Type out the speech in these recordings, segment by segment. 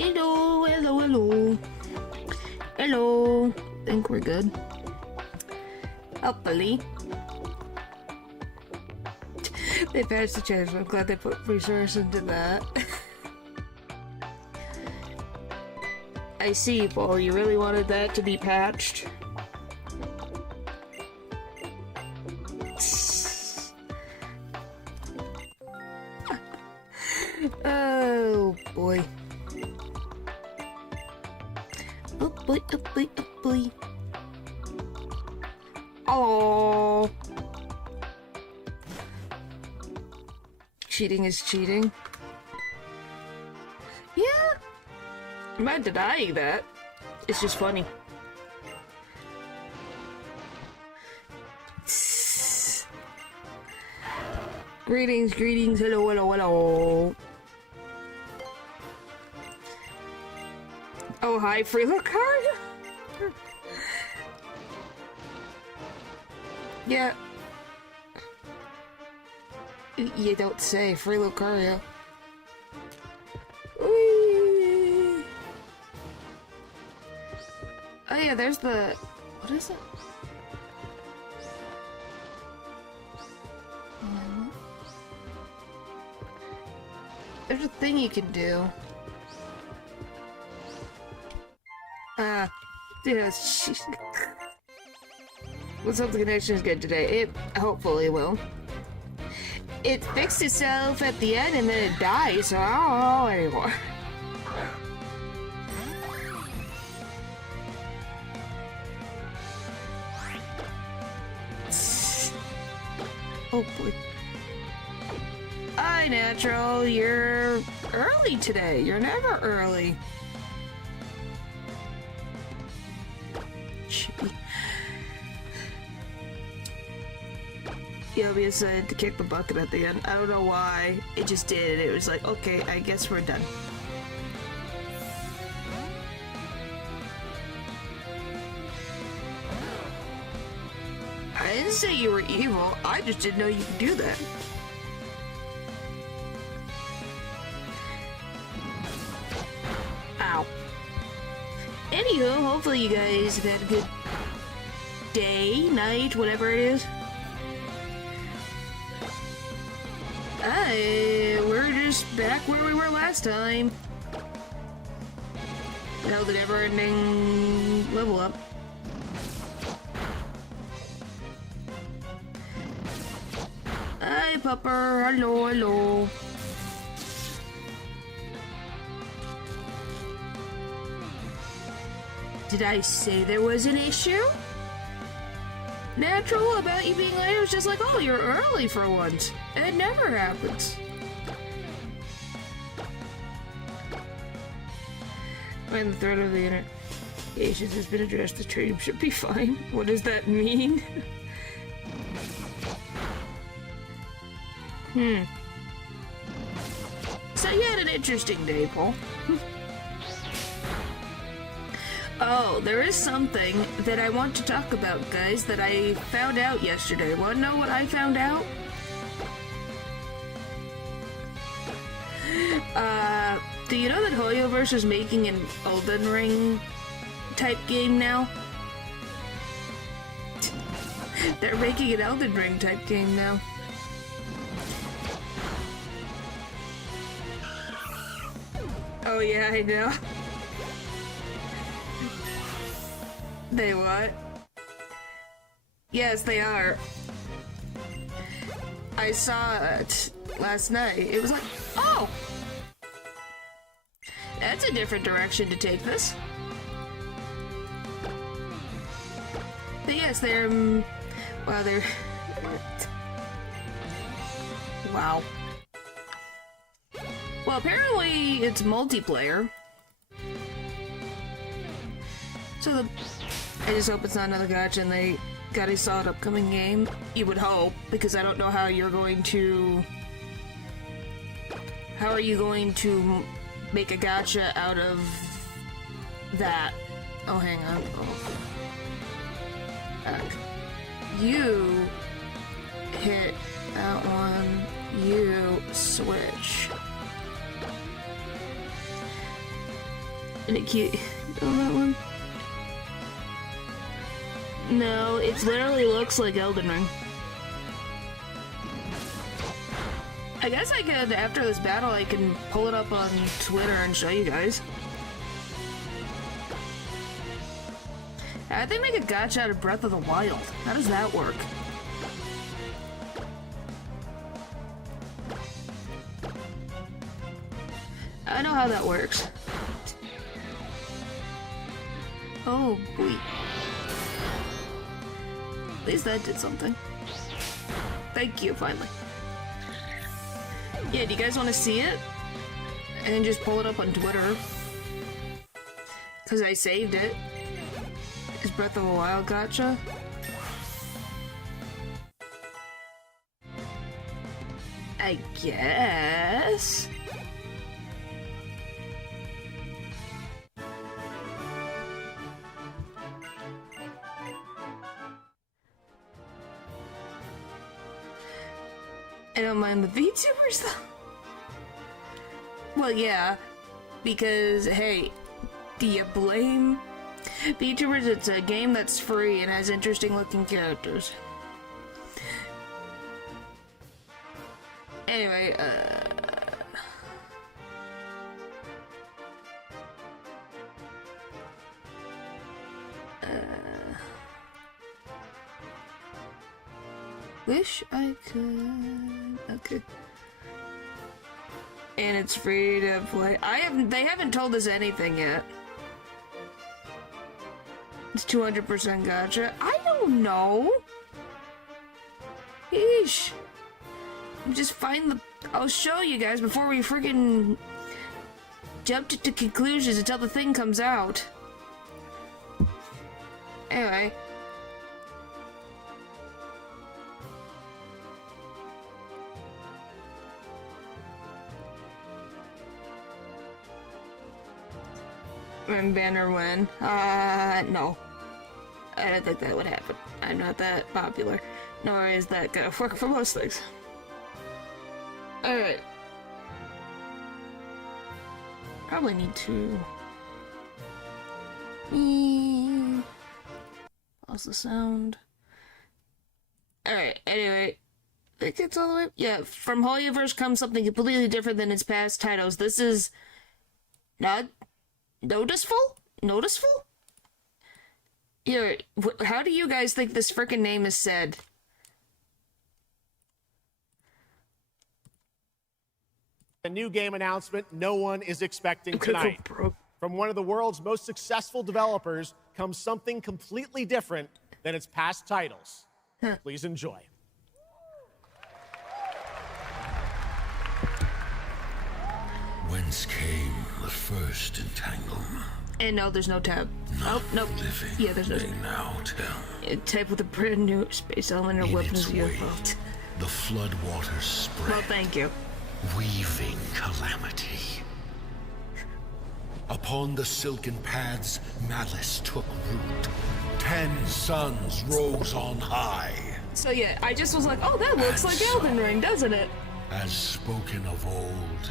Hello, hello, hello. Hello. Think we're good. Hopefully. They patched the change, but I'm glad they put resource into that. I see, Paul. You really wanted that to be patched? Oh boy. Oh boy, oh boy, oh boy. Oh. Cheating is cheating. Yeah. I'm not denying that. It's just funny. Greetings, greetings, hello, hello, hello. Oh, hi, Freelo card? Yeah. You don't say, Freelo Cario. Whee! Oh yeah, there's the... What is it? There's a thing you can do. Yeah, let's hope the connection is good today. It hopefully will. It fixed itself at the end and then it dies, so I don't know anymore. Oh boy. Hi, Natural. You're early today. You're never early. Chippy. Yobi decided to kick the bucket at the end. I don't know why. It just did. It was like, okay, I guess we're done. I didn't say you were evil. I just didn't know you could do that. Ow. Anywho, hopefully you guys have had a good day, night, whatever it is. We're just back where we were last time. Held a never-ending level up. Hi, Pupper. Hello, hello. Did I say there was an issue? Natural about you being late. It was just like, oh, you're early for once. It never happens. When the threat of the interrogations has been addressed, the stream should be fine. What does that mean? So you had an interesting day, Paul. Oh, there is something that I want to talk about, guys, that I found out yesterday. Want to know what I found out? Do you know that Hoyoverse is making an Elden Ring type game now? They're making an Elden Ring type game now. Oh yeah, I know. They what? Yes, they are. I saw it last night. It was like, oh! That's a different direction to take this. But yes, they're... Wow, they're... Wow. Well, apparently it's multiplayer. So I just hope it's not another gacha and they got a solid upcoming game. You would hope, because I don't know how you're going to... How are you going to make a gacha out of that? Oh, hang on. Oh. You hit that one. You switch. And it cute on that one. No, it literally looks like Elden Ring. I guess I could, after this battle, I can pull it up on Twitter and show you guys. How'd they make a gacha out of Breath of the Wild? How does that work? I know how that works. Oh, boy. At least that did something. Thank you, finally. Yeah, do you guys want to see it? And then just pull it up on Twitter. Because I saved it. Is Breath of the Wild gacha? I guess. I don't mind the VTubers though. Well, yeah, because hey, do you blame VTubers? It's a game that's free and has interesting looking characters. Anyway, wish I could. Okay. And it's free to play. They haven't told us anything yet. It's 200% gacha. I don't know. Yeesh. Just find the... I'll show you guys before we freaking jump to conclusions until the thing comes out. Anyway. And banner win. No. I don't think that would happen. I'm not that popular. Nor is that gonna work for most things. Alright. Probably need to... Pause the sound. Alright, anyway. I think it's all the way... Yeah, from Holyverse comes something completely different than its past titles. This is... not... noticeable? Noticeable? Here, how do you guys think this frickin' name is said? A new game announcement no one is expecting tonight. From one of the world's most successful developers comes something completely different than its past titles. Please enjoy. Whence came the first entanglement? And no, there's no tab. Oh, nope. Yeah, there's no tab. Now tell. Type with a brand new space element or weapons of your fault. The flood waters spread. Well, thank you. Weaving calamity. Upon the silken paths, malice took root. 10 suns rose on high. So yeah, I just was like, oh, that looks like Elden Ring, doesn't it? As spoken of old,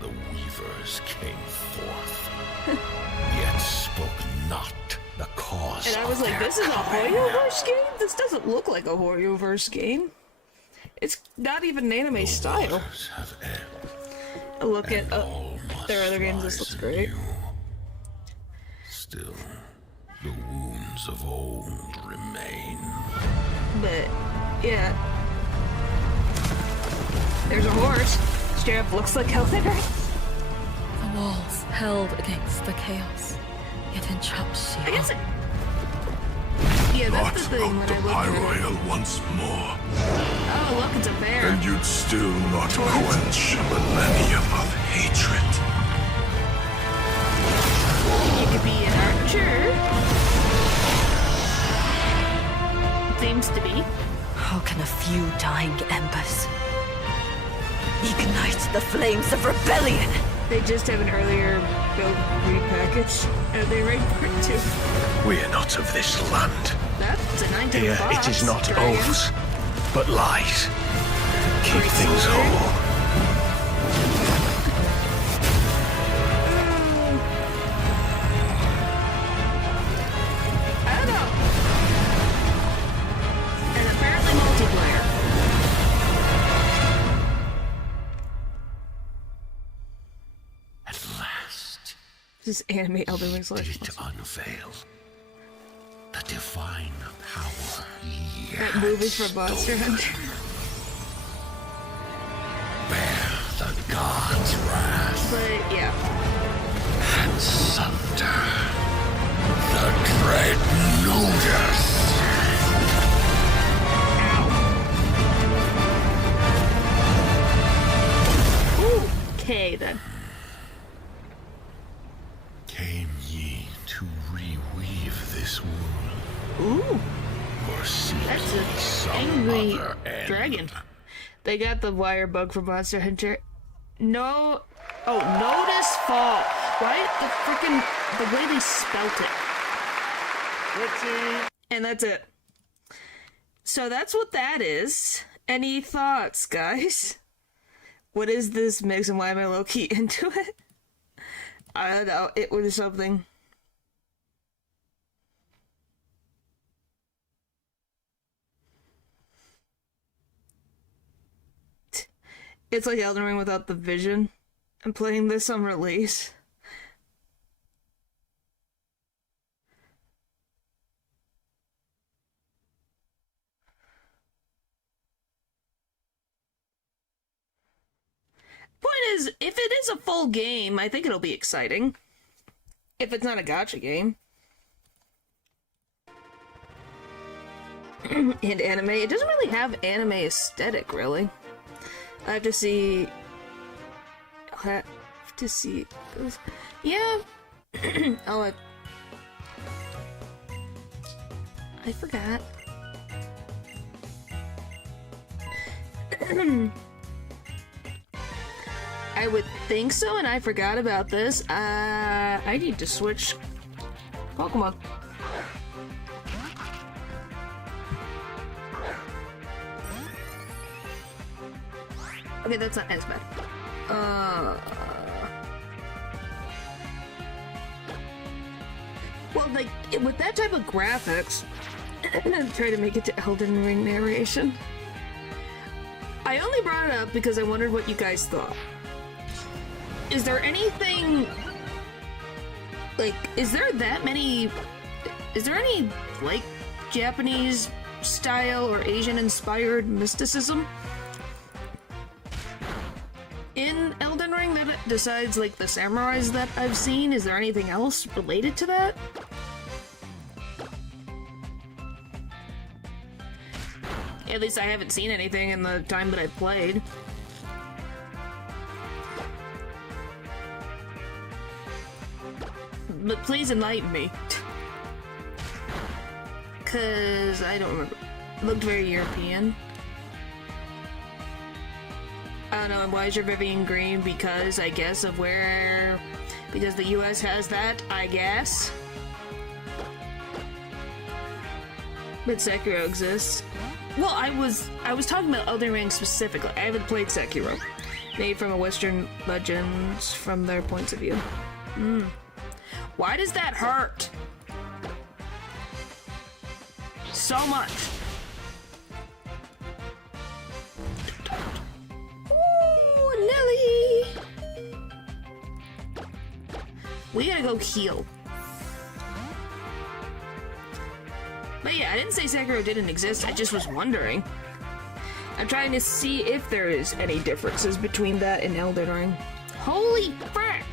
the weavers came forth. Yet spoke not the cause. And I was like, this is a Hoyoverse game? This doesn't look like a Hoyoverse game. It's not even an anime style. Look at their other games, this looks great. Still, the wounds of old remain. But, yeah. There's a horse. Straight up looks like Elden Ring. The walls held against the chaos, yet entrapped she. I guess it... Yeah, that's the thing when I look at it. Once more. Oh, look, it's a bear. And you'd still not quench a millennium of hatred. You could be an archer. Seems to be. How can a few dying embers ignite the flames of rebellion? They just have an earlier build repackage. And they rate part 2. We are not of this land. That's a 19 Here box. it is not dragon. oaths, but lies. Keep Great things sword. whole. This anime Elden Ring slash. Did unveil the divine power he That had movie from Monster stolen. Hunter. Bear the god's wrath But yeah. and sunder the dread Nudus. Okay then. Came ye to reweave this world, Ooh, or seek that's ye an some angry other end? dragon. They got the wire bug from Monster Hunter. No. Oh, notice fall. Why the way they spelt it. Pretty. And that's it. So that's what that is. Any thoughts, guys? What is this mix and why am I low-key into it? I don't know. It was something. It's like Elden Ring without the vision. I'm playing this on release. Point is, if it is a full game, I think it'll be exciting. If it's not a gacha game. And anime. It doesn't really have anime aesthetic, really. I have to see... I'll have to see... Yeah. Oh, I forgot. I would think so, and I forgot about this. I need to switch Pokemon. Okay, that's not as bad. Well, like, with that type of graphics, try to make it to Elden Ring narration. I only brought it up because I wondered what you guys thought. Is there anything, like, is there any, like, Japanese style or Asian inspired mysticism in Elden Ring that besides, like, the samurais that I've seen? Is there anything else related to that? At least I haven't seen anything in the time that I've played. But please enlighten me. Cause I don't remember. It looked very European. I don't know, and why is your Vivian green? Because I guess of where... Because the US has that, I guess. But Sekiro exists. Well, I was talking about Elden Ring specifically. I haven't played Sekiro. Made from a Western legends from their points of view. Why does that hurt? So much. Ooh, Nelly! We gotta go heal. But yeah, I didn't say Sekiro didn't exist, I just was wondering. I'm trying to see if there is any differences between that and Elden Ring. Holy frick!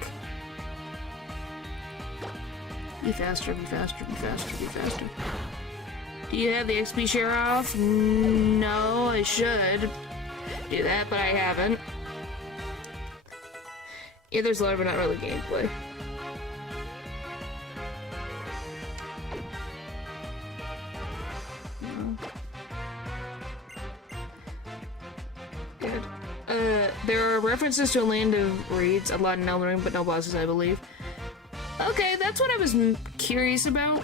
Be faster, be faster, be faster, be faster. Do you have the XP share off? No, I should do that, but I haven't. Yeah, there's a lot, but not really gameplay. Good. There are references to a land of reeds, a lot in Elden Ring, but no bosses, I believe. Okay, that's what I was curious about.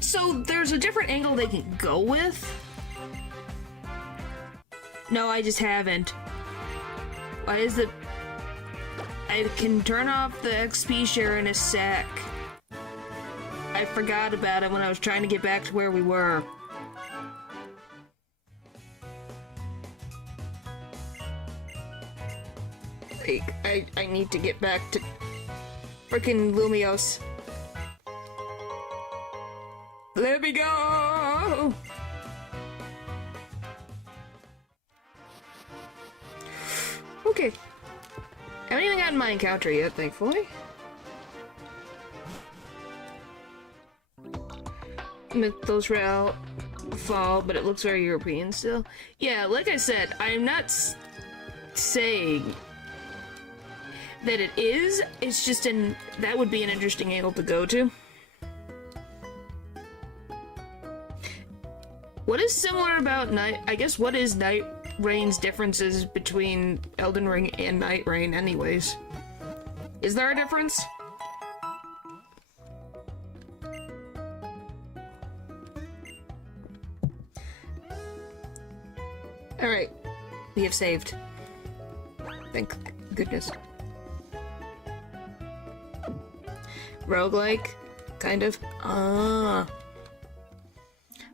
So there's a different angle they can go with? No, I just haven't. Why is it... I can turn off the XP share in a sec. I forgot about it when I was trying to get back to where we were. Like, I need to get back to... Freaking Lumios. Let me go! Okay. I haven't even gotten my encounter yet, thankfully. Mythos route fall, but it looks very European still. Yeah, like I said, I'm not saying that it is. It's just that would be an interesting angle to go to. What is similar about Night? I guess what is Night Rain's differences between Elden Ring and Night Rain, anyways? Is there a difference? Alright. We have saved. Thank goodness. Roguelike? Kind of. Ah.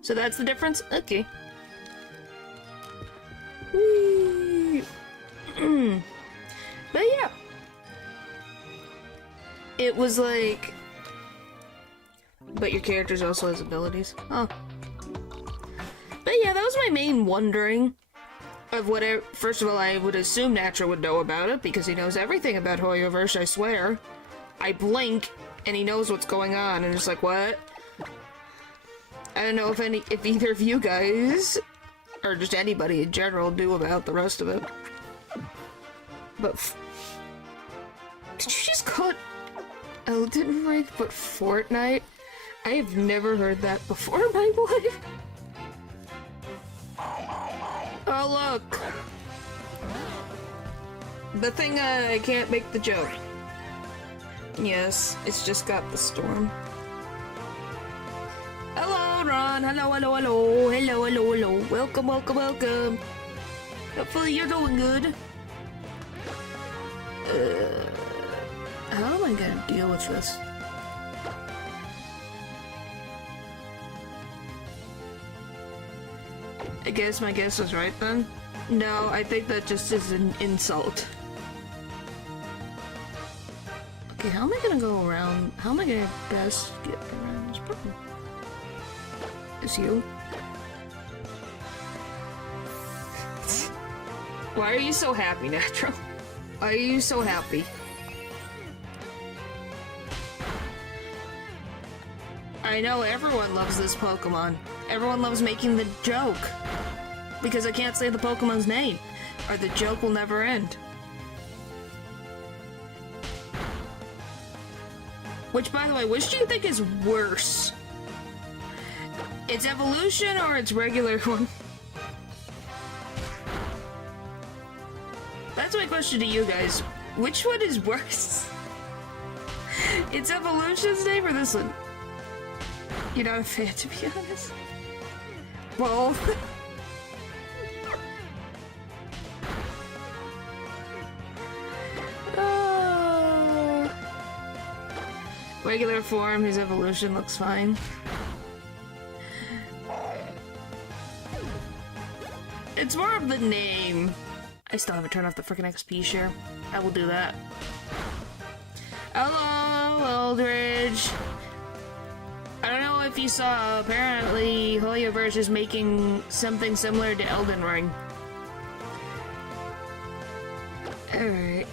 So that's the difference? Okay. Whee. But yeah. It was like... But your character also has abilities. Oh. But yeah, that was my main wondering of whatever. First of all, I would assume Natra would know about it because he knows everything about Hoyoverse, I swear. I blink and he knows what's going on and it's like, what? I don't know if either of you guys or just anybody in general knew about the rest of it. But did you just call it Elden Ring but Fortnite? I have never heard that before in my life. Oh look! The thing I can't make the joke. Yes, it's just got the storm. Hello, Ron. Hello, hello, hello. Hello, hello, hello. Welcome, welcome, welcome. Hopefully you're doing good. How am I gonna deal with this? I guess my guess was right then. No, I think that just is an insult. Okay, how am I gonna go around? How am I gonna best get around this problem? It's you. Why are you so happy, Natural? Why are you so happy? I know everyone loves this Pokemon. Everyone loves making the joke. Because I can't say the Pokemon's name, or the joke will never end. Which, by the way, which do you think is worse? Its evolution or its regular one? That's my question to you guys. Which one is worse? Its evolution's name or this one? You're not a fan, to be honest. Both. Regular form, his evolution looks fine. It's more of the name. I still haven't turned off the freaking XP share. I will do that. Hello, Eldridge. I don't know if you saw, apparently Hoyoverse is making something similar to Elden Ring. Alright.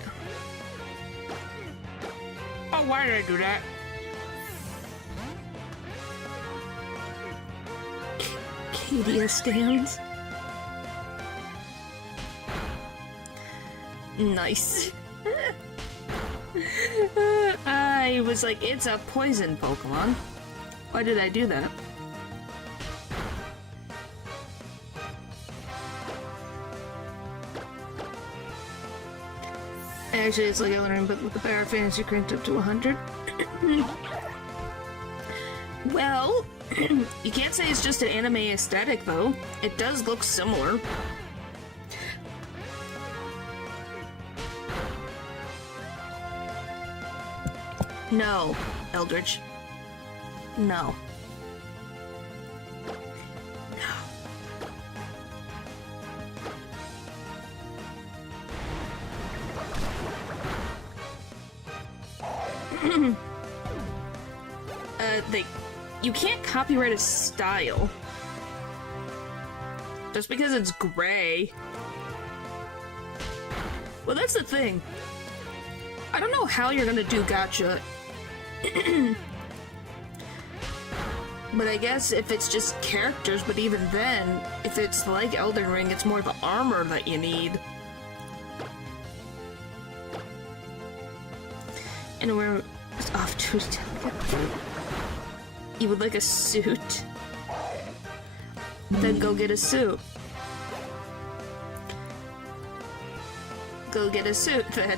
Oh, why did I do that? KDS stands. Nice. I was like, it's a poison Pokemon. Why did I do that? Actually, it's like Elden Ring, but with the power of fantasy cranked up to 100. Well, you can't say it's just an anime aesthetic, though. It does look similar. No, Eldritch. No. You can't copyright a style. Just because it's gray. Well, that's the thing. I don't know how you're gonna do gacha. But I guess if it's just characters, but even then, if it's like Elden Ring, it's more of the armor that you need. And we're off to you would like a suit? Then go get a suit. Go get a suit then.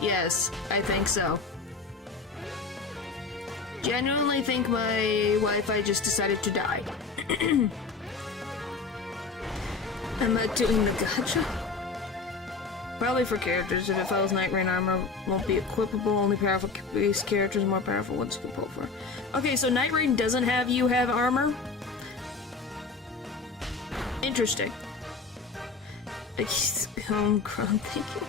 Yes, I think so. Genuinely think my Wi-Fi just decided to die. I'm not doing the gacha. Probably for characters. If it follows Night Rain, armor won't be equipable. Only powerful base characters, more powerful ones you can pull for. Okay, so Night Rain doesn't have you have armor? Interesting. He's homegrown, thank you.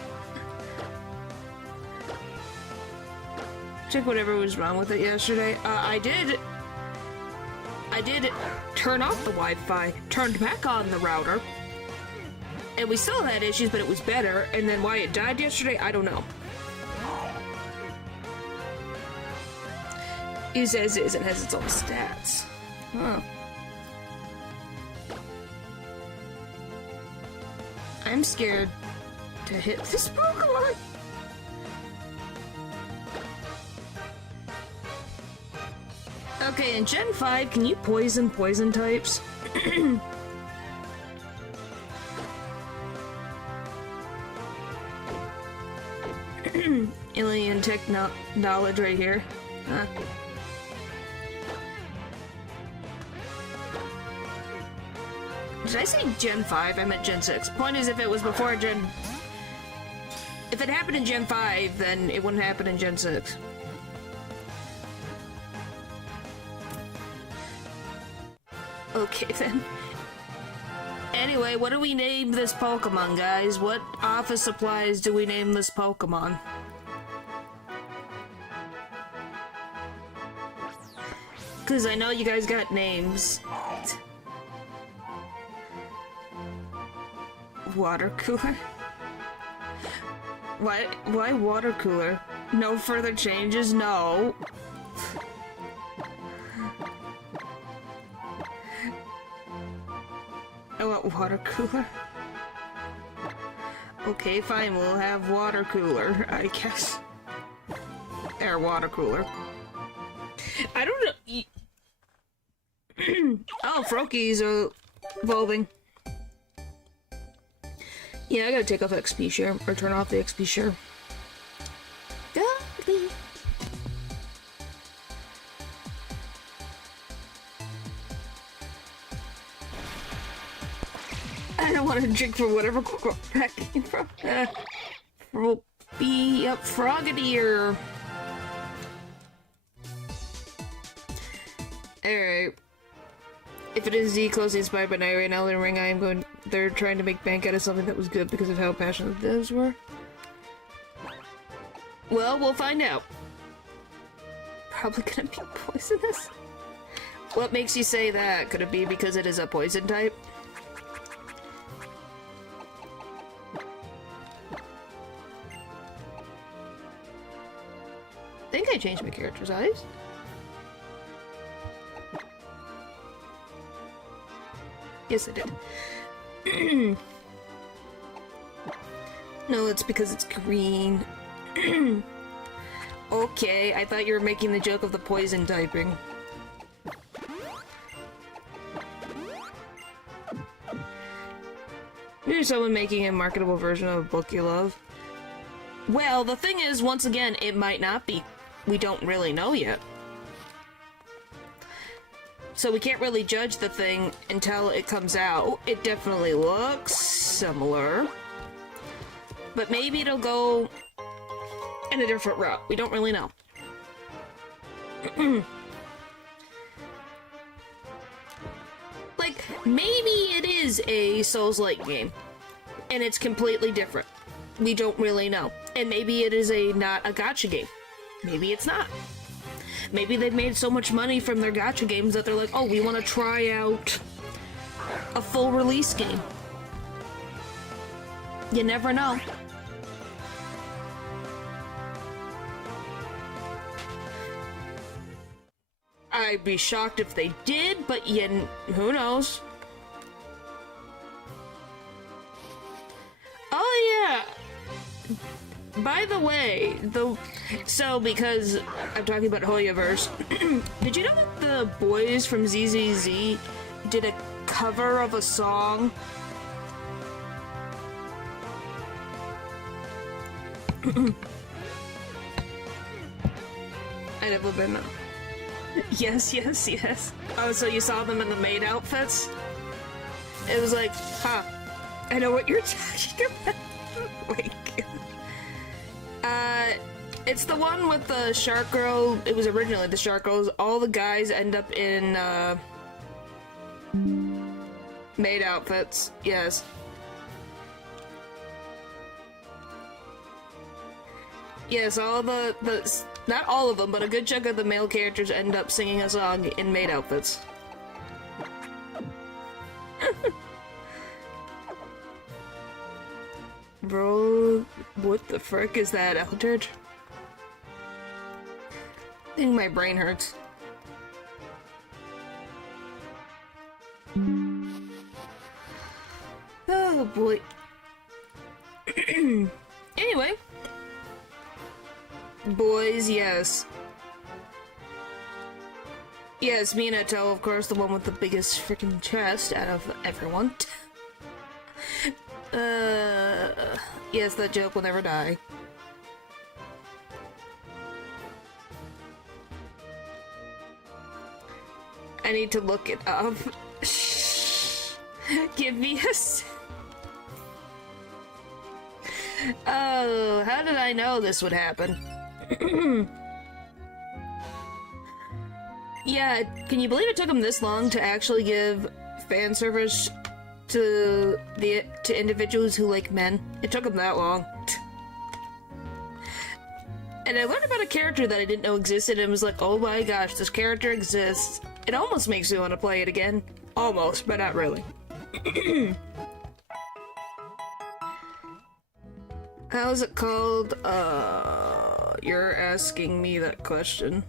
Check whatever was wrong with it yesterday. I did turn off the Wi-Fi, turned back on the router, and we still had issues, but it was better. And then why it died yesterday, I don't know. It says it has its own stats. Huh. I'm scared to hit this Pokemon. Okay, in Gen 5, can you poison types? Alien knowledge right here. Huh. Did I say Gen 5? I meant Gen 6. Point is, if it was before Gen... If it happened in Gen 5, then it wouldn't happen in Gen 6. Okay, then. Anyway, what do we name this Pokemon, guys? What office supplies do we name this Pokemon? Because I know you guys got names. Water cooler? Why water cooler? No further changes? No. I want water cooler. Okay, fine, we'll have water cooler, I guess. Or water cooler. I don't know. Oh, Froakies are evolving. Yeah, I gotta take off XP share, or turn off the XP share. Golly. I don't want to drink from whatever that came from. We'll be up Frogadier. Alright. If it is Z closely inspired by Night Rain and Elden Ring, I am going. They're trying to make bank out of something that was good because of how passionate those were. Well, we'll find out. Probably gonna be poisonous. What makes you say that? Could it be because it is a poison type? I think I changed my character's eyes. Yes, I did. No, it's because it's green. Okay, I thought you were making the joke of the poison typing. Maybe someone making a marketable version of a book you love. Well, the thing is, once again, it might not be. We don't really know yet. So we can't really judge the thing until it comes out. It definitely looks similar. But maybe it'll go in a different route. We don't really know. Like, maybe it is a Souls-like game. And it's completely different. We don't really know. And maybe it is not a gacha game. Maybe it's not. Maybe they've made so much money from their gacha games that they're like, oh, we want to try out a full release game. You never know. I'd be shocked if they did, but who knows? Oh yeah! By the way, because I'm talking about Hoyoverse, did you know that the boys from ZZZ did a cover of a song? I never been. Yes. Oh, so you saw them in the maid outfits? It was like, huh, I know what you're talking about. Wait. It's the one with the shark girl. It was originally the shark girls. All the guys end up in, maid outfits. Yes. Yes, all the not all of them, but a good chunk of the male characters end up singing a song in maid outfits. Bro, what the frick is that, Eldridge? I think my brain hurts. Oh boy. Anyway. Boys, yes. Yes, me and Etel, of course, the one with the biggest freaking chest out of everyone. Yes, that joke will never die. I need to look it up. Give me a Oh, how did I know this would happen? Yeah, can you believe it took them this long to actually give fan service to individuals who like men? It took them that long. And I learned about a character that I didn't know existed and was like, oh my gosh, this character exists. It almost makes me want to play it again. Almost, but not really. How's it called? You're asking me that question.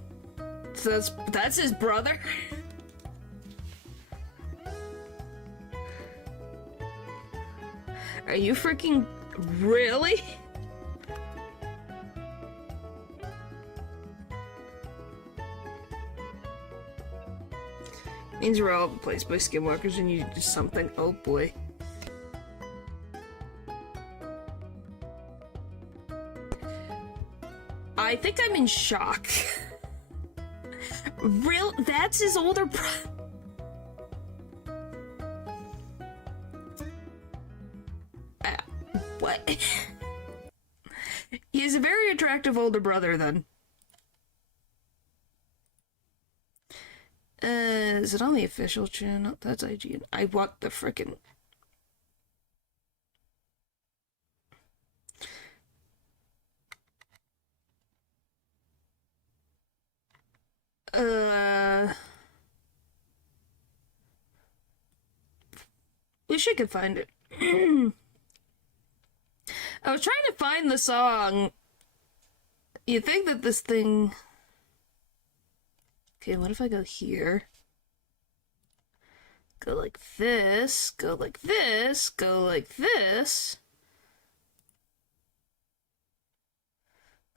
So that's his brother? Are you freaking really? Means we're all replaced by skinwalkers and you do something. Oh boy. I think I'm in shock. Real? That's his older brother? What? He's a very attractive older brother, then. Is it on the official channel? That's IGN. I want the frickin'... Wish I could find it. I was trying to find the song. You'd think that this thing... Okay, what if I go here? Go like this, go like this, go like this.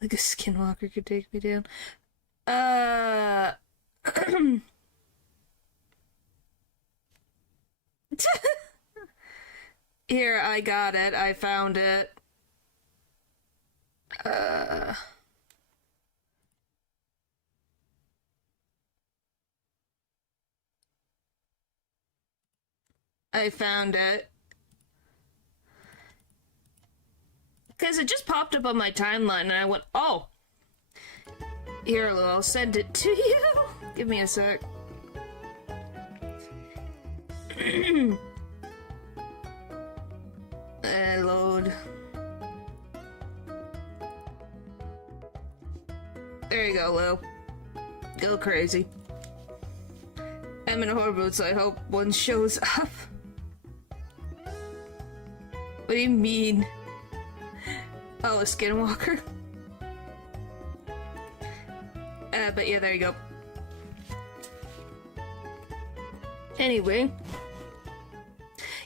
Like a skinwalker could take me down. Here, I got it. I found it. I found it. Because it just popped up on my timeline and I went, oh! Here, I'll send it to you. Give me a sec. Load. There you go, Lou. Go crazy. I'm in a horror mood, so I hope one shows up. What do you mean? Oh, a skinwalker? But yeah, there you go. Anyway.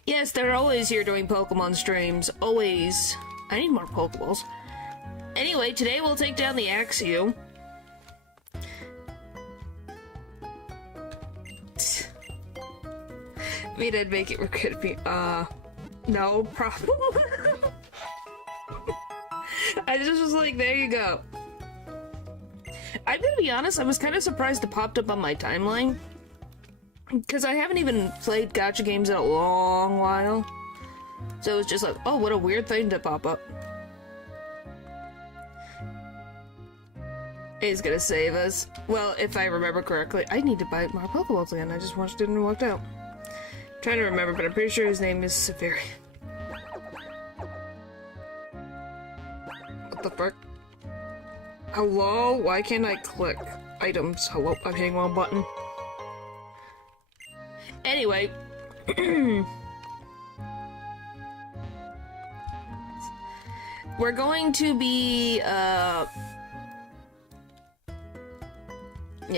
Yes, they're always here doing Pokemon streams. Always. I need more Pokeballs. Anyway, today we'll take down the Axew. I mean, I'd make it regret me. No problem. I just was like, there you go. I'm gonna be honest, I was kind of surprised it popped up on my timeline. Because I haven't even played gacha games in a long while. So it was just like, oh, what a weird thing to pop up. He's gonna save us. Well, if I remember correctly, I need to buy more Pokeballs again. I just watched it and it worked out. I'm trying to remember, but I'm pretty sure his name is Severian. What the frick? Hello? Why can't I click items? Hello? I'm hitting one button. Anyway. We're going to be, yeah,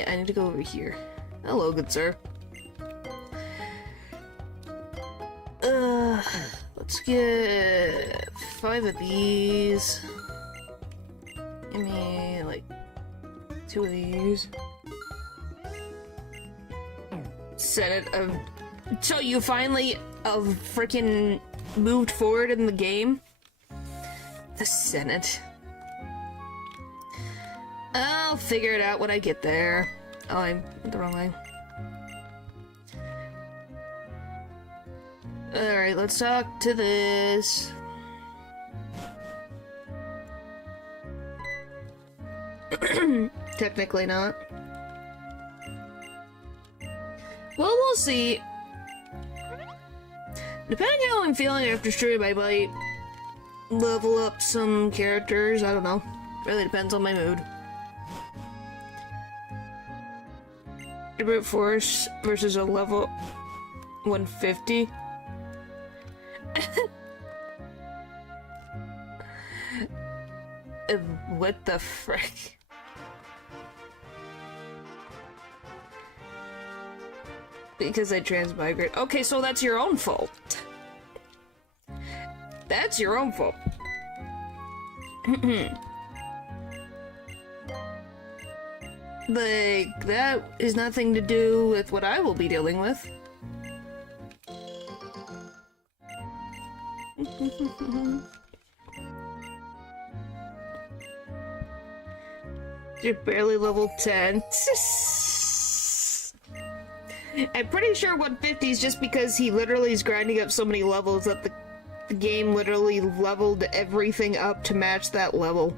I need to go over here. Hello, good sir. Let's get 5 of these. Give me, like, 2 of these. Senate of... So you finally, freaking moved forward in the game? The Senate. I'll figure it out when I get there. Oh, I went the wrong way. Alright, let's talk to this. Technically not. Well, we'll see. Depending on how I'm feeling after stream, I might level up some characters. I don't know. Really depends on my mood. Brute Force versus a level 150. What the frick? Because I transmigrate. Okay, so that's your own fault. That's your own fault. Like, that is nothing to do with what I will be dealing with. You're barely level 10. I'm pretty sure 150 is just because he literally is grinding up so many levels that the game literally leveled everything up to match that level.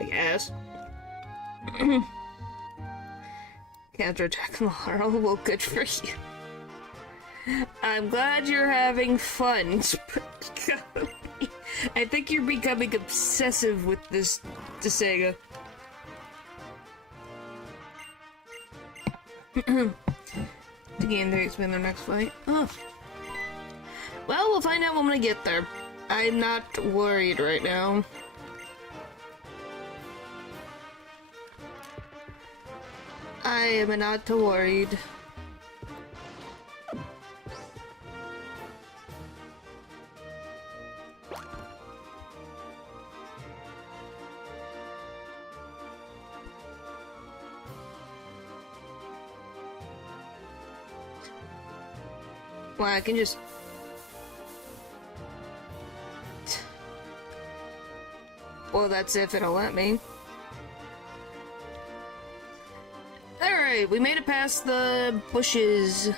I guess. Counterattack Laurel, well, good for you. I'm glad you're having fun. I think you're becoming obsessive with this Sega. To gain 3 XP in their next fight. Oh. Well, we'll find out when I get there. I'm not worried right now. I am not worried. Well, I can just... Well, that's if it'll let me. Alright, we made it past the bushes.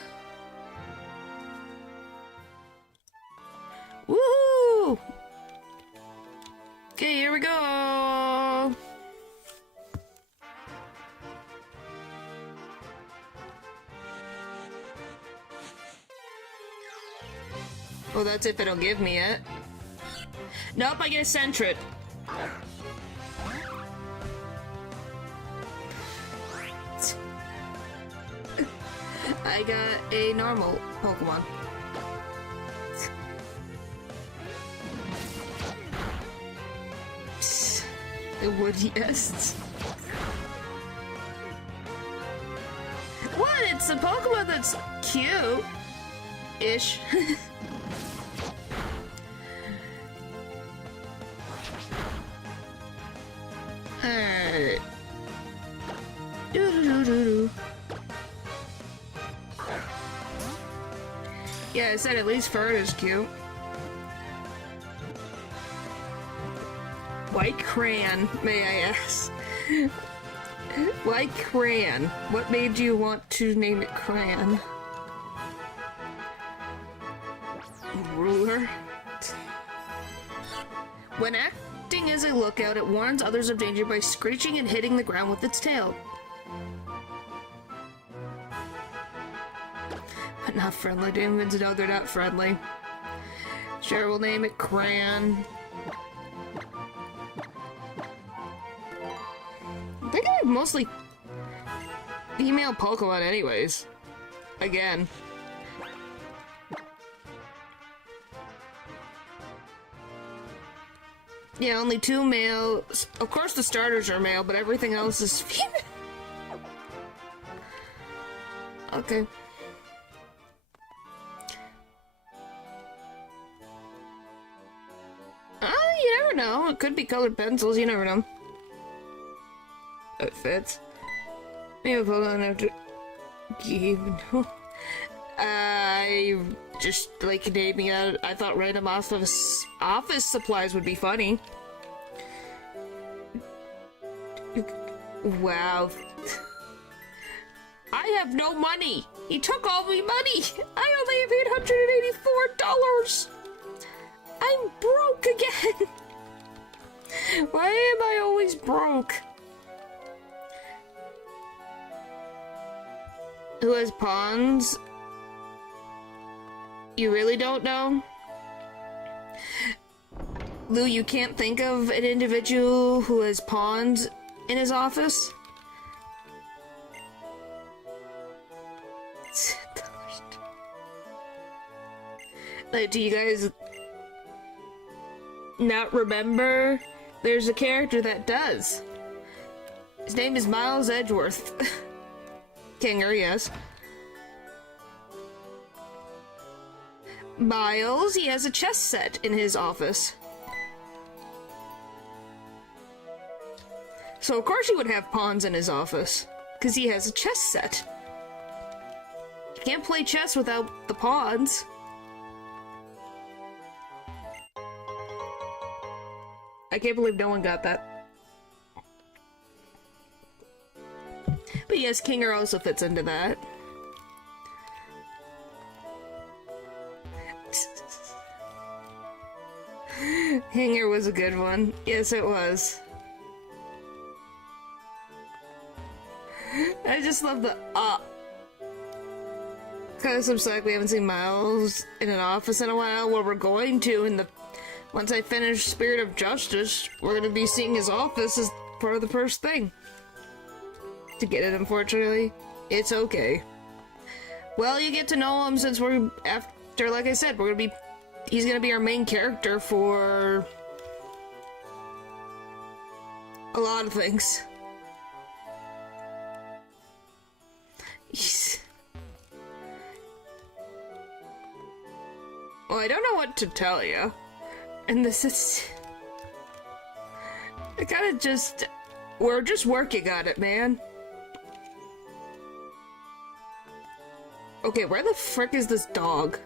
Woohoo! Okay, here we go! Well, that's if it'll give me it. Nope, I get Sentret. I got a normal Pokemon. It would, yes. What? It's a Pokemon that's cute-ish. Alright. Doo-doo-doo-doo-doo. Yeah, I said at least Fern is cute. Why Crayon, may I ask? Why Crayon? What made you want to name it Crayon? Ruler? When acting as a lookout, it warns others of danger by screeching and hitting the ground with its tail. But not friendly. Demons, no, they're not friendly. Sure, we'll name it Crayon. I think I have mostly female Pokemon anyways. Again. Yeah, only 2 males. Of course the starters are male, but everything else is female. Okay. You never know. It could be colored pencils, you never know. It fits. Maybe Pokemon after I just like naming out. I thought random office supplies would be funny. Wow. I have no money. He took all my money. I only have $884. I'm broke again. Why am I always broke? Who has pawns? You really don't know? Lou, you can't think of an individual who has pawns in his office? Like, do you guys not remember? There's a character that does. His name is Miles Edgeworth. Kinger, yes. Miles, he has a chess set in his office. So of course he would have pawns in his office, because he has a chess set. You can't play chess without the pawns. I can't believe no one got that. But yes, Kinger also fits into that. Hanger was a good one. Yes, it was. I just love the kind of seems like we haven't seen Miles in an office in a while. Well, we're going to in the once I finish Spirit of Justice, we're gonna be seeing his office as part of the first thing. To get it, unfortunately. It's okay. Well, you get to know him since we're after, like I said, he's gonna be our main character for a lot of things. Well, I don't know what to tell you. And this is... I kinda just... We're just working on it, man. Okay, where the frick is this dog?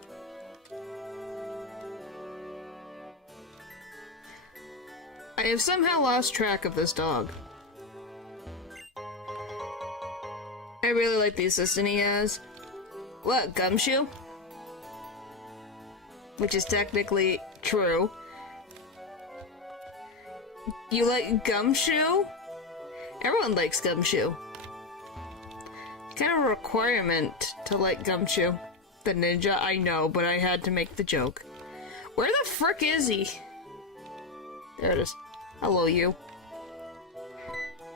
I have somehow lost track of this dog. I really like the assistant he has. What, Gumshoe? Which is technically true. You like Gumshoe? Everyone likes Gumshoe. It's kind of a requirement to like Gumshoe. The ninja, I know, but I had to make the joke. Where the frick is he? There it is. Hello, you.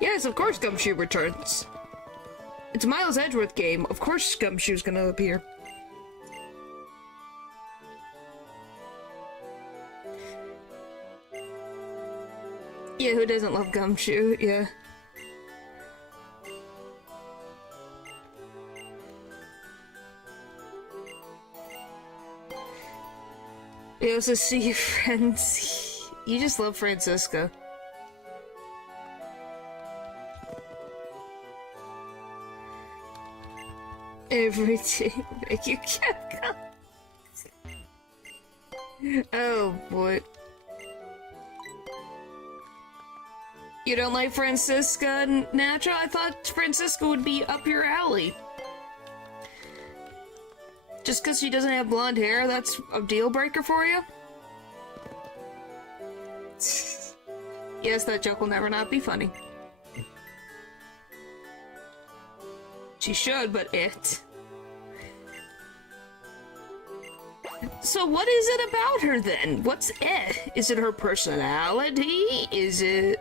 Yes, of course Gumshoe returns. It's a Miles Edgeworth game. Of course Gumshoe's gonna appear. Yeah, who doesn't love Gumshoe? Yeah. We also see friends. You just love Francisca. Everything that you can. Oh boy. You don't like Francisca, Natural? I thought Francisca would be up your alley. Just because she doesn't have blonde hair, that's a deal breaker for you? Yes, that joke will never not be funny. She should, but it. So what is it about her then? What's it? Is it her personality? Is it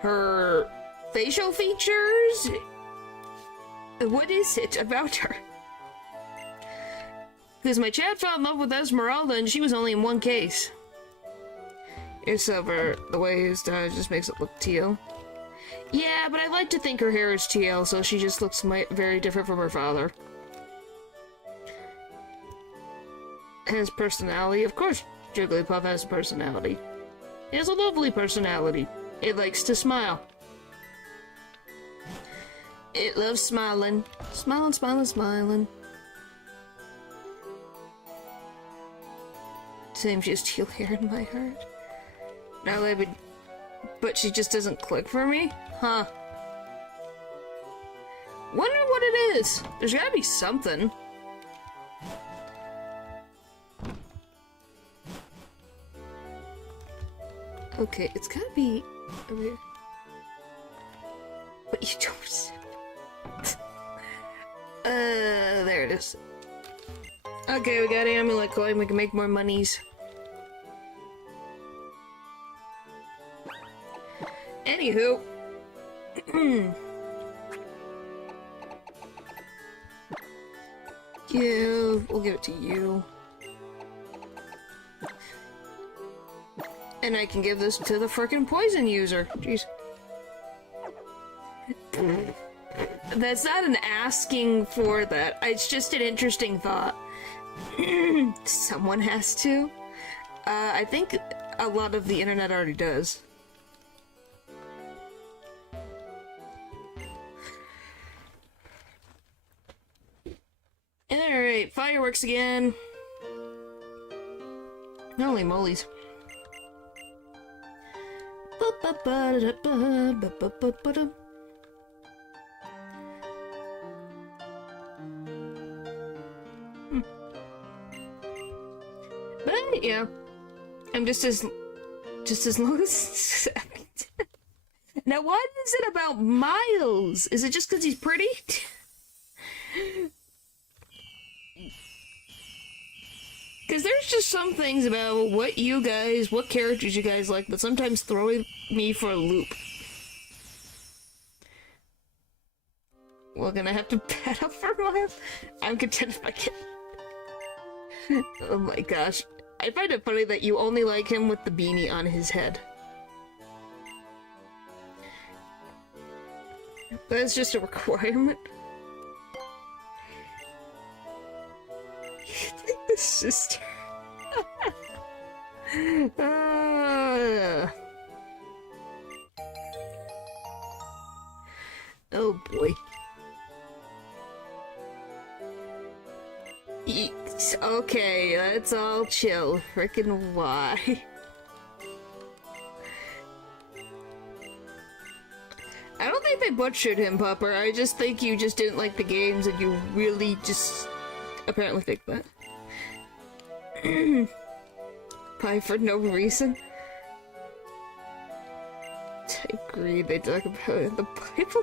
her facial features? What is it about her? Because my chat fell in love with Esmeralda and she was only in one case. Here's Silver. The way his dye just makes it look teal. Yeah, but I like to think her hair is teal, so she just looks very different from her father. Has personality? Of course Jigglypuff has personality. He has a lovely personality. It likes to smile. It loves smiling. Smiling, smiling, smiling. Same, she has teal hair in my heart. Now I would... But she just doesn't click for me? Huh. Wonder what it is. There's gotta be something. Okay, it's gotta be over here. But you don't... there it is. Okay, we got amulet coin, we can make more monies. Anywho. Yeah, we'll give it to you. And I can give this to the frickin' poison user. Jeez. That's not an asking for that. It's just an interesting thought. Someone has to. I think a lot of the internet already does. Alright, fireworks again. Holy moly's. But yeah, I'm just as long as. Now, what is it about Miles? Is it just because he's pretty? Because there's just some things about what characters you guys like that sometimes throw me for a loop. We're gonna have to pet up for Miles. I'm content if I can. Oh my gosh. I find it funny that you only like him with the beanie on his head. That's just a requirement. The sister. Oh boy. Okay, let's all chill. Frickin' why? I don't think they butchered him, Pupper. I just think you just didn't like the games and you really just apparently think that. Pie for no reason. I agree, they talk about it in the Bible.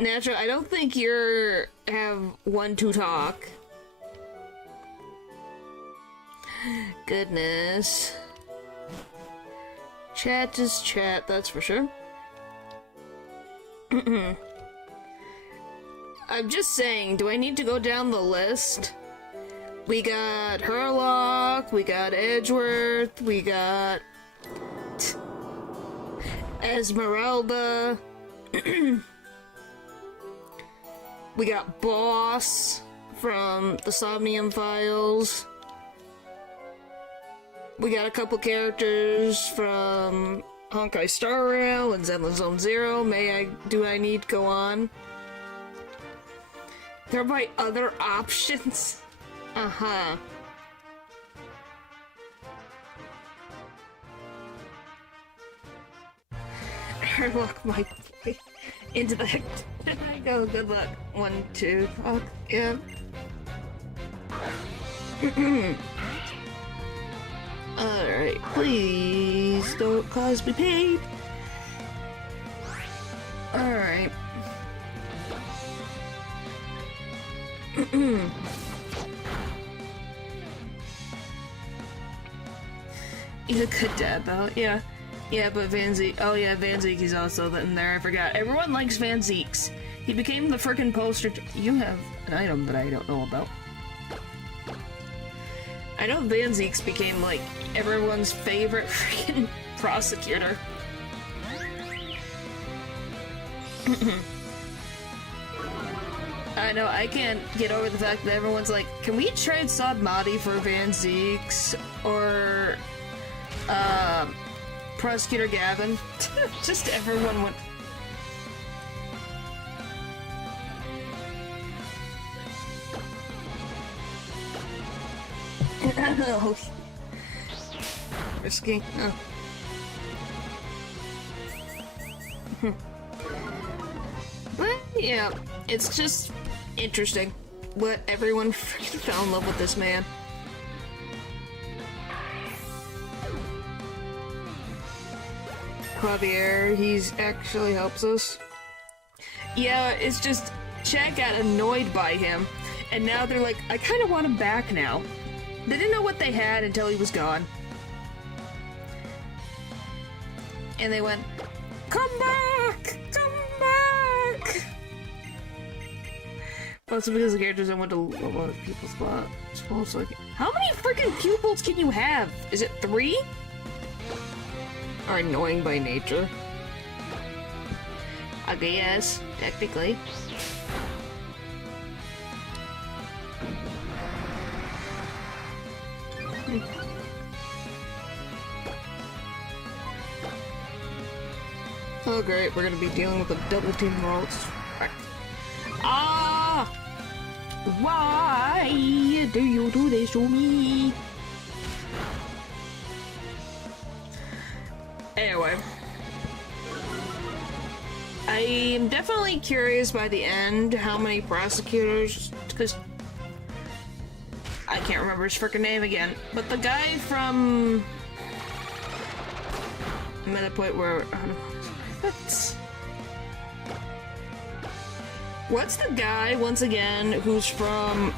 Natural, I don't think you're have one to talk. Goodness. Chat is chat, that's for sure. I'm just saying, do I need to go down the list? We got Herlock, we got Edgeworth, we got Esmeralda, we got Boss from the Somnium Files, we got a couple characters from Honkai Star Rail and Zenless Zone Zero. Do I need to go on? There are my other options. Uh-huh. Herlock might play into the I go, good luck. 1, 2, fuck, yeah. Alright, please don't cause me pain. Alright. He's a good dad, though. Yeah. Yeah, but Van Zeke. Oh, yeah, Van Zeke is also in there. I forgot. Everyone likes Van Zeke's. He became the frickin' poster. You have an item that I don't know about. I know Van Zeke's became, like, everyone's favorite freaking prosecutor. I know, I can't get over the fact that everyone's like, can we trade Sabmati for Van Zeke's? Or, Prosecutor Gavin? Just everyone went... Oh. Risky. Oh. But, yeah, it's just interesting what everyone freaking fell in love with this man. Javier, he's actually helps us. Yeah, it's just Chad got annoyed by him, and now they're like, I kind of want him back now. They didn't know what they had until he was gone. And they went, come back! Come back! Also because the characters I went to level up people's spots. Like, how many freaking pupils can you have? Is it 3? Are annoying by nature. I guess, technically. Oh great, we're gonna be dealing with a double team rolls. Ah! Why do you do this to me? Anyway. I am definitely curious by the end how many prosecutors, because I can't remember his frickin' name again, but the guy from... I'm at a point where... What's the guy, once again, who's from...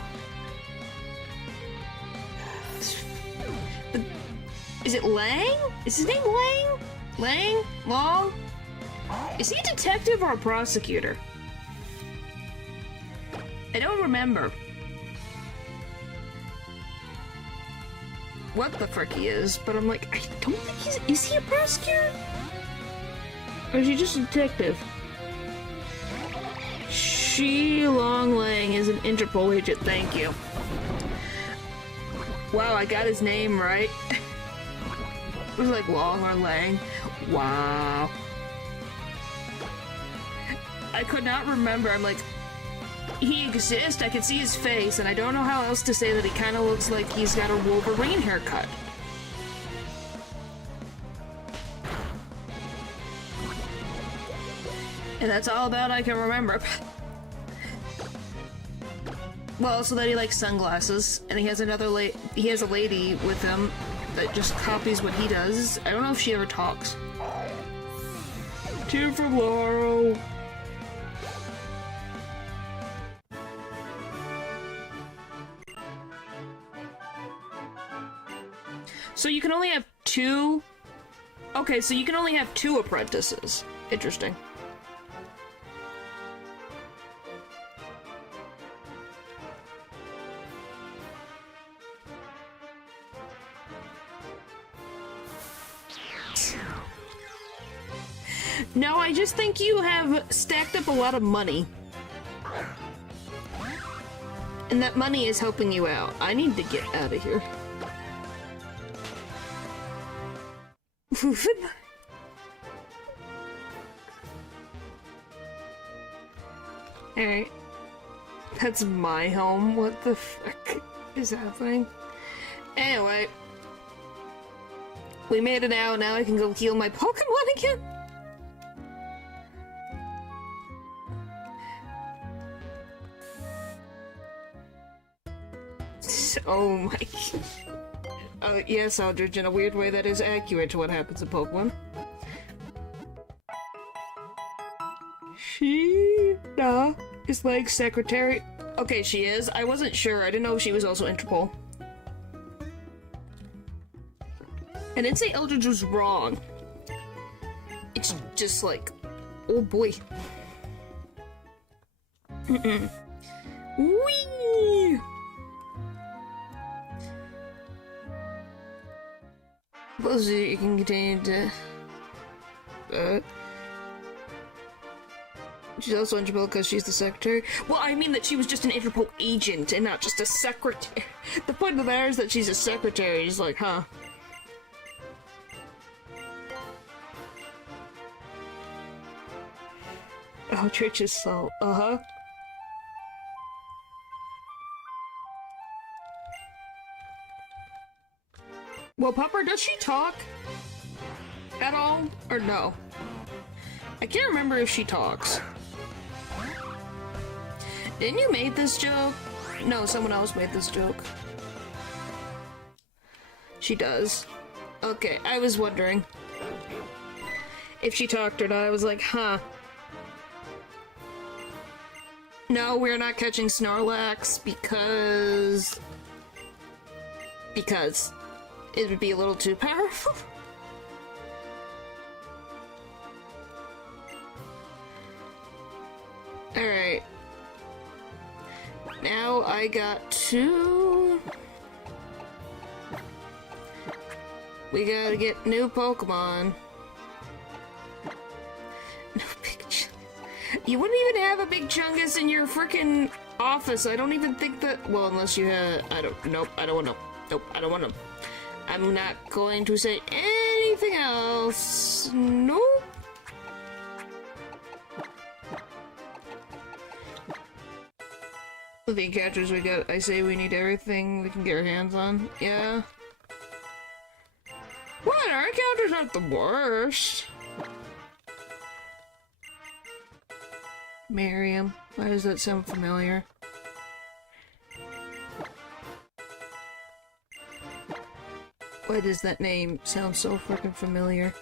Is it Lang? Is his name Lang? Lang? Long? Is he a detective or a prosecutor? I don't remember. What the frick he is, but I'm like, I don't think he's... Is he a prosecutor? Or is he just a detective? Shi Long Lang is an Interpol agent, thank you. Wow, I got his name right. It was like Long or Lang. Wow. I could not remember. I'm like, he exists, I could see his face, and I don't know how else to say that he kind of looks like he's got a Wolverine haircut. And that's all about I can remember. Well, also that he likes sunglasses, and he has another he has a lady with him that just copies what he does. I don't know if she ever talks. Tear from Laurel. So you can only have 2 Okay, so you can only have 2 apprentices. Interesting. No, I just think you have stacked up a lot of money. And that money is helping you out. I need to get out of here. Alright. That's my home. What the fuck is happening? Anyway. We made it out. Now I can go heal my Pokemon again. Oh my god. Oh, yes, Aldridge, in a weird way that is accurate to what happens in Pokemon. Sheena is like secretary. Okay, she is. I wasn't sure. I didn't know if she was also Interpol. I didn't say Eldridge was wrong. It's just like, oh boy. Whee! Suppose you can continue to... She's also Interpol because she's the secretary. Well, I mean that she was just an Interpol agent and not just a secretary. The point of the matter is that she's a secretary. He's like, huh. Oh, Church is so... Uh-huh. Well, Pupper, does she talk? At all? Or no? I can't remember if she talks. Didn't you make this joke? No, someone else made this joke. She does. Okay, I was wondering if she talked or not. I was like, huh. No, we're not catching Snorlax because it would be a little too powerful. Alright. Now I got to... We gotta get new Pokemon. No big Chungus. You wouldn't even have a big Chungus in your freaking office. I don't even think that... Well, unless you had... Nope, I don't want to. Nope, I don't want to. I'm not going to say anything else. Nope. The encounters we got, I say we need everything we can get our hands on. Yeah. What? Our encounter's not the worst. Miriam. Why does that sound familiar? Why does that name sound so freaking familiar?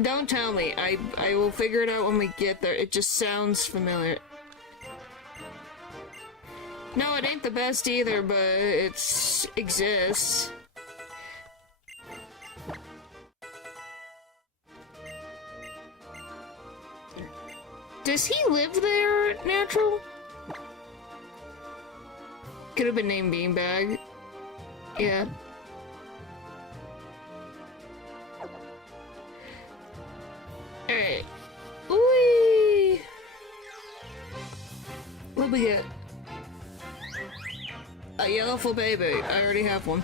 Don't tell me. I will figure it out when we get there. It just sounds familiar. No, it ain't the best either, but it exists. Does he live there, Natural? Could have been named Beanbag. Yeah. Alright. Whee! What we get? A yellowful baby. I already have one.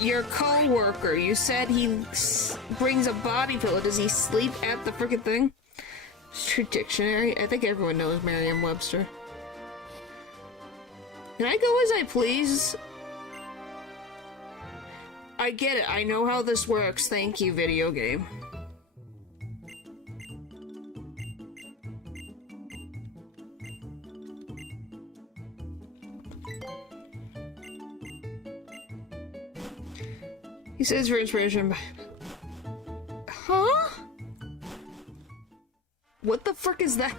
Your co-worker. You said he brings a body pillow. Does he sleep at the frickin' thing? True dictionary. I think everyone knows Merriam-Webster. Can I go as I please? I get it. I know how this works. Thank you, video game. He says for inspiration. Huh? What the frick is that?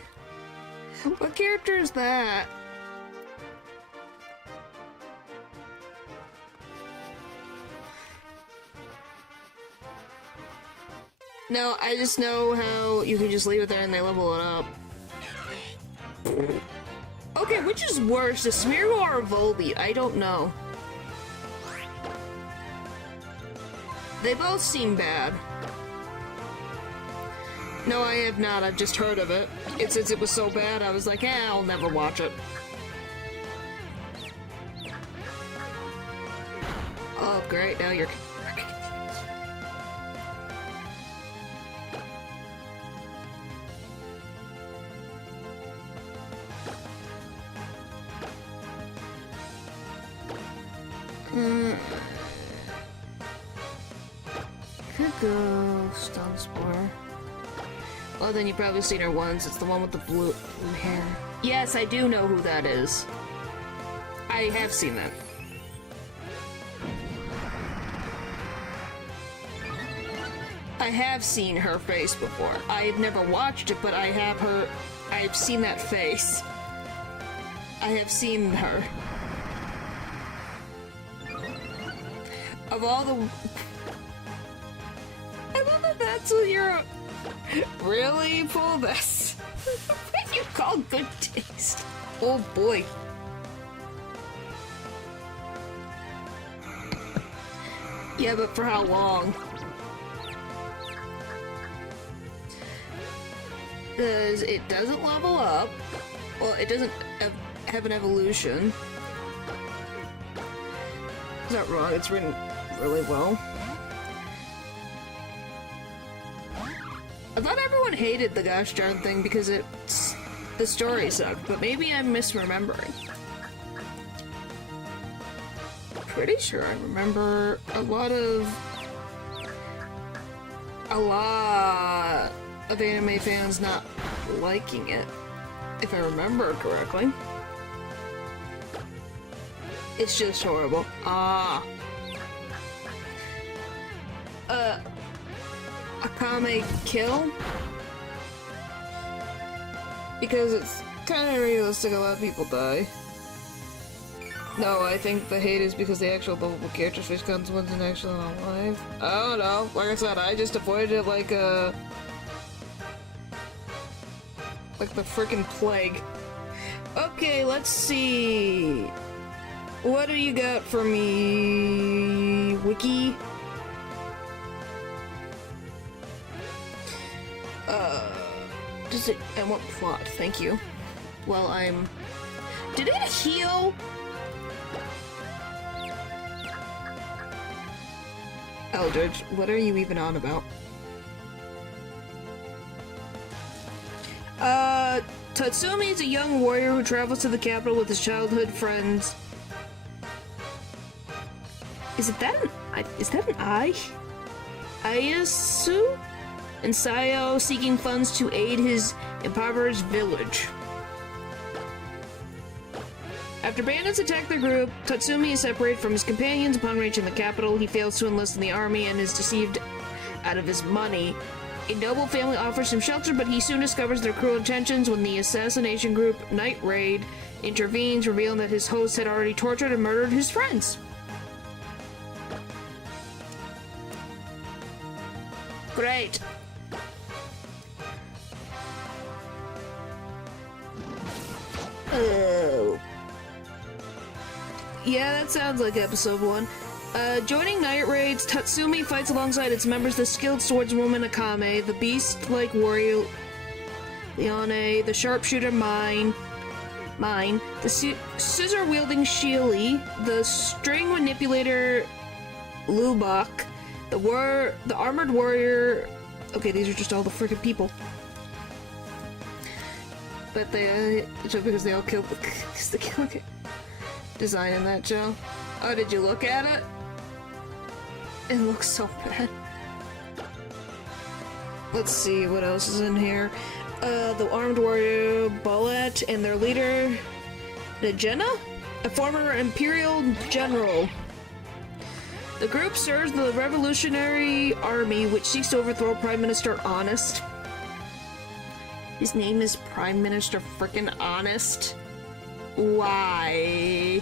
What character is that? No, I just know how you can just leave it there and they level it up. Okay, which is worse, a Smeargle or a Volbeat? I don't know. They both seem bad. No, I have not. I've just heard of it. Since it was so bad, I was like, I'll never watch it. Oh, great. Now you're... Could go Stone Spore. Well, then you've probably seen her once. It's the one with the blue hair. Yes, I do know who that is. I have seen that. I have seen her face before. I've never watched it, but I've seen that face. I have seen her. Of all the... I love that that's what you're... Really? Pull this? What you call good taste? Oh boy. Yeah, but for how long? Because it doesn't level up. Well, it doesn't have an evolution. Is that wrong? It's written really well. I thought everyone hated the gosh darn thing because the story sucked, but maybe I'm misremembering. Pretty sure I remember a lot of anime fans not liking it, if I remember correctly. It's just horrible. Akame kill? Because it's kind of realistic, a lot of people die. No, I think the hate is because the actual lovable characters face consequences and actually not alive. I don't know. Like I said, I just avoided it like the freaking plague. Okay, let's see. What do you got for me, Wiki? Does it... I want plot, thank you. Well, did it heal? Eldridge, what are you even on about? Tatsumi is a young warrior who travels to the capital with his childhood friends. Is that an I? Ayasu? And Sayo seeking funds to aid his impoverished village. After bandits attack their group, Tatsumi is separated from his companions. Upon reaching the capital, he fails to enlist in the army and is deceived out of his money. A noble family offers him shelter, but he soon discovers their cruel intentions when the assassination group Night Raid intervenes, revealing that his hosts had already tortured and murdered his friends. Great. Oh. Yeah, that sounds like episode 1. Joining Night Raids, Tatsumi fights alongside its members the skilled swordswoman Akame, the beast-like warrior Leone, the sharpshooter Mine, the scissor-wielding Sheely, the string manipulator Lubak, the armored warrior... Okay, these are just all the freaking people. But because they all killed the killer design in that show. Oh, did you look at it? It looks so bad. Let's see what else is in here. The armed warrior Bullet and their leader Najena, a former imperial general. The group serves the Revolutionary Army, which seeks to overthrow Prime Minister Honest. His name is Prime Minister frickin' Honest. Why?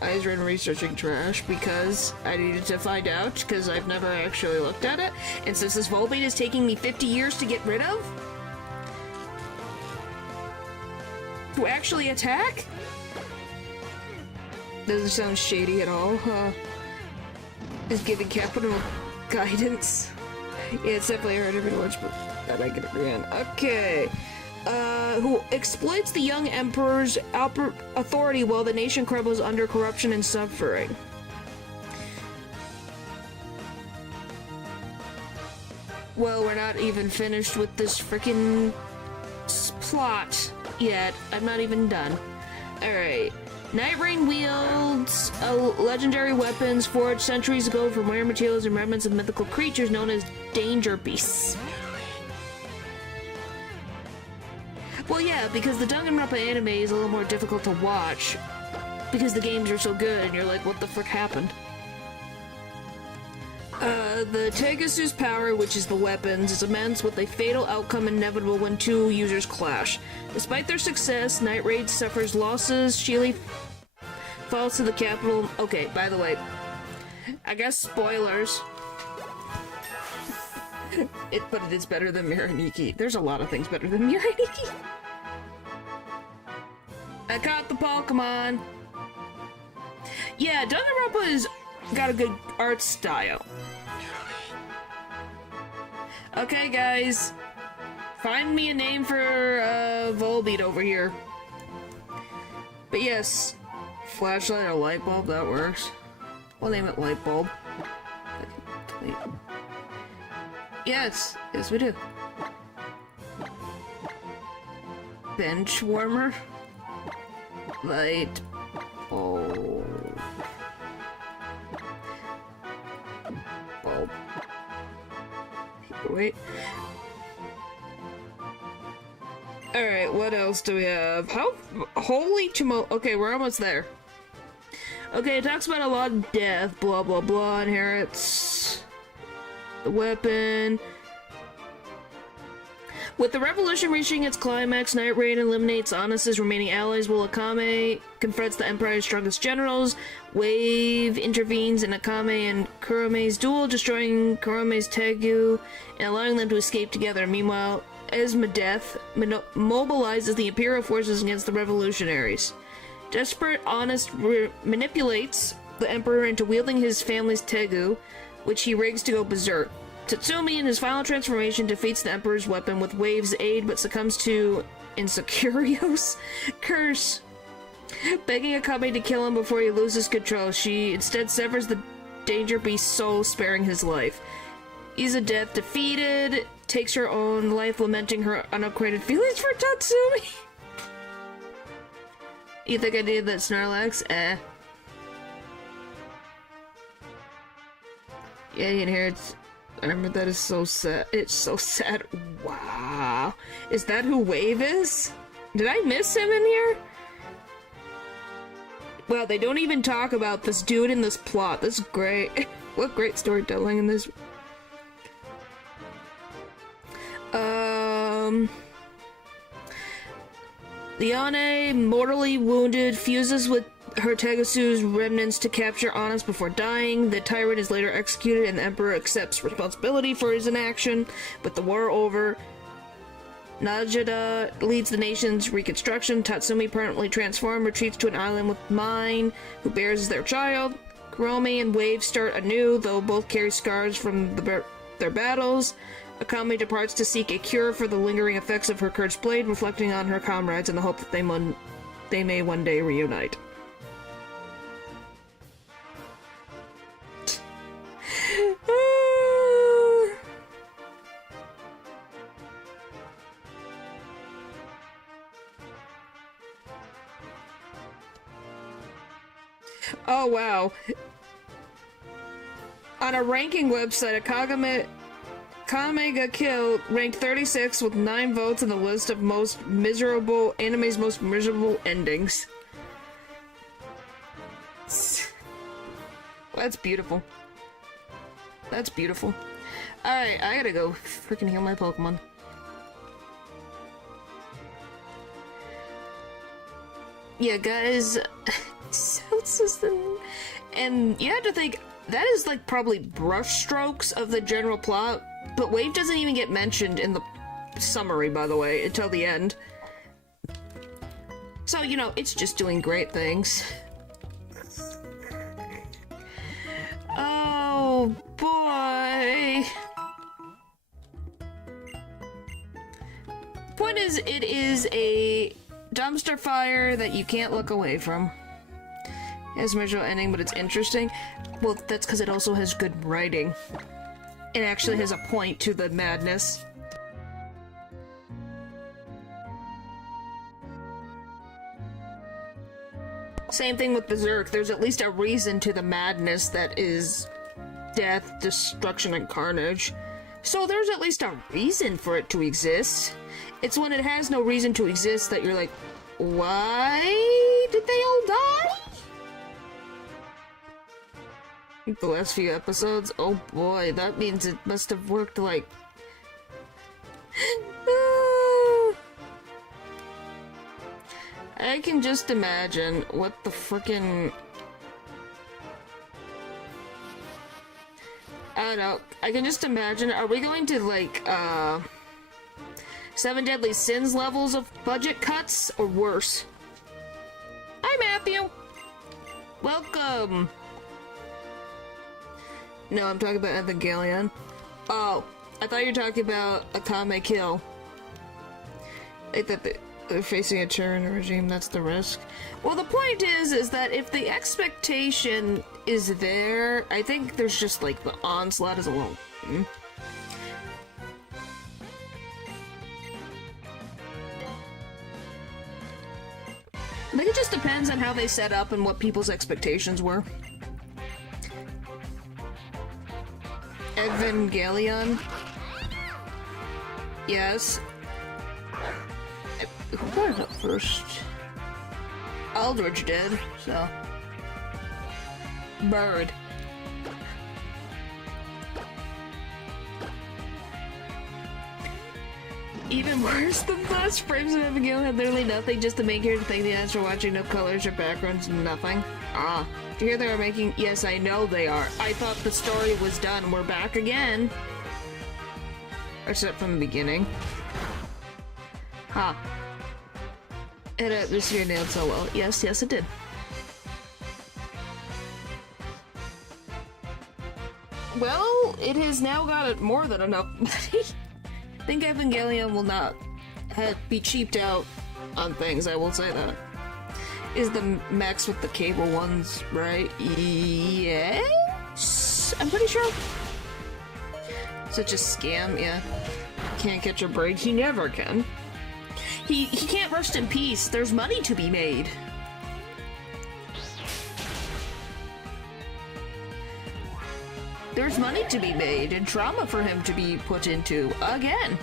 I was researching trash because I needed to find out, because I've never actually looked at it. And since this Volbeat is taking me 50 years to get rid of, to actually attack? Doesn't sound shady at all, huh? Is giving capital guidance. Yeah, it's definitely hard every once, but that I can agree on. Okay. Who exploits the young emperor's authority while the nation crumbles under corruption and suffering. Well, we're not even finished with this freaking plot yet. I'm not even done. Alright. Night Rain wields legendary weapons forged centuries ago from rare materials and remnants of mythical creatures known as danger beasts. Well, yeah, because the Danganronpa anime is a little more difficult to watch because the games are so good and you're like, what the frick happened? The Tegasu's power, which is the weapons, is immense with a fatal outcome inevitable when two users clash. Despite their success, Night Raid suffers losses, Sheely falls to the capital. Okay, by the way, I guess spoilers. But it is better than Miraniki. There's a lot of things better than Miraniki. I caught the Pokemon. Yeah, Danganronpa's got a good art style. Okay, guys. Find me a name for Volbeat over here. But yes, flashlight or light bulb, that works. We'll name it light bulb. Yes, yes we do. Bench warmer. Light bulb. Bulb. Wait. Alright, what else do we have? How? Holy tomo. Okay, we're almost there. Okay, it talks about a lot of death, blah blah blah, inherits the weapon. With the revolution reaching its climax, Night Raid eliminates Honest's remaining allies while Akame confronts the Empire's strongest generals. Wave intervenes in Akame and Kurome's duel, destroying Kurome's Tegu and allowing them to escape together. Meanwhile, Esmadeth mobilizes the Imperial forces against the revolutionaries. Desperate, Honest manipulates the Emperor into wielding his family's Tegu, which he rigs to go berserk. Tatsumi, in his final transformation, defeats the Emperor's weapon with Wave's aid, but succumbs to Insecurio's curse. Begging Akame to kill him before he loses control, she instead severs the Danger Beast's soul, sparing his life. Death, defeated, takes her own life, lamenting her unupgraded feelings for Tatsumi. You think I needed that Snorlax? Eh. Yeah, he inherits... I remember that is so sad. It's so sad. Wow. Is that who Wave is? Did I miss him in here? Wow, they don't even talk about this dude in this plot. This is great. What great storytelling in this. Liane, mortally wounded, fuses with her Tegasu's remnants to capture Honest before dying. The tyrant is later executed and the Emperor accepts responsibility for his inaction. With the war over, Najida leads the nation's reconstruction. Tatsumi, permanently transformed, retreats to an island with Mine, who bears their child. Kurome and Wave start anew, though both carry scars from their battles. Akame departs to seek a cure for the lingering effects of her cursed blade, reflecting on her comrades in the hope that they may one day reunite. Oh wow. On a ranking website, Akame got killed, ranked 36 with 9 votes in the list of anime's most miserable endings. That's beautiful. That's beautiful. Alright, I gotta go freaking heal my Pokemon. Yeah, guys, sound system, and you have to think, that is like probably brush strokes of the general plot, but Wave doesn't even get mentioned in the summary, by the way, until the end. So, you know, it's just doing great things. Oh, boy. Point is, it is a dumpster fire that you can't look away from. It has a miserable ending, but it's interesting. Well, that's because it also has good writing. It actually has a point to the madness. Same thing with Berserk. There's at least a reason to the madness that is death, destruction, and carnage. So there's at least a reason for it to exist. It's when it has no reason to exist that you're like, why did they all die? The last few episodes? Oh boy, that means it must have worked like... I can just imagine what the frickin'... I don't know. I can just imagine, are we going to like, 7 Deadly Sins levels of budget cuts, or worse? Hi, Matthew! Welcome! No, I'm talking about Evangelion. Oh, I thought you were talking about Akame Kill. Like that they're facing a tyranny regime, that's the risk. Well, the point is that if the expectation is there, I think there's just like the onslaught is a little... I think it just depends on how they set up and what people's expectations were. Evangelion? Yes. Who brought it up first? Aldridge did, so... Bird. Even worse, the last frames of Evangelion had literally nothing, just the main character thank the audience for watching, no colors or backgrounds, nothing. Ah. Do you hear they are making- Yes, I know they are. I thought the story was done. We're back again. Except from the beginning. Ha. And this year nailed so well. Yes, yes it did. Well, it has now got more than enough money. I think Evangelion will not be cheaped out on things, I will say that. Is the Max with the cable ones, right? Yes? I'm pretty sure. Such a scam, yeah. Can't catch a break. He never can. He can't rest in peace. There's money to be made. There's money to be made and trauma for him to be put into again.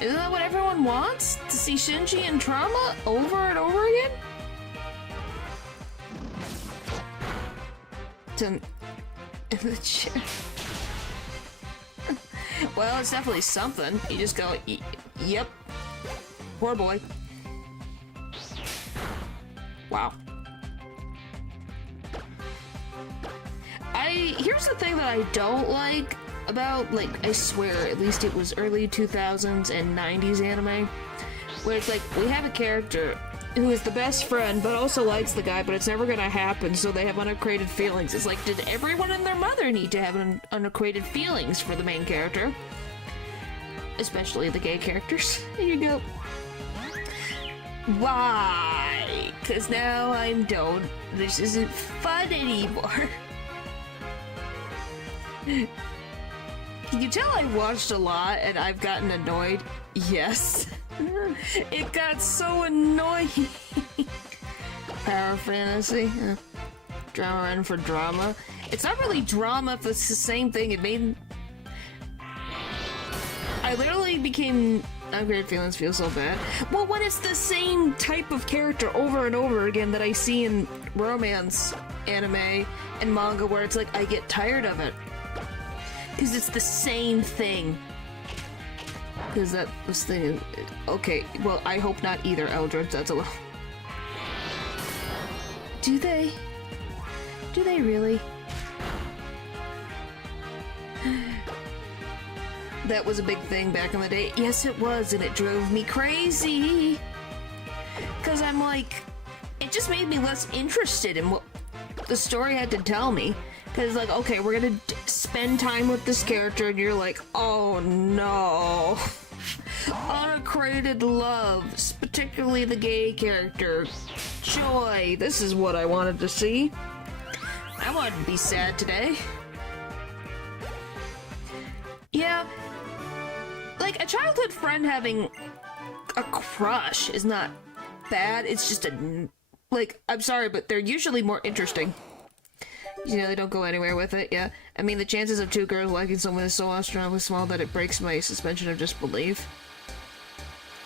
Isn't that what everyone wants? To see Shinji in trauma over and over again? In the chair. Well, it's definitely something. You just go, yep. Poor boy. Wow. Here's the thing that I don't like about, like, I swear, at least it was early 2000s and 90s anime, where it's like, we have a character who is the best friend, but also likes the guy, but it's never gonna happen, so they have unequated feelings. It's like, did everyone and their mother need to have unequated feelings for the main character? Especially the gay characters. There you go. Why? Because now I'm done. This isn't fun anymore. Can you tell I watched a lot and I've gotten annoyed? Yes. It got so annoying. Power fantasy. Drama run for drama. It's not really drama if it's the same thing. It made... I literally became... Ungraded feelings feel so bad. Well, when it's the same type of character over and over again that I see in romance, anime, and manga where it's like, I get tired of it. Because it's the same thing. Because that was thinking, okay, well, I hope not either, Eldred, that's a little... Do they? Do they really? That was a big thing back in the day. Yes, it was, and it drove me crazy. Because I'm like, it just made me less interested in what the story had to tell me. Because, like, okay, we're gonna spend time with this character, and you're like, oh no. Unaccredited love, particularly the gay character. Joy, this is what I wanted to see. I wanted to be sad today. Yeah. Like, a childhood friend having a crush is not bad. It's just a... Like, I'm sorry, but they're usually more interesting. You know, they don't go anywhere with it, yeah. I mean, the chances of two girls liking someone is so astronomically small that it breaks my suspension of disbelief.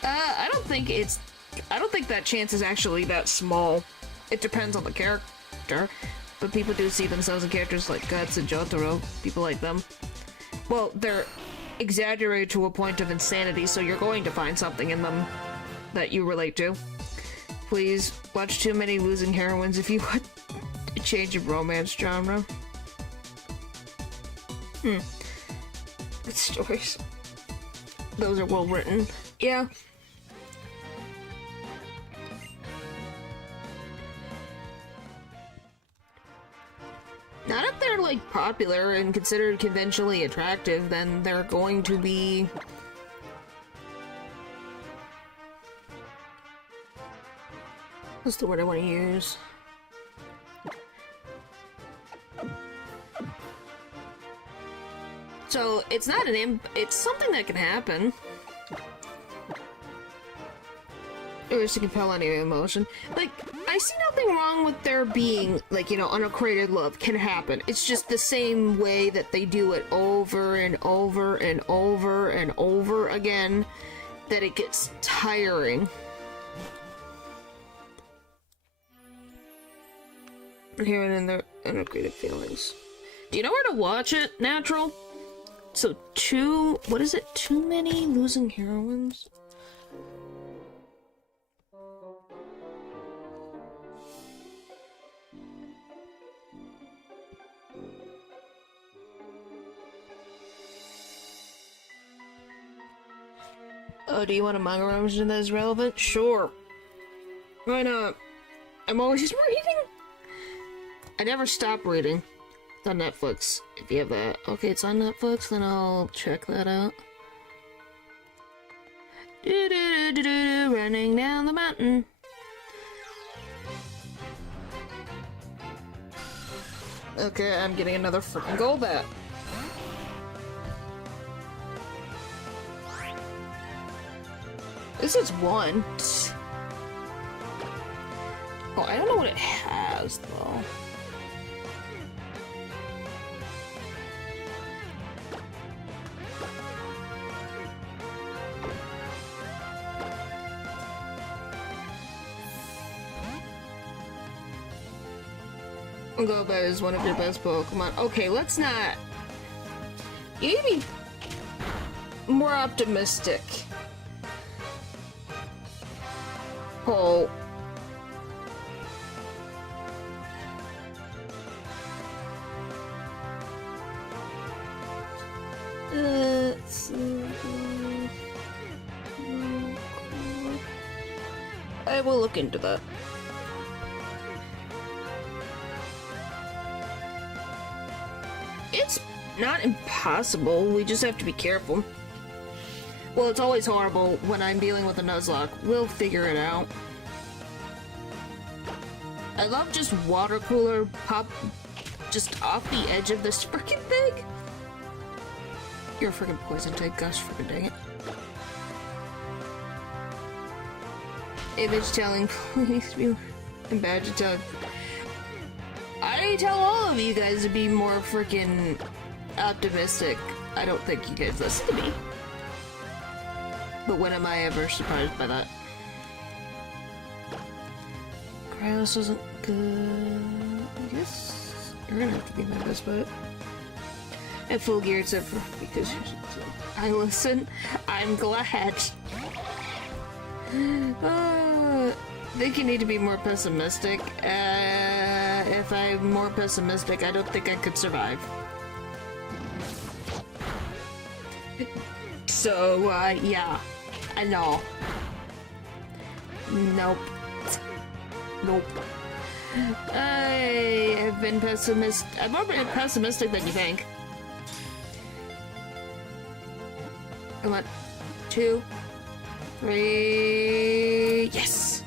I don't think that chance is actually that small. It depends on the character. But people do see themselves in characters like Guts and Jotaro. People like them. Well, they're exaggerated to a point of insanity, so you're going to find something in them that you relate to. Please, watch too many losing heroines if you want a change of romance genre. Good stories. Those are well written. Yeah. Not if they're, like, popular and considered conventionally attractive, then they're going to be... What's the word I want to use? So, it's not an it's something that can happen. Or is to compel any emotion. Like, I see nothing wrong with there being, like, you know, unaccredited love can happen. It's just the same way that they do it over and over and over and over again that it gets tiring. Hearing in their unaccredited feelings. Do you know where to watch it, Natural? So, what is it? Too many losing heroines? Oh, do you want a manga version that is relevant? Sure. Why not? I'm always just reading. I never stop reading. It's on Netflix, if you have that. Okay, it's on Netflix, then I'll check that out. Running down the mountain. Okay, I'm getting another freaking gold bat. This is one. Oh, I don't know what it has, though. Golbat is one of your best Pokemon. Okay, let's not... You need to be more optimistic. Oh. I will look into that. It's not impossible, we just have to be careful. Well, it's always horrible when I'm dealing with a Nuzlocke. We'll figure it out. I love just water cooler pop just off the edge of this freaking thing. You're a freaking poison type, gosh freaking dang it. Image telling, please be and badge telling. I tell all of you guys to be more freaking optimistic. I don't think you guys listen to me. But when am I ever surprised by that? Kryos wasn't good. I guess you're gonna have to be my best bet. I full gear except for because I listen. I'm glad. Think you need to be more pessimistic. If I'm more pessimistic, I don't think I could survive. So, yeah. I know. Nope. Nope. I have been pessimistic. I'm more pessimistic than you think. I want 2, 3. Yes.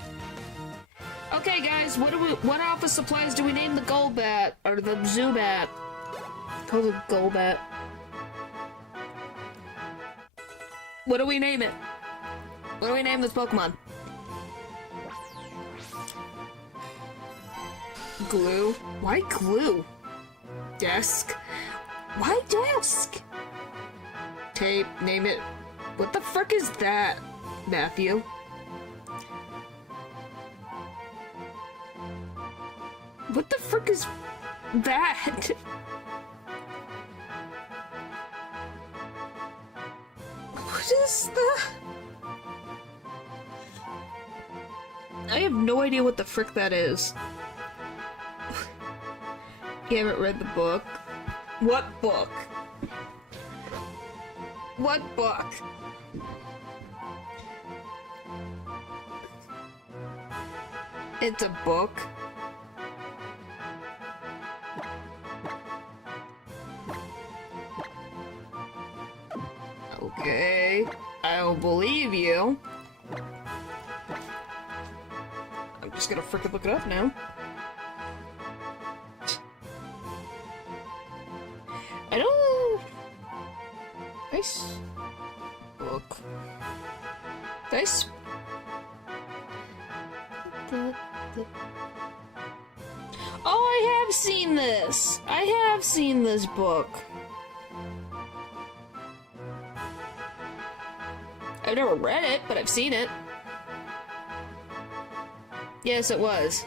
Okay, guys. What office supplies do we name the Golbat or the Zubat? Call it Golbat. What do we name it? What do we name this Pokemon? Glue? Why glue? Desk? Why desk? Tape, name it. What the frick is that, Matthew? What the frick is that? What is that? I have no idea what the frick that is. You haven't read the book? What book? What book? It's a book. Okay, I'll believe you. I'm just gonna frickin' look it up now. I don't... Nice book. Nice. Oh, I have seen this! I have seen this book. I've never read it, but I've seen it. Yes, it was.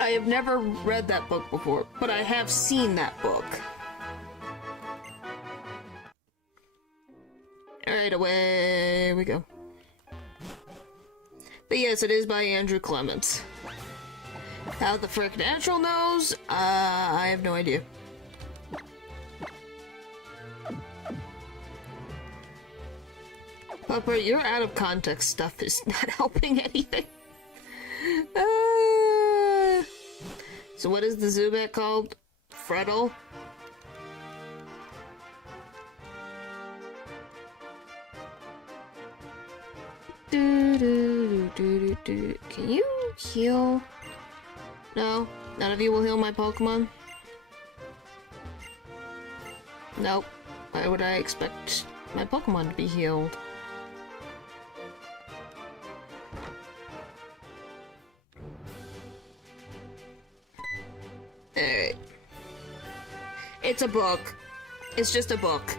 I have never read that book before, but I have seen that book. Alright, away we go. But yes, it is by Andrew Clements. How the frick Natural knows? I have no idea. Papa, your out of context stuff is not helping anything. So what is the Zubat called? Freddle? Can you heal? No? None of you will heal my Pokemon? Nope. Why would I expect my Pokemon to be healed? Alright. It's a book. It's just a book.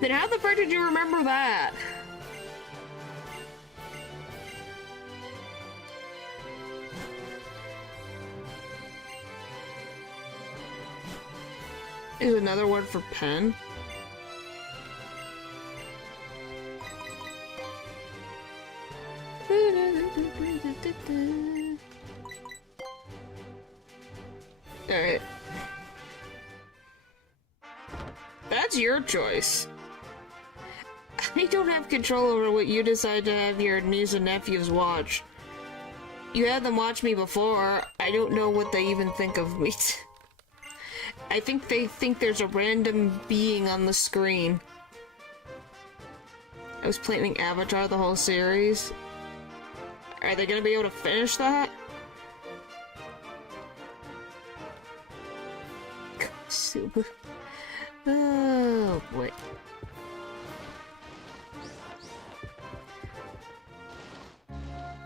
Then how the frick did you remember that? Is another word for pen? Alright. That's your choice. I don't have control over what you decide to have your niece and nephews watch. You had them watch me before. I don't know what they even think of me. I think they think there's a random being on the screen. I was planning Avatar the whole series. Are they gonna be able to finish that? Super. Oh boy.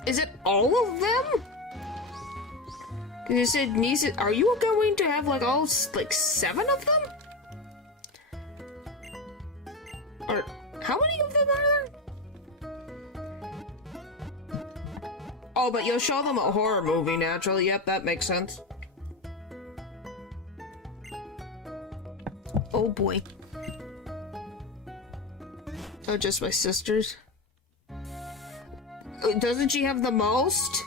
Is it all of them? Cause you said nieces. Are you going to have like all like 7 of them? Oh, but you'll show them a horror movie, naturally. Yep, that makes sense. Oh boy. Oh, just my sisters. Doesn't she have the most?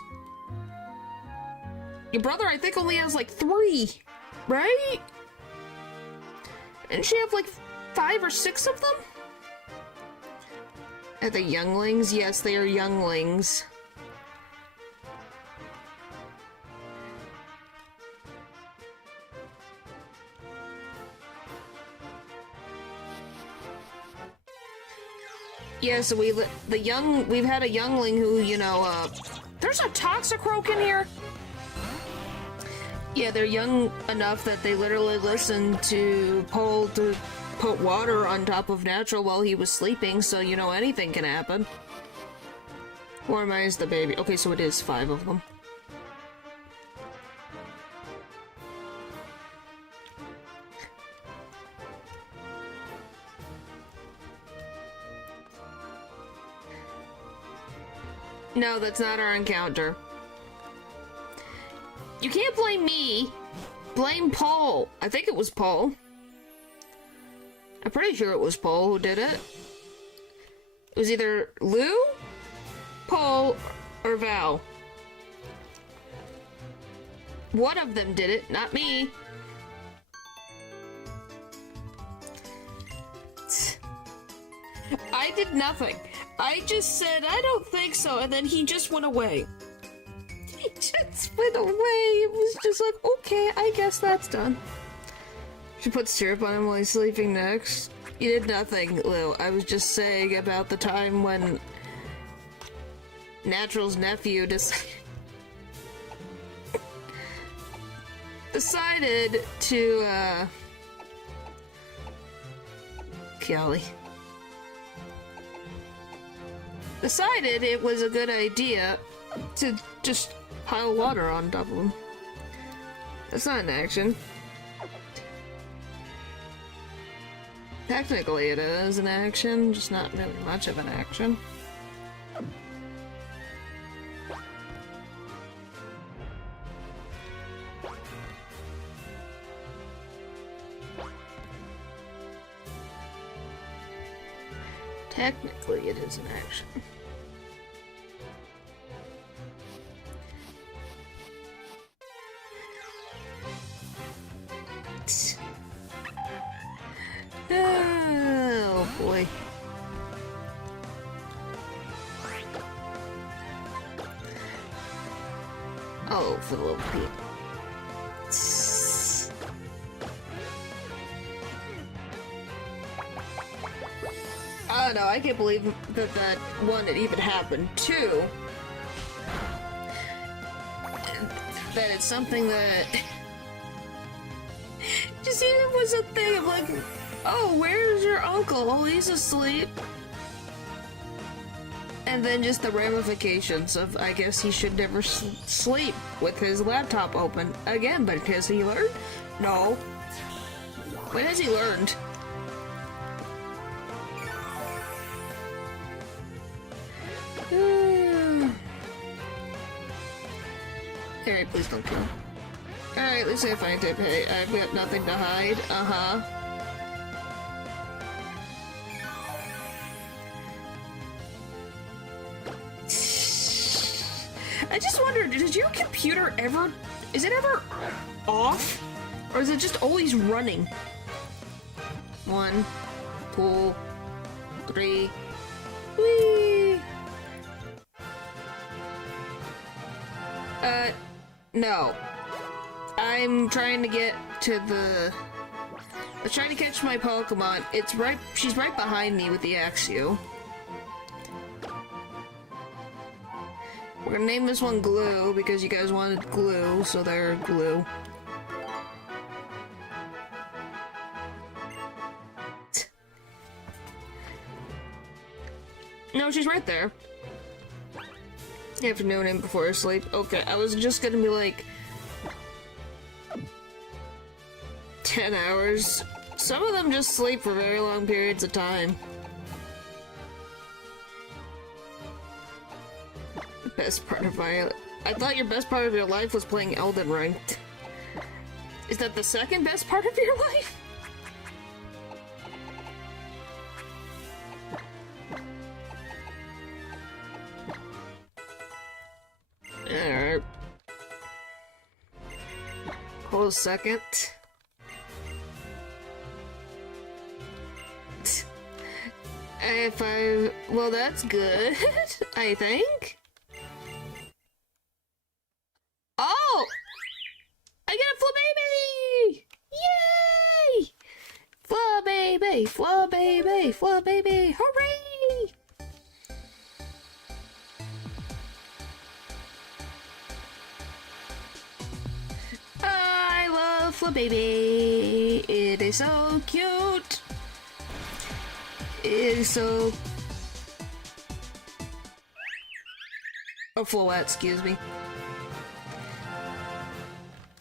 Your brother, I think, only has like 3, right? Didn't she have like 5 or 6 of them? Are they younglings? Yes, they are younglings. Yeah, so we've had a youngling who, you know, there's a Toxicroak in here? Yeah, they're young enough that they literally listened to Paul to put water on top of Natural while he was sleeping, so, you know, anything can happen. Or am I as the baby? Okay, so it is 5 of them. No, that's not our encounter. You can't blame me. Blame Paul. I think it was Paul. I'm pretty sure it was Paul who did it. It was either Lou, Paul, or Val. One of them did it, not me. I did nothing. I just said, I don't think so, and then he just went away. He just went away. It was just like, okay, I guess that's done. She put syrup on him while he's sleeping next. You did nothing, Lou. I was just saying about the time when Natural's nephew decided to, Kelly. Decided it was a good idea to just pile water on top of him. That's not an action. Technically it is an action, just not really much of an action. Technically it is an action. Oh boy. Oh, for the little people. Oh no, I can't believe that one, it even happened. 2, that it's something that just even was a thing of like, oh, where's your uncle? Oh, he's asleep. And then just the ramifications of, I guess he should never sleep with his laptop open again, but has he learned? No. When has he learned? Alright, please don't kill him. Alright, let's see if I can hey, I've got nothing to hide. Uh-huh. I just wondered, does your computer ever... is it ever off? Or is it just always running? 1, 2, 3... Whee! No. I'm trying to get to the... I was trying to catch my Pokemon. It's right... she's right behind me with the Axew. We're gonna name this one Glue, because you guys wanted glue, so they're Glue. No, she's right there. Afternoon and before sleep. Okay, I was just gonna be like 10 hours. Some of them just sleep for very long periods of time. Best part of my... I thought your best part of your life was playing Elden Ring. Is that the second best part of your life? Alright. Hold a second. Well, that's good, I think. Oh! I get a Flababy! Yay! Flababy! Flababy! Flababy! Hooray! I love Flababy! It is so cute! It is so... Oh, Floette, excuse me.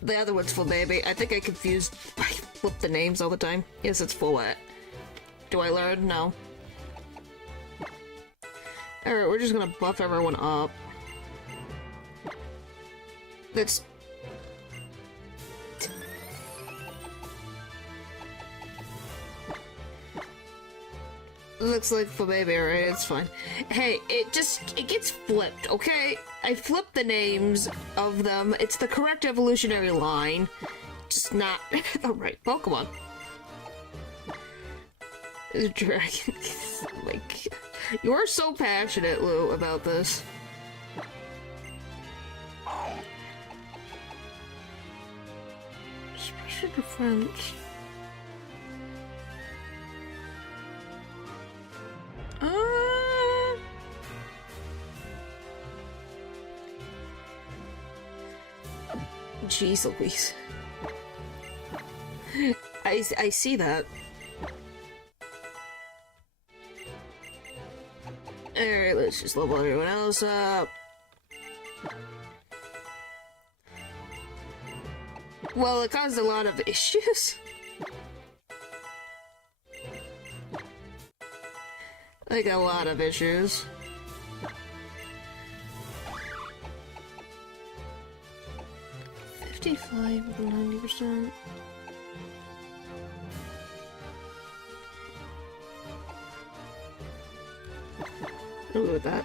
The other one's Flababy. I think I confused... I flip the names all the time. Yes, it's Floette. Do I learn? No. Alright, we're just gonna buff everyone up. That's... Looks like Flababy, right? It's fine. Hey, it gets flipped, okay? I flipped the names of them. It's the correct evolutionary line. Just not the right Pokemon. This dragon. Like, you are so passionate, Lou, about this. Special defense. Jeez Louise. I see that. Alright, let's just level everyone else up. Well, it caused a lot of issues. Like a lot of issues. With 90%. I'll go with that.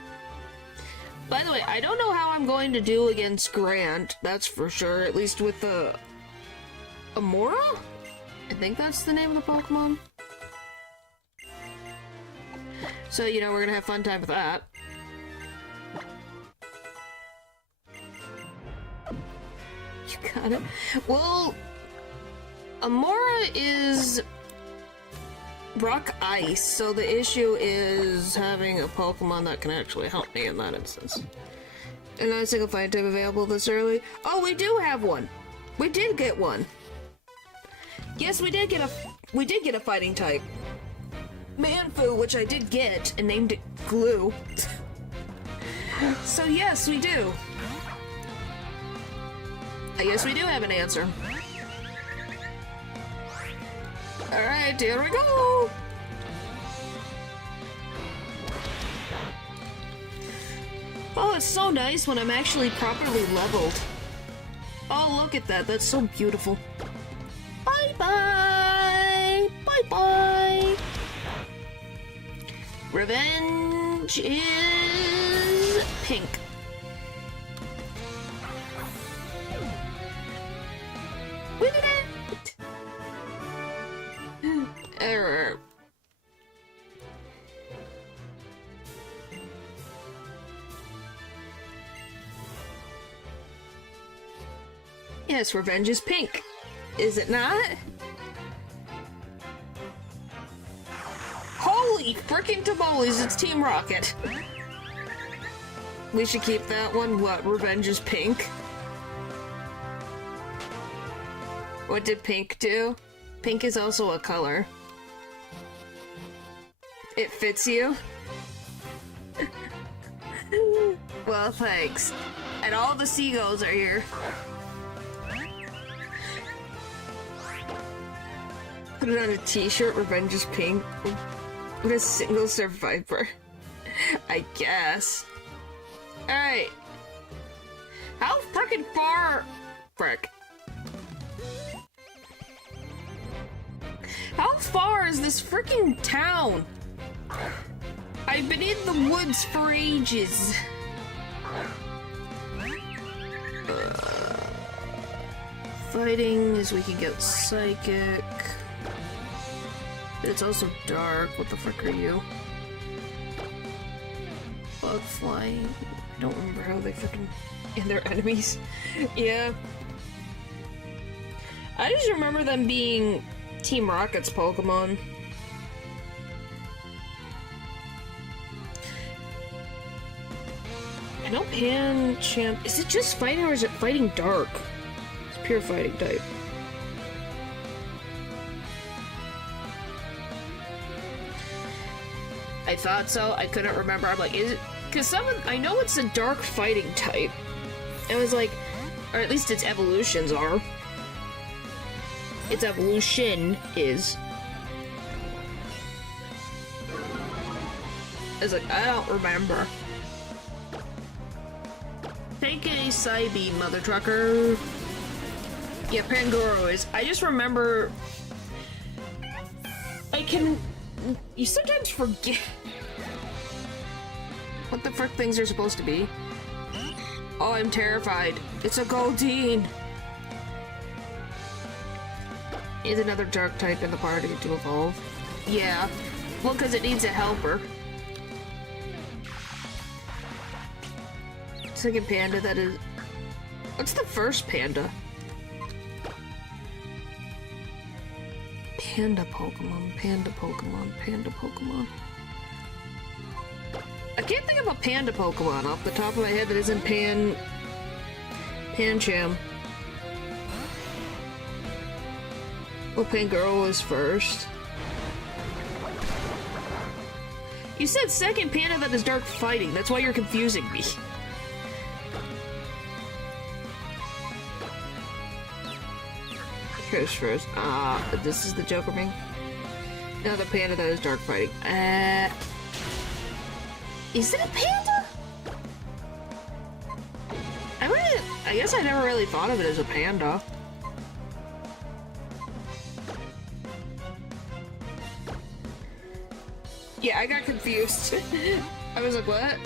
By the way, I don't know how I'm going to do against Grant, that's for sure, at least with the... Amora? I think that's the name of the Pokemon. So, you know, we're gonna have fun time with that. You got it. Well, Amora is rock ice, so the issue is having a Pokemon that can actually help me in that instance. And not a single fighting type available this early. Oh, we do have one. We did get one. Yes, we did get a fighting type. Manfu, which I did get and named it Glue. So yes, we do. I guess we do have an answer. Alright, here we go! Oh, it's so nice when I'm actually properly leveled. Oh, look at that. That's so beautiful. Bye-bye! Bye-bye! Revenge is pink. We did it! Error. Yes, revenge is pink. Is it not? Holy frickin' tamales, it's Team Rocket. We should keep that one. What? Revenge is pink? What did pink do? Pink is also a color. It fits you? Well, thanks. And all the seagulls are here. Put it on a t-shirt, revenge is pink. With a single survivor. I guess. Alright. How frickin' far... Frick. How far is this freaking town? I've been in the woods for ages. Fighting is we can get psychic. It's also dark. What the frick are you? Bug flying. I don't remember how they freaking... And their enemies. Yeah. I just remember them being Team Rocket's Pokemon. I know Champ. Is it just fighting or is it fighting dark? It's pure fighting type. I thought so. I couldn't remember. I'm like, is it? Because I know it's a dark fighting type. It was like, or at least its evolutions are. Its evolution is. It's like, I don't remember. Take a Psybeam, mother trucker. Yeah, Pangoro is. I just remember. You sometimes forget what the frick things are supposed to be. Oh, I'm terrified. It's a Goldeen. Is another dark type in the party to evolve? Yeah. Well, because it needs a helper. Second panda that is... What's the first panda? Panda Pokemon, Panda Pokemon, Panda Pokemon. I can't think of a Panda Pokemon off the top of my head that isn't Pancham. Well, Pangoro was first. You said second panda that is dark fighting. That's why you're confusing me. Who's first? This is the Joker ring. No, the panda that is dark fighting. Is it a panda? I guess I never really thought of it as a panda. Yeah, I got confused. I was like, what?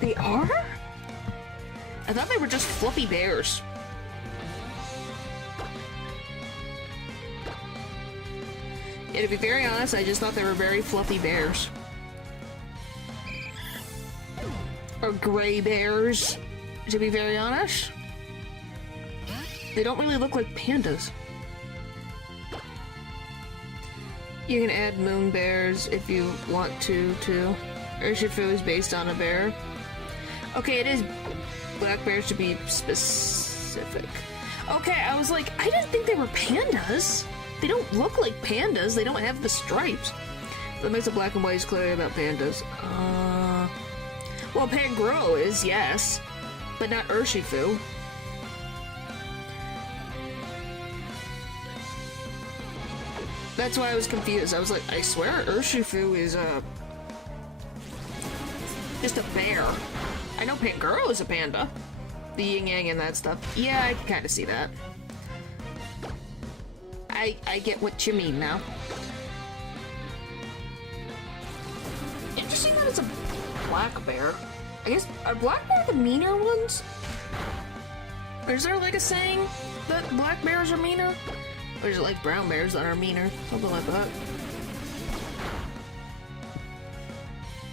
They are? I thought they were just fluffy bears. Yeah, to be very honest, I just thought they were very fluffy bears. Or gray bears, to be very honest. They don't really look like pandas. You can add moon bears if you want to, too. Urshifu is based on a bear. Okay, it is black bears to be specific. Okay, I was like, I didn't think they were pandas. They don't look like pandas. They don't have the stripes. That makes the black and white is clearly about pandas. Well, Pangoro is, yes. But not Urshifu. That's why I was confused. I was like, I swear Urshifu is, just a bear. I know Pangoro is a panda. The yin-yang and that stuff. Yeah, I can kind of see that. I get what you mean now. Interesting that it's a black bear. I guess, are black bear the meaner ones? Or is there like a saying that black bears are meaner? Or is it like brown bears that are meaner? Something like that.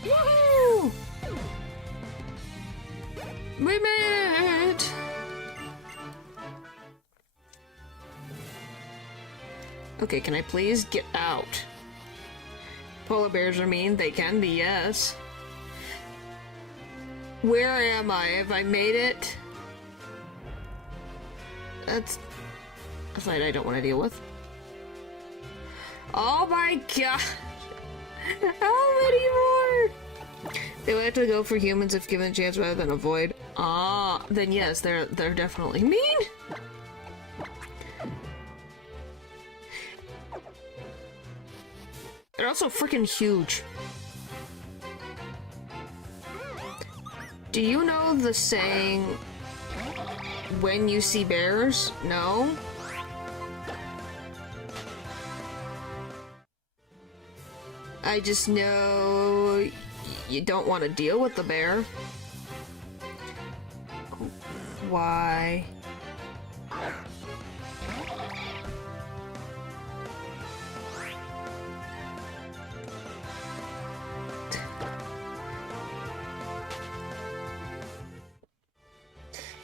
Woohoo! We made it! Okay, can I please get out? Polar bears are mean. They can be, yes. Where am I? Have I made it? That's a fight I don't want to deal with. Oh my god! How many more? They would have to go for humans if given a chance rather than avoid. Then yes, they're definitely mean. They're also freaking huge. Do you know the saying, when you see bears? No? I just know you don't want to deal with the bear. Why?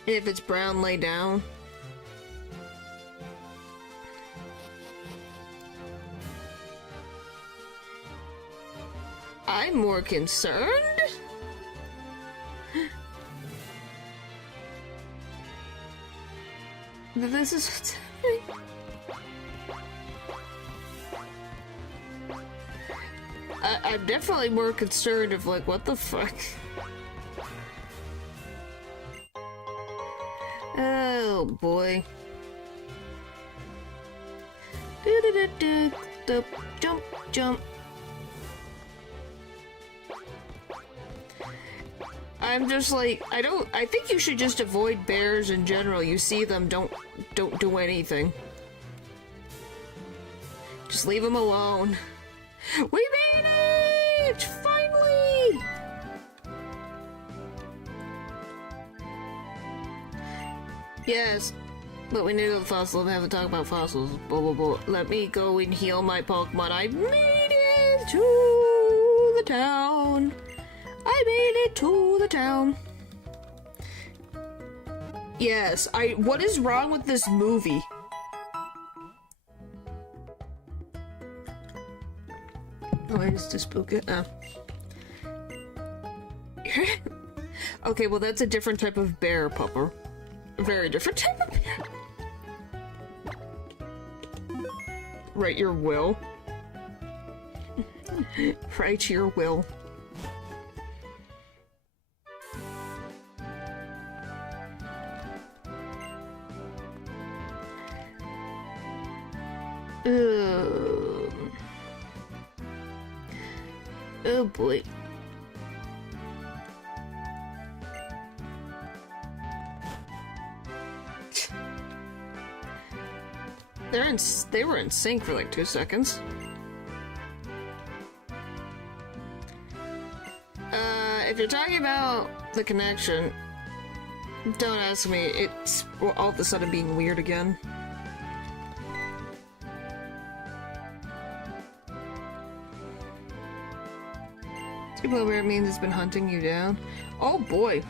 If it's brown, lay down. I'm more concerned. That this is what's happening. I'm definitely more concerned of, like, what the fuck? Oh boy. Jump, jump. I'm just like, I think you should just avoid bears in general. You see them, don't do anything. Just leave them alone. We made it! Finally! Yes, but we need the fossil. We haven't talked about fossils. Blah, blah, blah. Let me go and heal my Pokemon. I made it to the town. I made it to the town. Yes, what is wrong with this movie? Oh, I just to spook it. Oh. Okay, well that's a different type of bear, Pupper. A very different type of bear. Write your will. Write your will. Oh boy. They were in sync for like 2 seconds. If you're talking about the connection, don't ask me. It's all of a sudden being weird again. Where it means it's been hunting you down. Oh boy.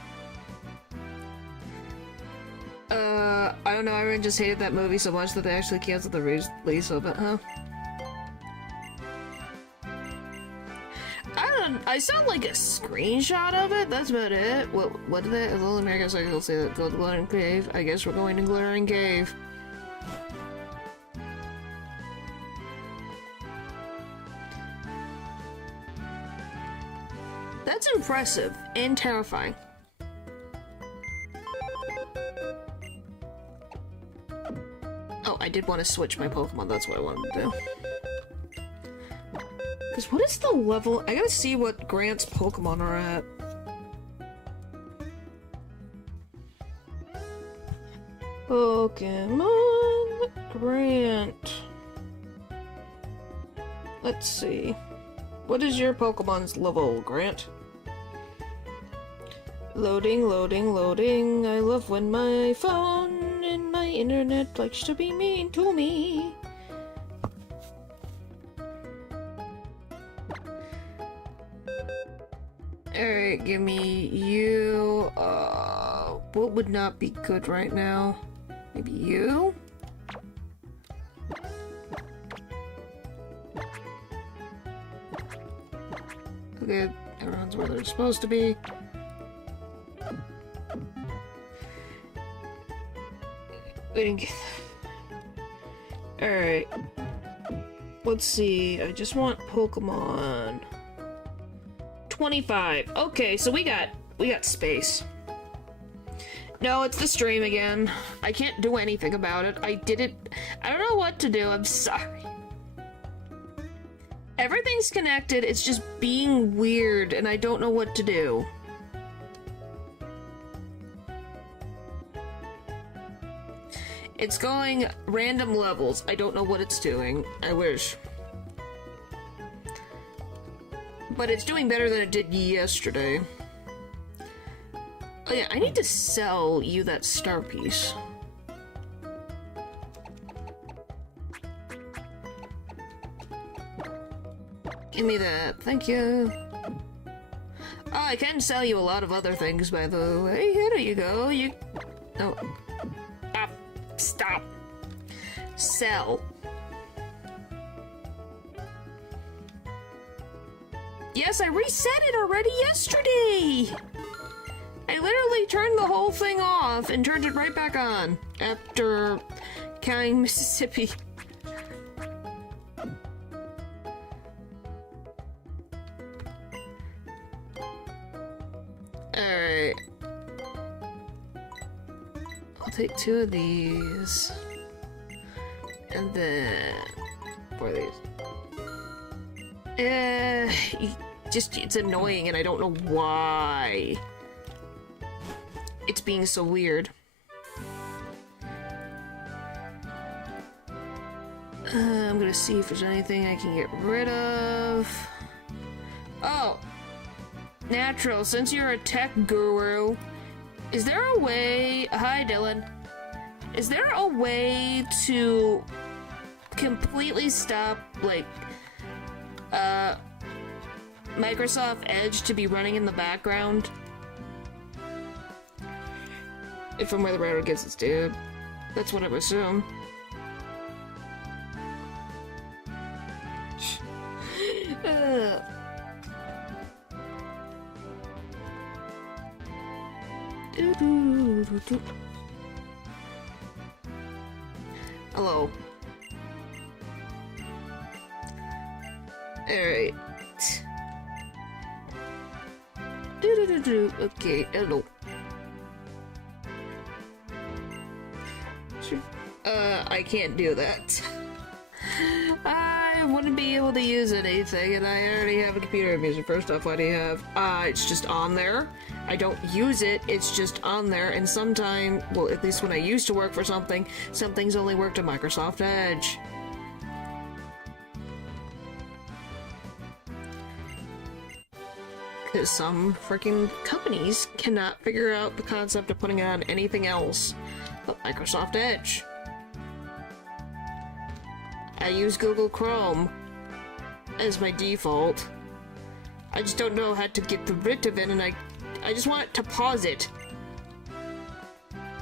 I don't know, everyone just hated that movie so much that they actually canceled the release of it, huh? I saw like a screenshot of it, that's about it. What did that? Little America Cycle say that? Go to Glaring Cave. I guess we're going to Glaring Cave. That's impressive and terrifying. Oh, I did want to switch my Pokemon, that's what I wanted to do. Because what is the level? I gotta see what Grant's Pokemon are at. Pokemon Grant. Let's see. What is your Pokemon's level, Grant? Loading, loading, loading. I love when my phone and my internet likes to be mean to me. Alright, give me you. What would not be good right now? Maybe you? Okay, everyone's where they're supposed to be. We didn't get... Alright. Let's see, I just want Pokemon... 25. Okay, so we got space. No, it's the stream again. I can't do anything about it. I don't know what to do, I'm sorry. Everything's connected, it's just being weird, and I don't know what to do. It's going random levels. I don't know what it's doing. I wish. But it's doing better than it did yesterday. Oh yeah, I need to sell you that star piece. Give me that. Thank you. Oh, I can sell you a lot of other things, by the way. Here you go. You... No. Ah, stop. Sell. Yes, I reset it already yesterday! I literally turned the whole thing off and turned it right back on after counting Mississippi. Alright. I'll take 2 of these. And then... 4 of these. It's annoying and I don't know why. It's being so weird. I'm gonna see if there's anything I can get rid of. Oh! Natural, since you're a tech guru, is there a way... Hi, Dylan. Is there a way to completely stop, like, Microsoft Edge to be running in the background? If from where the router gets its data. That's what I would assume. Hello. Alright. Okay, hello. I can't do that. I wouldn't be able to use anything, and I already have a computer I'm using. First off, what do you have? It's just on there. I don't use it, it's just on there, and sometimes, well, at least when I used to work for something, some things only worked on Microsoft Edge. Because some freaking companies cannot figure out the concept of putting it on anything else but Microsoft Edge. I use Google Chrome as my default. I just don't know how to get rid of it, and I just want to pause it.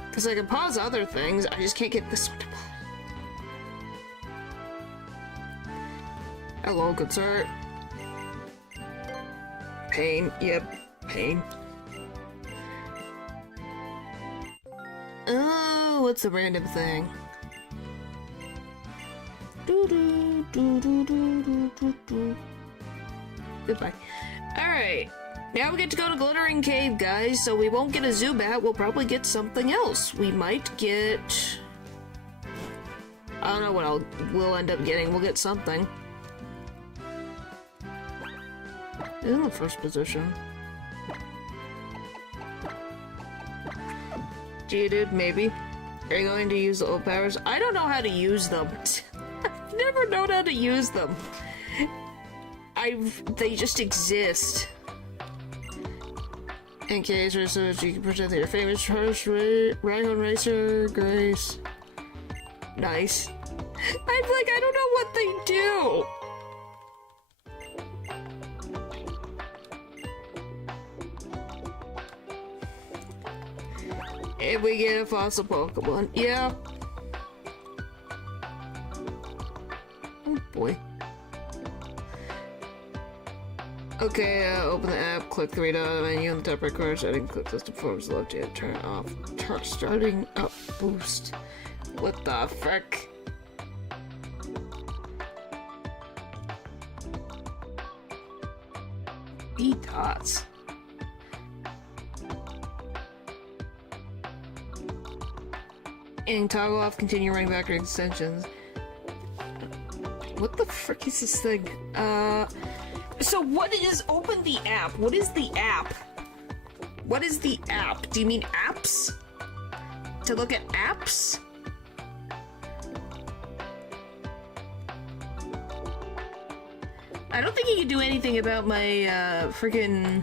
Because I can pause other things, I just can't get this one to pause. Hello, good sir. Pain, yep, pain. Oh, what's the random thing? Goodbye. Alright. Now we get to go to Glittering Cave, guys, so we won't get a Zubat, we'll probably get something else. We might get... I don't know what we'll end up getting, we'll get something. In the first position. Dude, maybe. Are you going to use the old powers? I don't know how to use them. I've never known how to use them. They just exist. In case research, you can pretend that your famous horse Rhyhorn Racer Grace. Nice. I'm like, I don't know what they do. If we get a fossil Pokemon, yeah. Oh boy. Okay, open the app, click the readout menu on the top right corner setting, click system forms left hand, turn off, starting up boost. What the frick? B-dots. And toggle off, continue running backward extensions. What the frick is this thing? So what is, open the app? What is the app? What is the app? Do you mean apps? To look at apps? I don't think he can do anything about my, freaking,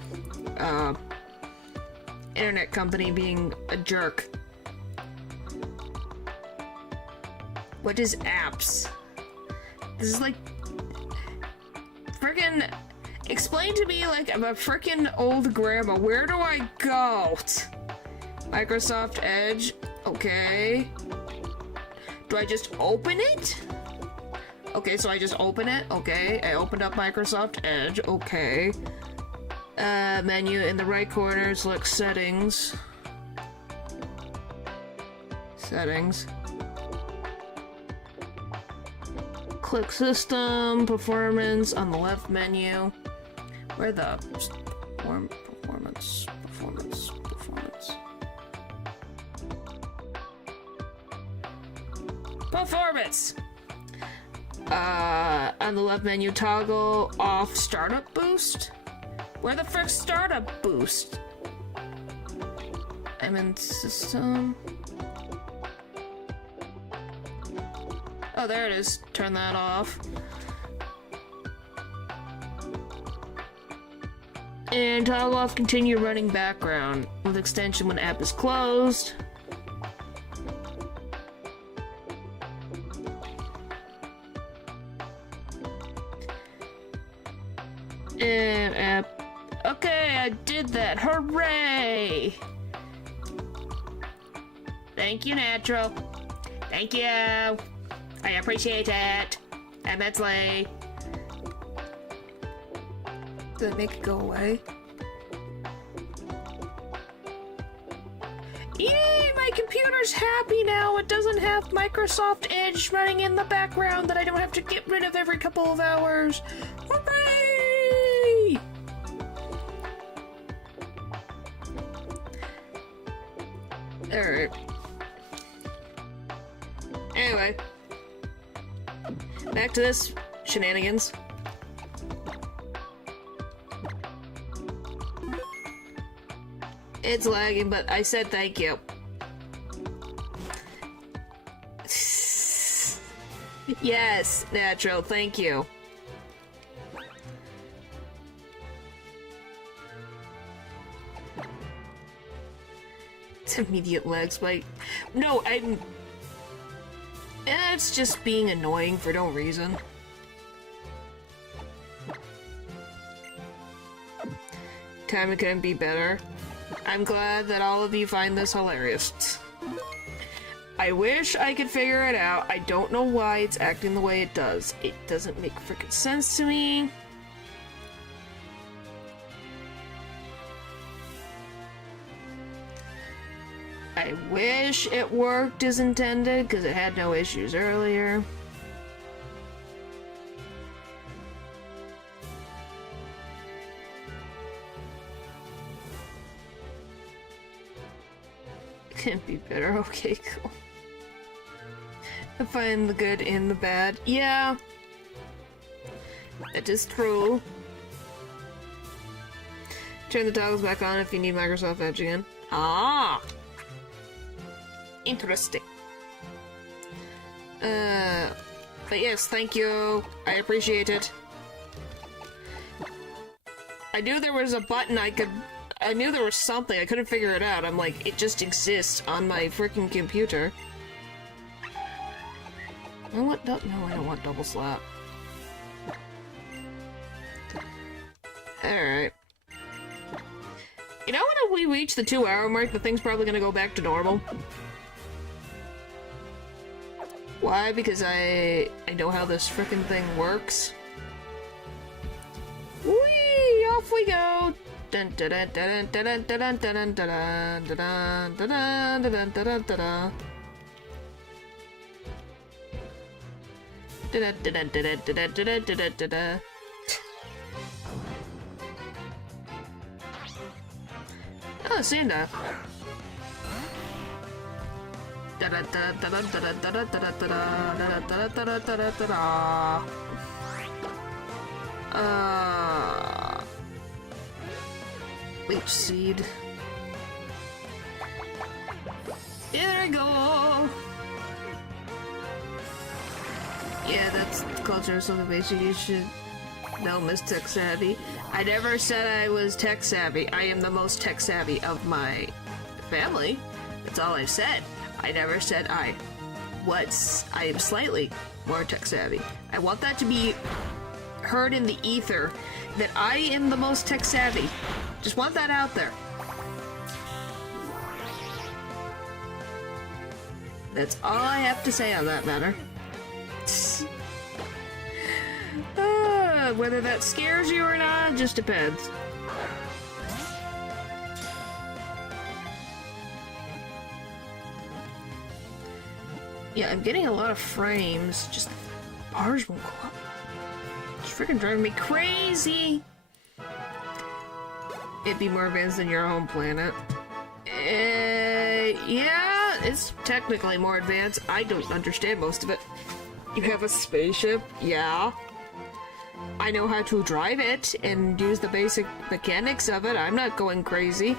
internet company being a jerk. What is apps? This is like... Freaking... Explain to me like I'm a freaking old grandma. Where do I go? Microsoft Edge. Okay. Do I just open it? Okay, so I just open it. Okay, I opened up Microsoft Edge. Okay. Menu in the right corner, select settings. Settings. Click system, performance on the left menu. Where the performance. Performance! On the left menu, toggle off startup boost. Where the frick's startup boost? I'm in system. Oh, there it is. Turn that off. And toggle off continue running background with extension when app is closed. And app. Okay, I did that. Hooray! Thank you, Natural. Thank you. I appreciate it. Immensely. Did it make it go away? Yay! My computer's happy now. It doesn't have Microsoft Edge running in the background that I don't have to get rid of every couple of hours. Hooray! Alright. Anyway. Back to this shenanigans. It's lagging, but I said thank you. Yes, Natural, thank you. It's immediate lag spike. No, I'm... It's just being annoying for no reason. Time it couldn't be better. I'm glad that all of you find this hilarious. I wish I could figure it out. I don't know why it's acting the way it does. It doesn't make freaking sense to me. I wish it worked as intended, because it had no issues earlier. Can't be better. Okay, cool. I find the good in the bad. Yeah. That is true. Turn the toggles back on if you need Microsoft Edge again. Ah! Interesting. But yes, thank you. I appreciate it. I knew there was a button I knew there was something. I couldn't figure it out. I'm like, it just exists on my freaking computer. I want no, I don't want double slap. Alright. You know when we reach the 2-hour mark, the thing's probably gonna go back to normal? Why? Because I know how this frickin' thing works. Whee! Off we go! Dun dun dun dun dun dun dun dun dun dun dun dun dun dun dun. Oh, Santa. Leech seed. There we go. Yeah, that's culture, so basically you should No, Miss Tech Savvy. I never said I was tech savvy. I am the most tech savvy of my family. That's all I've said. I never said I am slightly more tech savvy. I want that to be heard in the ether that I am the most tech savvy. Just want that out there. That's all I have to say on that matter. Whether that scares you or not, just depends. Yeah, I'm getting a lot of frames. Just bars won't go up. It's freaking driving me crazy. It'd be more advanced than your home planet. Yeah, it's technically more advanced. I don't understand most of it. You have a spaceship, yeah. I know how to drive it and use the basic mechanics of it. I'm not going crazy.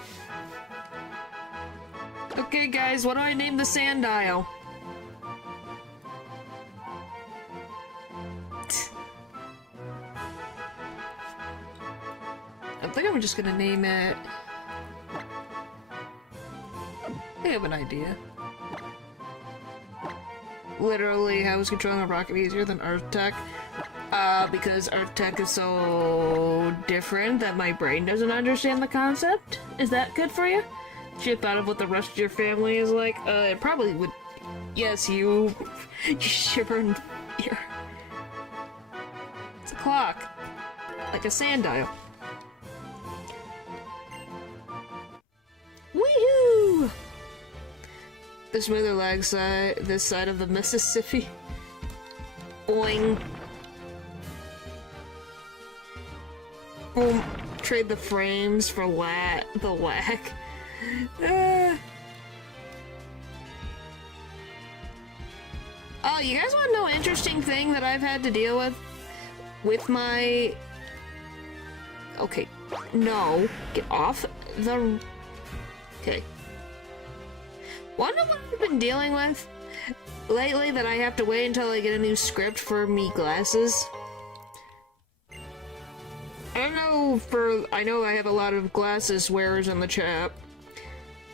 Okay, guys, what do I name the sand dial? I think I'm just gonna name it... I have an idea. Literally, how is controlling a rocket easier than Earth Tech? Because Earth Tech is so different that my brain doesn't understand the concept. Is that good for you? Shit out of what the rest of your family is like? It probably would... Yes, you shiver in fear. It's a clock. Like a sand dial. Woohoo! The smoother lag side, this side of the Mississippi. Boing. Boom. Trade the frames for the lag. Oh, you guys want to know an interesting thing that I've had to deal with my... Okay. No. Get off the... Okay. Wonder what I've been dealing with lately that I have to wait until I get a new script for me glasses. I know I have a lot of glasses wearers in the chat.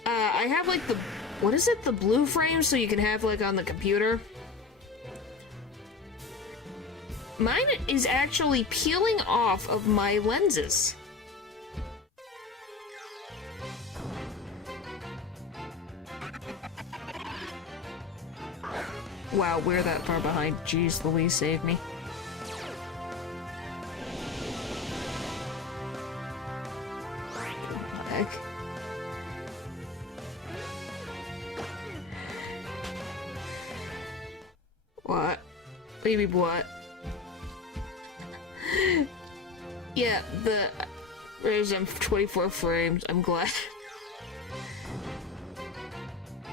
I have like the, what is it? The blue frame so you can have like on the computer. Mine is actually peeling off of my lenses. Wow, we're that far behind. Jeez Louise, save me. Heck. What? Baby, what? Yeah, there's 24 frames. I'm glad.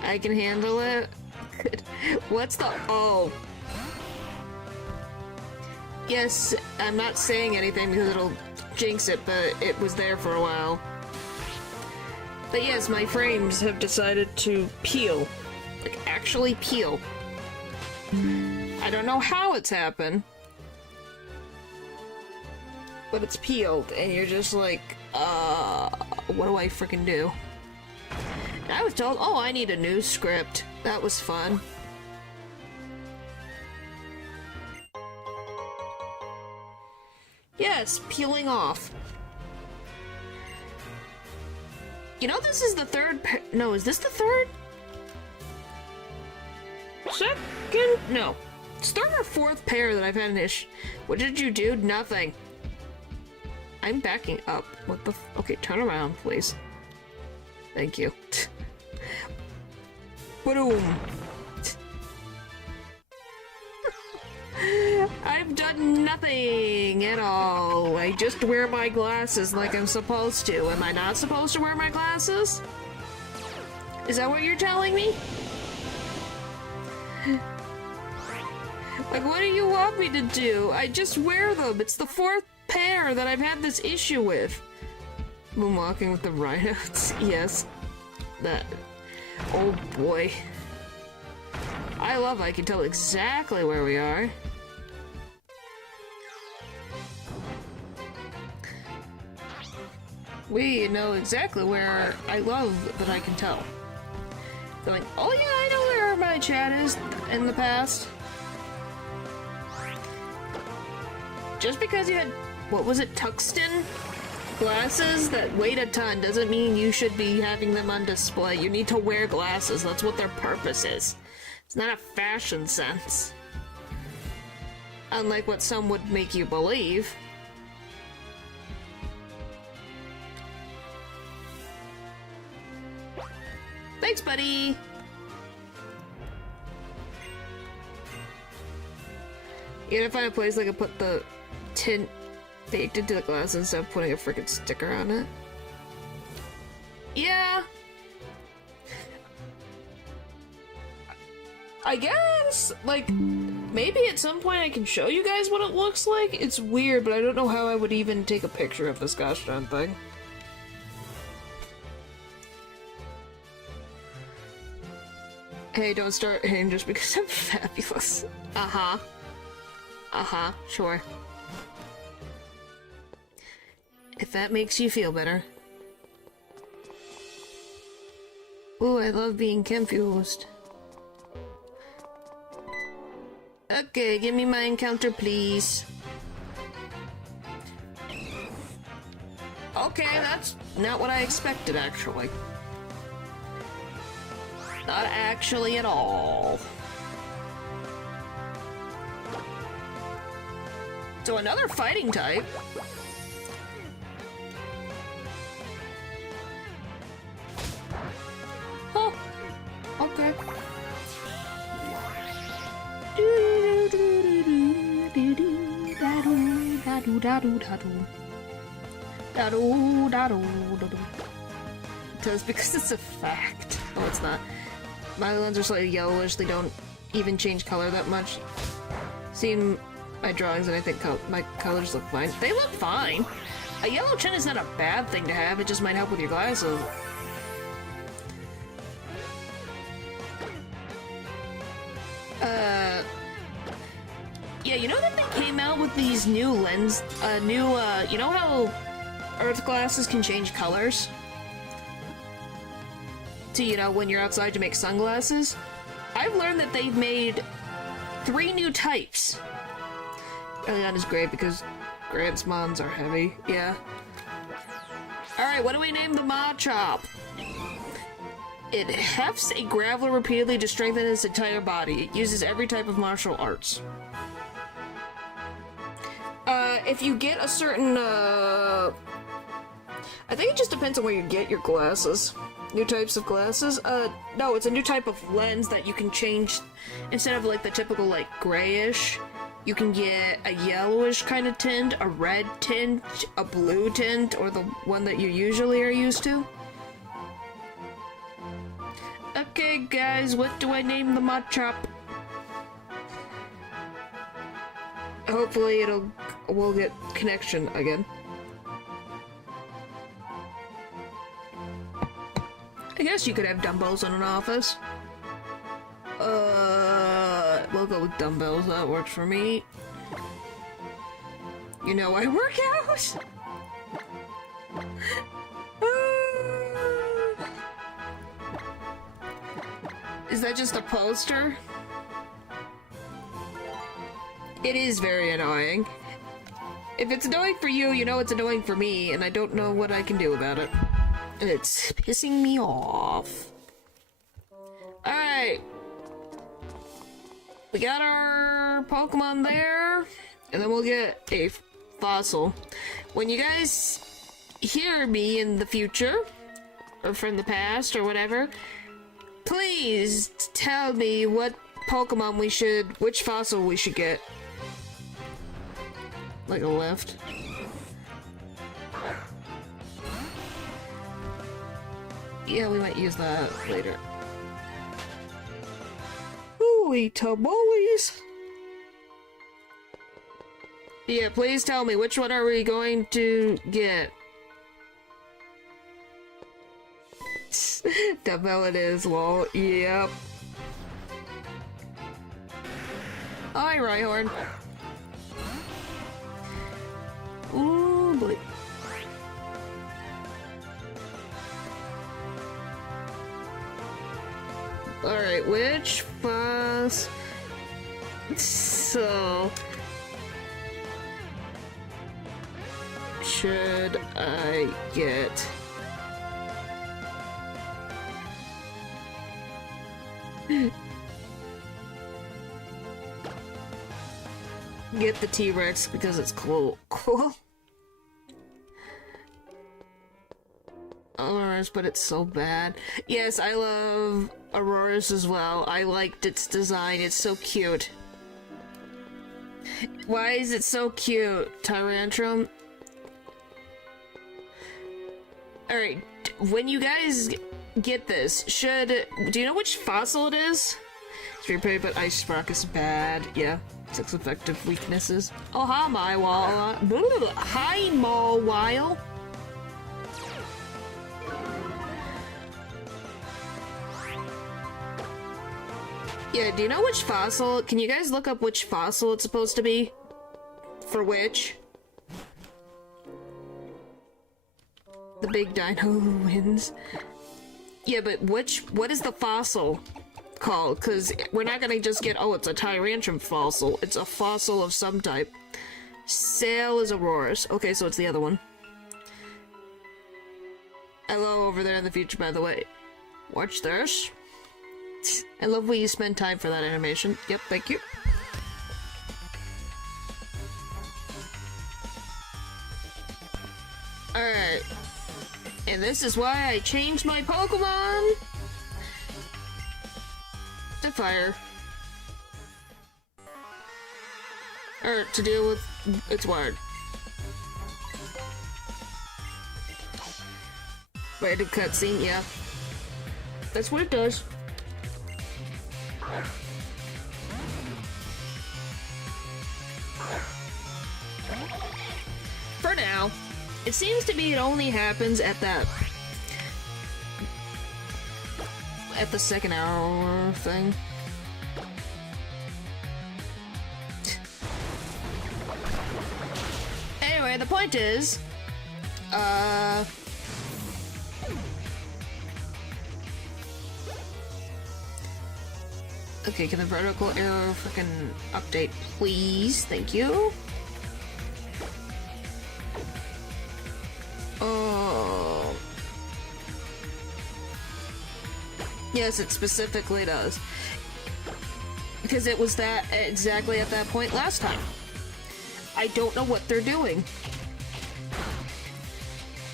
I can handle it. What's the... Oh. Yes, I'm not saying anything because it'll jinx it, but it was there for a while. But yes, my frames have decided to peel. Like, actually peel. I don't know how it's happened. But it's peeled, and you're just like, what do I freaking do? And I was told, oh, I need a new script. That was fun. Yes, peeling off. You know, this is the third no, is this the third? Second? No. It's third or fourth pair that I've had an issue. What did you do? Nothing. I'm backing up. What the okay, turn around, please. Thank you. Boom. I've done nothing at all. I just wear my glasses like I'm supposed to. Am I not supposed to wear my glasses? Is that what you're telling me? Like, what do you want me to do? I just wear them. It's the fourth pair that I've had this issue with. Moonwalking with the rhinos. Yes. That. Oh boy. I can tell exactly where we are. We know exactly where I love that I can tell. Going, oh yeah, I know where my chat is in the past. Just because you had, what was it, tungsten glasses that weighed a ton doesn't mean you should be having them on display. You need to wear glasses. That's what their purpose is. It's not a fashion sense. Unlike what some would make you believe. Thanks, buddy! You gotta find a place I can put the tint baked into the glass instead of putting a freaking sticker on it. Yeah. I guess, like, maybe at some point I can show you guys what it looks like. It's weird, but I don't know how I would even take a picture of this gosh darn thing. Hey, don't start hating just because I'm fabulous. Uh-huh. Uh-huh, sure. If that makes you feel better. Ooh, I love being confused. Okay, give me my encounter, please. Okay, that's not what I expected, actually. Not actually at all. So another fighting type. Oh, okay. Just because it's a fact. Oh, it's not. My lens are slightly yellowish. They don't even change color that much. Seeing my drawings and I think my colors look fine. They look fine. A yellow chin is not a bad thing to have. It just might help with your glasses. Yeah, you know that they came out with these new lens, you know how Earth glasses can change colors? To, you know, when you're outside to make sunglasses? I've learned that they've made 3 new types. Early on is great because Grant's mons are heavy, yeah. Alright, what do we name the Machop? It hefts a graveler repeatedly to strengthen its entire body. It uses every type of martial arts. If you get a certain, I think it just depends on where you get your glasses. New types of glasses? No, it's a new type of lens that you can change. Instead of, like, the typical, like, grayish, you can get a yellowish kind of tint, a red tint, a blue tint, or the one that you usually are used to. Okay, guys, what do I name the Machop? Hopefully we'll get connection again. I guess you could have dumbbells in an office. We'll go with dumbbells. That works for me. You know I work out! Is that just a poster? It is very annoying. If it's annoying for you, you know it's annoying for me, and I don't know what I can do about it. And it's pissing me off. Alright. We got our Pokemon there, and then we'll get a fossil. When you guys hear me in the future, or from the past, or whatever, please tell me what Pokemon which fossil we should get. Like a lift. Yeah, we might use that later. Holy tamales! Yeah, please tell me, which one are we going to get? Dumbbell it is, lol. Yep. Hi, Rhyhorn. Ooh, boy. Alright, which boss? So... should I get? Get the T-Rex because it's cool. Cool. Aurora's, but it's so bad. Yes, I love Aurora's as well. I liked its design. It's so cute. Why is it so cute, Tyrantrum? Alright, when you guys get this, do you know which fossil it is? It's repaired, but Ice Sprock is bad. Yeah, 6 effective weaknesses. Oh, hi, Mawile. Hi, Mawile. Yeah, do you know which fossil? Can you guys look up which fossil it's supposed to be? For which? The big dino wins. Yeah, but what is the fossil called? Because we're not gonna just get, oh, it's a Tyrantrum fossil. It's a fossil of some type. Sail is Aurora's. Okay, so it's the other one. Hello over there in the future, by the way. Watch this. I love when you spend time for that animation. Yep, thank you. Alright. And this is why I changed my Pokemon to fire. Or to deal with its wired. Random cutscene, yeah. That's what it does. For now. It seems to be it only happens at the second hour thing. Anyway, the point is, okay, can the vertical arrow frickin' update, please? Thank you. Oh. Yes, it specifically does. Because it was that exactly at that point last time. I don't know what they're doing.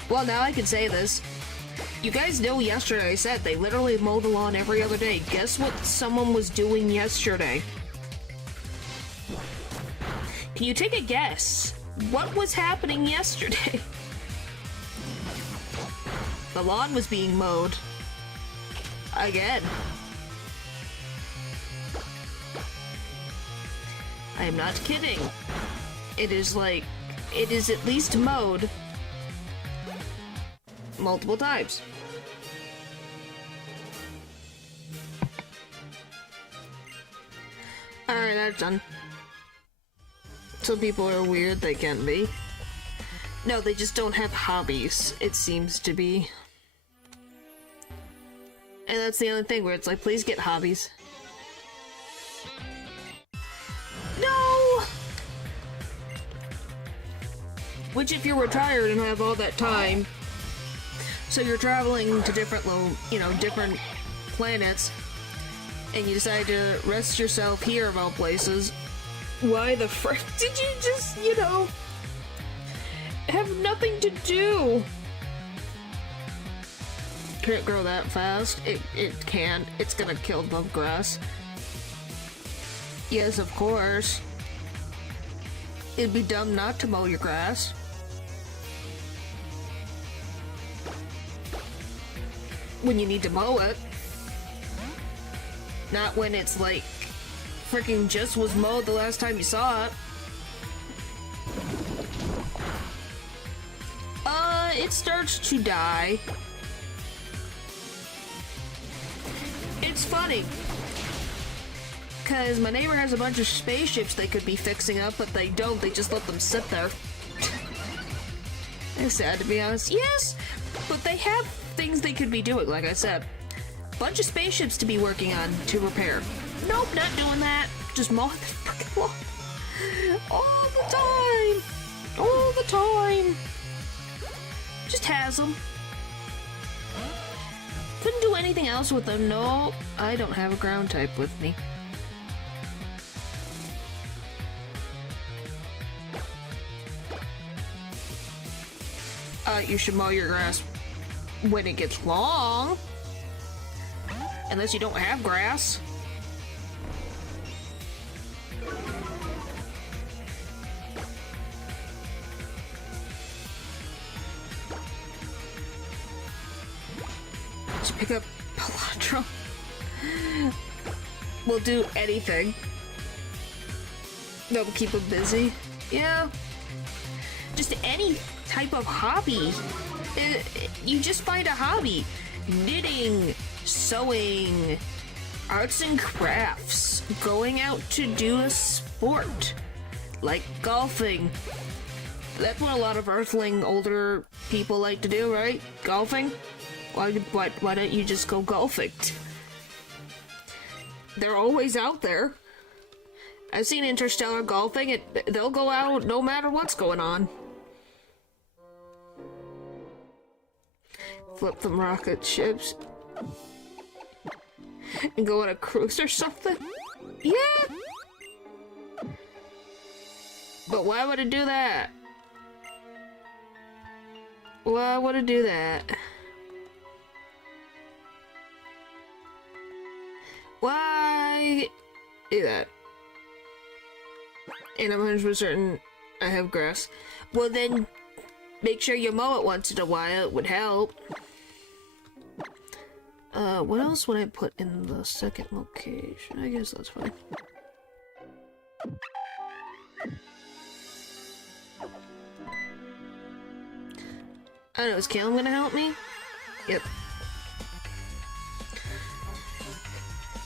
Well, now I can say this. You guys know yesterday I said they literally mow the lawn every other day. Guess what someone was doing yesterday? Can you take a guess? What was happening yesterday? The lawn was being mowed. Again. I am not kidding. It is at least mowed multiple times. Alright, that's done. Some people are weird, they can be. No, they just don't have hobbies, it seems to be. And that's the other thing where it's like, please get hobbies. No! Which if you're retired and have all that time, so you're traveling to different different planets, and you decide to rest yourself here of all places, why the frick did you just, have nothing to do? Can't grow that fast. It can't. It's gonna kill the grass. Yes, of course. It'd be dumb not to mow your grass. When you need to mow it. Not when it's like freaking just was mowed the last time you saw it. It starts to die. It's funny, because my neighbor has a bunch of spaceships they could be fixing up, but they don't. They just let them sit there. It's sad, to be honest. Yes, but they have things they could be doing, like I said. bunch of spaceships to be working on to repair. Nope, not doing that. Just mowing the freaking lawn. All the time. All the time. Just has them. Couldn't do anything else with them. No, I don't have a ground type with me. You should mow your grass when it gets long. Unless you don't have grass. Just pick up Palindrome. We'll do anything. That'll keep him busy. Yeah. Just any type of hobby. You just find a hobby. Knitting, sewing, arts and crafts, going out to do a sport, like golfing. That's what a lot of Earthling older people like to do, right? Golfing? Why don't you just go golfing? They're always out there. I've seen Interstellar golfing. They'll go out no matter what's going on. Flip them rocket ships. And go on a cruise or something? Yeah! But why would it do that? Why would it do that? Why do that? And I'm 100% certain I have grass. Well then, make sure you mow it once in a while. It would help. What else would I put in the second location? I guess that's fine. I don't know, is Caleb gonna help me? Yep.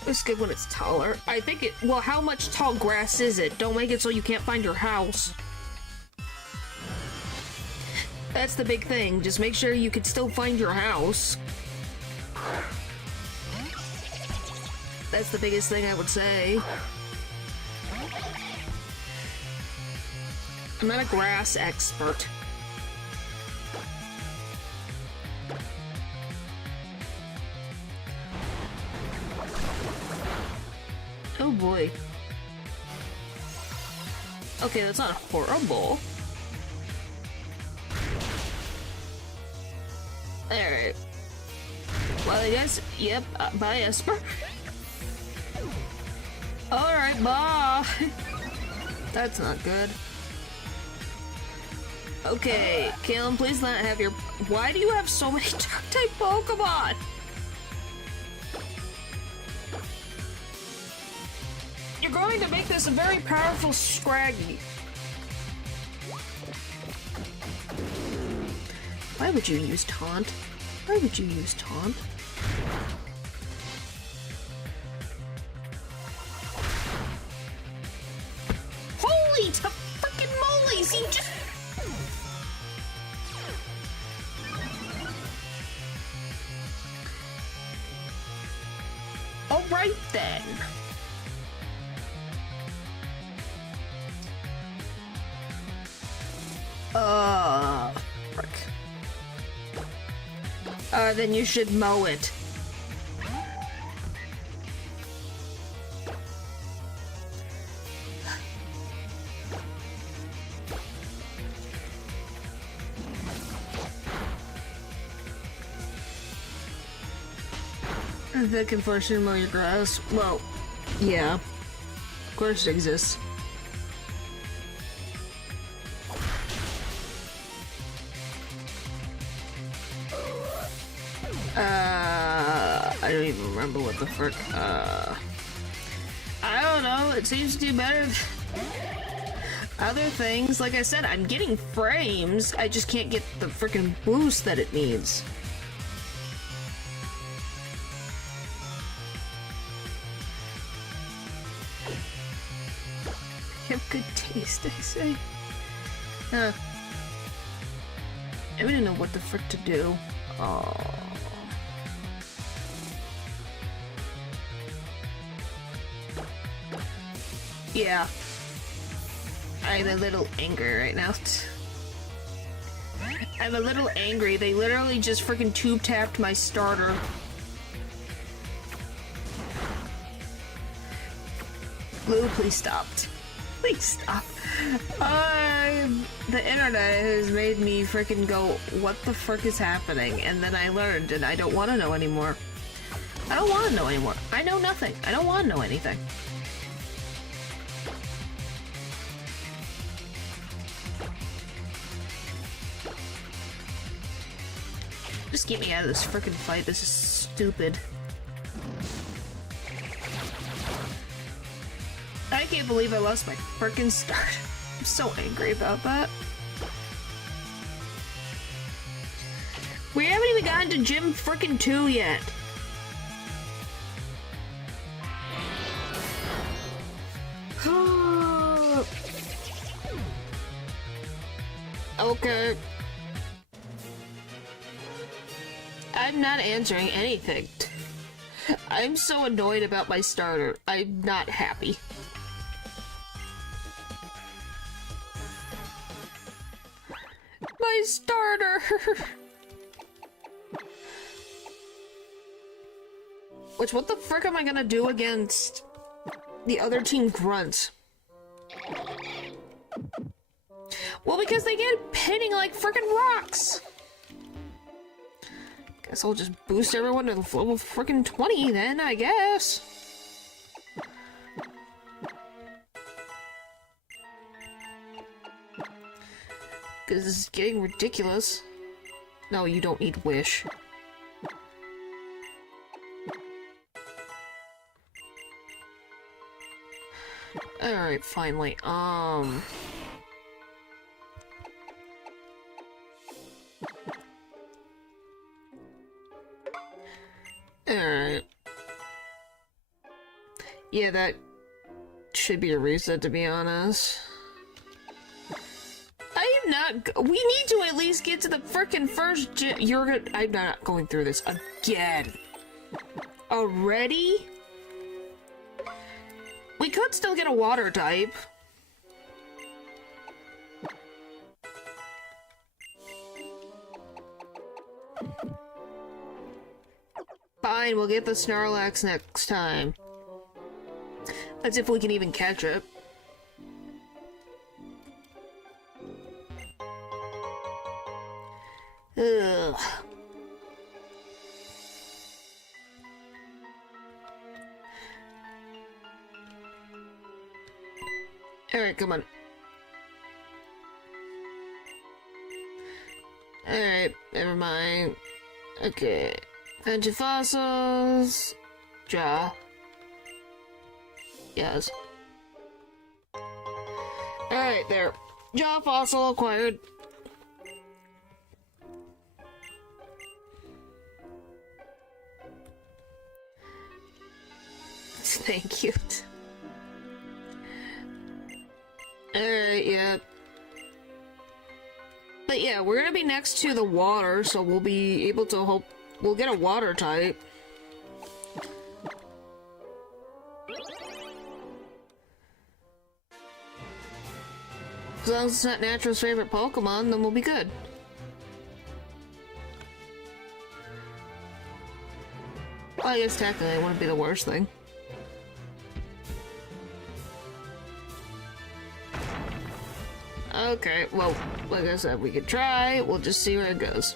It's good when it's taller. I think it... Well, how much tall grass is it? Don't make it so you can't find your house. That's the big thing. Just make sure you can still find your house. That's the biggest thing I would say. I'm not a grass expert. Oh boy. Okay, that's not horrible. Alright. Well, I guess, yep, bye, Esper. Alright, bye. That's not good. Okay, Caleb, please not have your... Why do you have so many Dark-type Pokemon? You're going to make this a very powerful Scraggy. Why would you use Taunt? Why would you use Taunt? Holy frickin' moly's! He just... Alright then. Frick. Then you should mow it. That can force you to mow your grass. Well, yeah. Of course it exists. I don't even remember what the frick, I don't know, it seems to do better than other things. Like I said, I'm getting frames, I just can't get the frickin' boost that it needs. You have good taste, I say. I didn't know what the frick to do. Oh. Yeah. I'm a little angry right now. I'm a little angry. They literally just freaking tube tapped my starter. Blue, please stop. Please stop. The internet has made me freaking go, what the frick is happening? And then I learned, and I don't want to know anymore. I don't want to know anymore. I know nothing. I don't want to know anything. Just get me out of this frickin' fight. This is stupid. I can't believe I lost my frickin' start. I'm so angry about that. We haven't even gotten to Gym frickin' 2 yet. Okay. I'm not answering anything. I'm so annoyed about my starter. I'm not happy. My starter! Which, what the frick am I gonna do against the other team grunts? Well, because they get pinning like frickin' rocks! Guess I'll just boost everyone to level frickin' 20 then, I guess. Because this is getting ridiculous. No, you don't need wish. Alright, finally. Alright. Yeah, that should be a reset, to be honest. I'm not. We need to at least get to the frickin' first gym. I'm not going through this again. Already? We could still get a water type. Fine, we'll get the Snorlax next time. That's if we can even catch it. Ugh. Alright, come on. Alright, never mind. Okay. Bunch of fossils. Draw. Yes. Alright, there. Jaw fossil acquired. Thank you. Alright, yeah. But yeah, we're gonna be next to the water, so we'll be able to we'll get a water type. As long as it's not Natural's favorite Pokemon, then we'll be good. Well, I guess technically it wouldn't be the worst thing. Okay, well, like I said, we could try. We'll just see where it goes.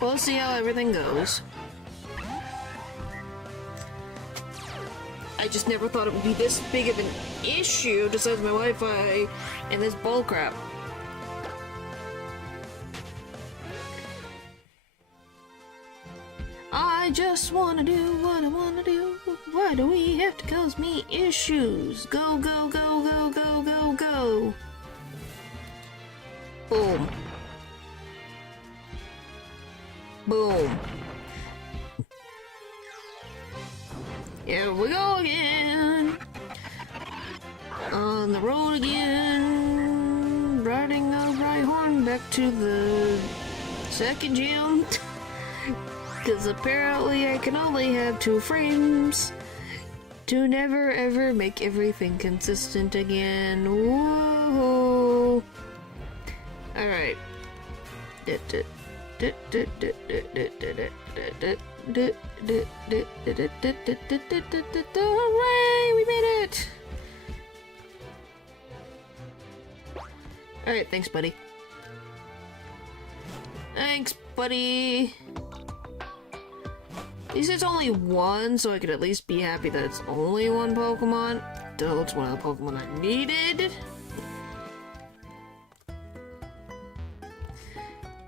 We'll see how everything goes. I just never thought it would be this big of an issue, besides my Wi-Fi and this bullcrap. I just wanna do what I wanna do. Why do we have to cause me issues? Go, go, go, go, go, go, go. Boom. Boom. Here we go again. On the road again. Riding a Rhyhorn back to the second gym. Because apparently I can only have 2 frames to never ever make everything consistent again. Whoa! Alright. Hooray! We made it! Alright, thanks, buddy. Thanks, buddy! At least it's only one, so I could at least be happy that it's only one Pokemon. Though it's one of the Pokemon I needed.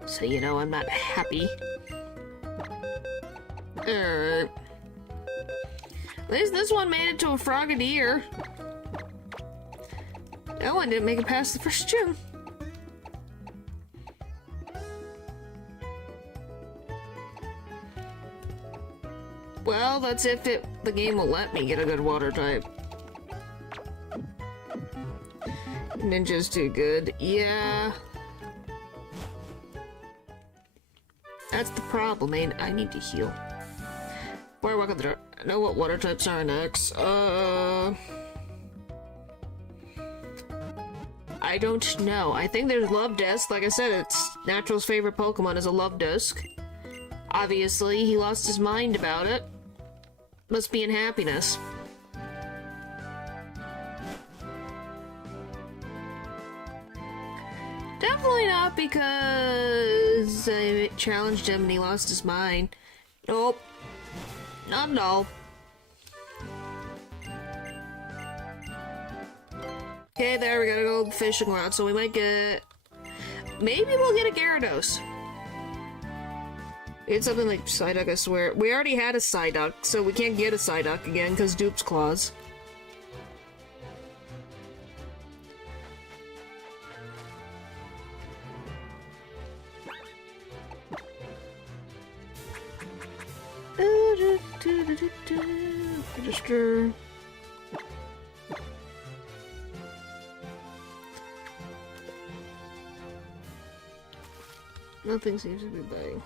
So, you know, I'm not happy. Alright. At least this one made it to a Frogadier. That one didn't make it past the first gym. Well, that's if the game will let me get a good water type. Ninja's too good. Yeah. That's the problem, man. I need to heal. Before I walk up the door, I know what water types are next. I don't know. I think there's Love-Disc. Like I said, it's Natural's favorite Pokemon is a Love-Disc. Obviously, he lost his mind about it. Must be in happiness. Definitely not because I challenged him and he lost his mind. Nope. Not at all. Okay, there, we gotta go fishing rod, so we might get... Maybe we'll get a Gyarados. It's something like Psyduck, I swear. We already had a Psyduck, so we can't get a Psyduck again, because Dupe's Claws. Register. Nothing seems to be biting.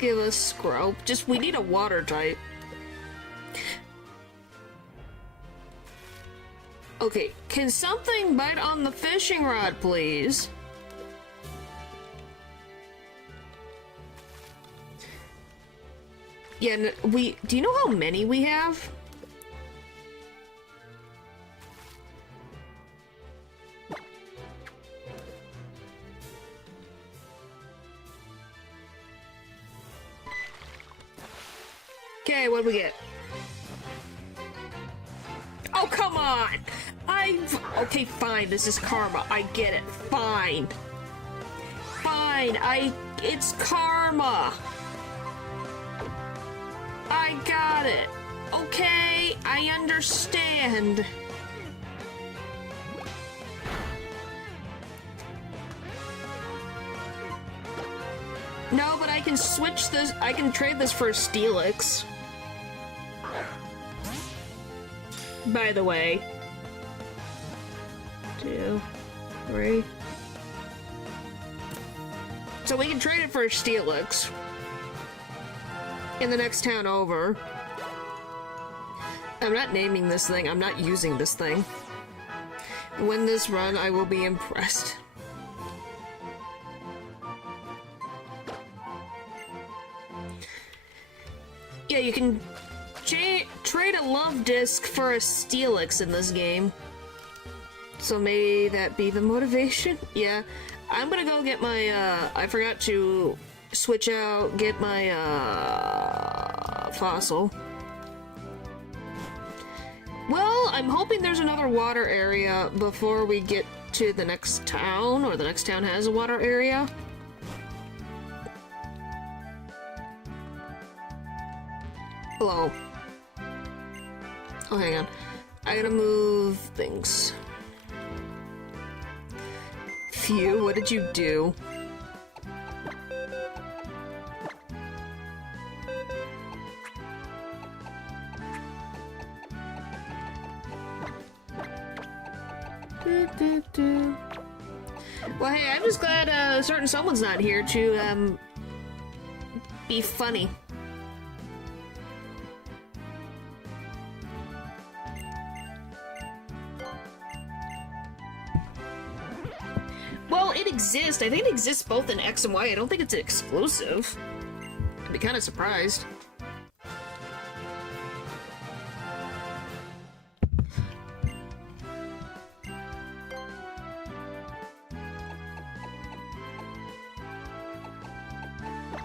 Give us Scrope. Just, we need a water type. Okay, can something bite on the fishing rod, please? Yeah, do you know how many we have? Okay, what do we get? Oh, come on! Okay, fine, this is karma. I get it. Fine. Fine, it's karma. I got it. Okay, I understand. No, but I can switch this. I can trade this for Steelix. By the way. 2, 3. So we can trade it for Steelix. In the next town over. I'm not naming this thing. I'm not using this thing. When this run, I will be impressed. Yeah, you can trade a Love-Disc for a Steelix in this game. So may that be the motivation? Yeah. I'm gonna go get my, I forgot to switch out, get my, fossil. Well, I'm hoping there's another water area before we get to the next town, or the next town has a water area. Hello. Oh, hang on. I gotta move things. Phew, what did you do? Well, hey, I'm just glad certain someone's not here to be funny. Well, it exists. I think it exists both in X and Y. I don't think it's exclusive. I'd be kind of surprised.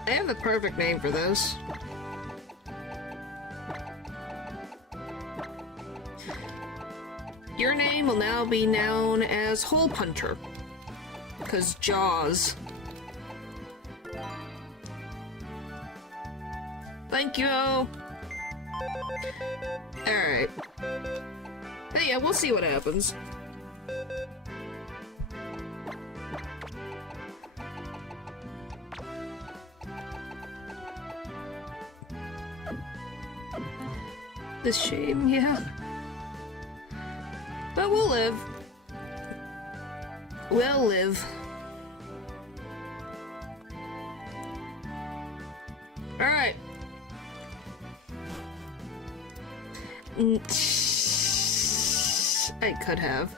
I have the perfect name for this. Your name will now be known as Hole Puncher. Because Jaws. Thank you! Alright. Hey, yeah, we'll see what happens. This shame, yeah. But we'll live. We'll live. Alright. I could have.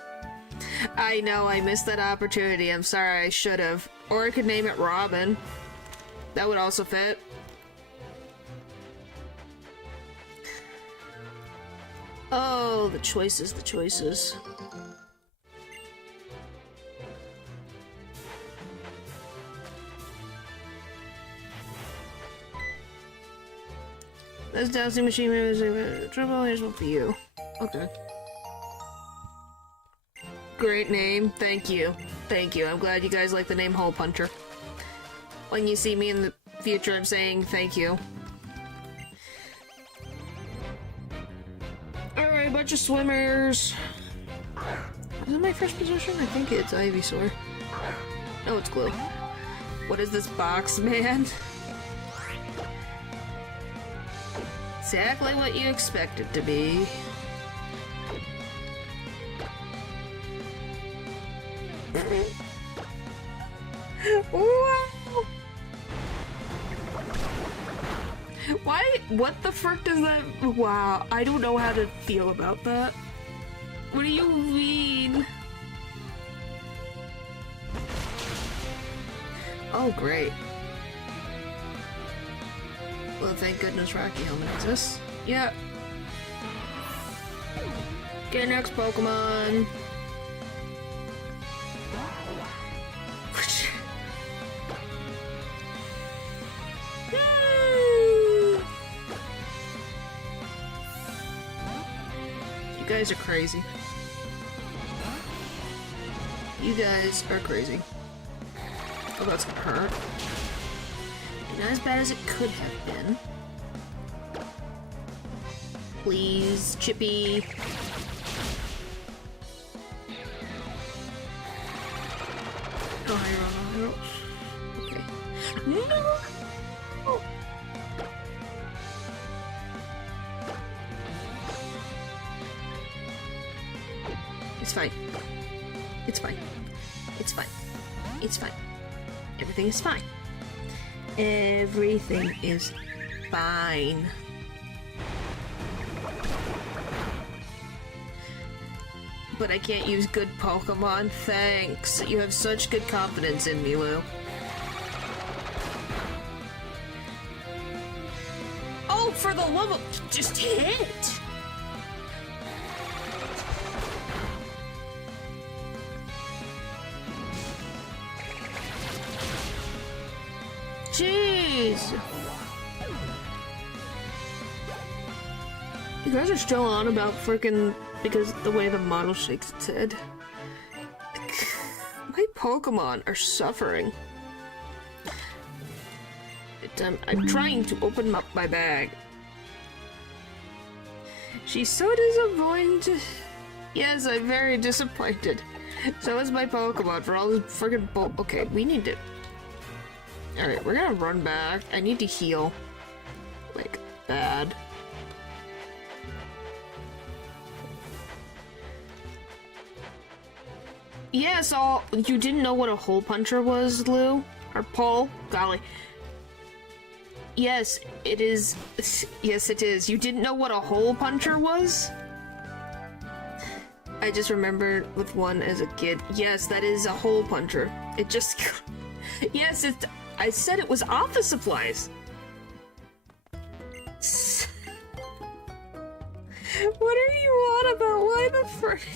I know, I missed that opportunity. I'm sorry, I should have. Or I could name it Robin. That would also fit. Oh, the choices, the choices. This dowsing machine is trouble. Here's one for you. Okay. Great name. Thank you. Thank you. I'm glad you guys like the name Hole Puncher. When you see me in the future, I'm saying thank you. Alright, bunch of swimmers. Is it my first position? I think it's Ivysaur. No, it's Glue. What is this box, man? Exactly what you expect it to be. Wow! Why? What the frick does that? Wow, I don't know how to feel about that. What do you mean? Oh, great. Well, thank goodness Rocky Helmet exists. Yeah. Get next Pokemon. You guys are crazy. You guys are crazy. Oh, that's gonna hurt. Not as bad as it could have been. Please, Chippy. Oh, Hyrule. Okay. No! It's fine. It's fine. It's fine. It's fine. Everything is fine. Everything is fine. But I can't use good Pokemon. Thanks. You have such good confidence in me, Lou. Oh, for the love of... Just hit! Jeez! You guys are still on about frickin' because the way the model shakes its head. My Pokemon are suffering. I'm trying to open up my bag. She's so disappointed. Yes, I'm very disappointed. So is my Pokemon for all this frickin' Okay, we need to... Alright, we're gonna run back. I need to heal. Like, bad. Yeah, so you didn't know what a hole puncher was, Lou? Or Paul? Golly. Yes, it is. Yes, it is. You didn't know what a hole puncher was? I just remembered with one as a kid. Yes, that is a hole puncher. It just... Yes, it... I said it was office supplies. What are you on about? Why the frick?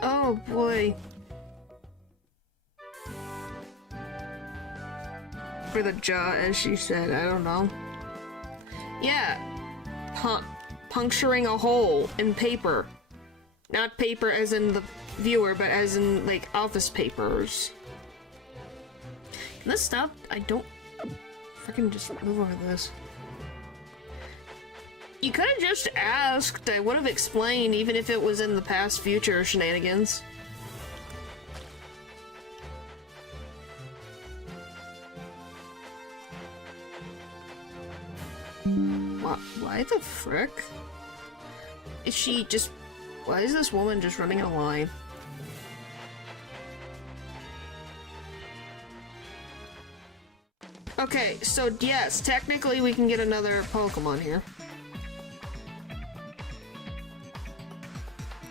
Oh boy. For the jaw, as she said, I don't know. Yeah. Puncturing a hole in paper. Not paper as in the viewer, but as in, like, office papers. Can this stop? I don't... Freaking just move over this. You could have just asked. I would have explained, even if it was in the past, future shenanigans. Why the frick? Is she just... Why is this woman just running a line? Okay, so yes, technically we can get another Pokemon here.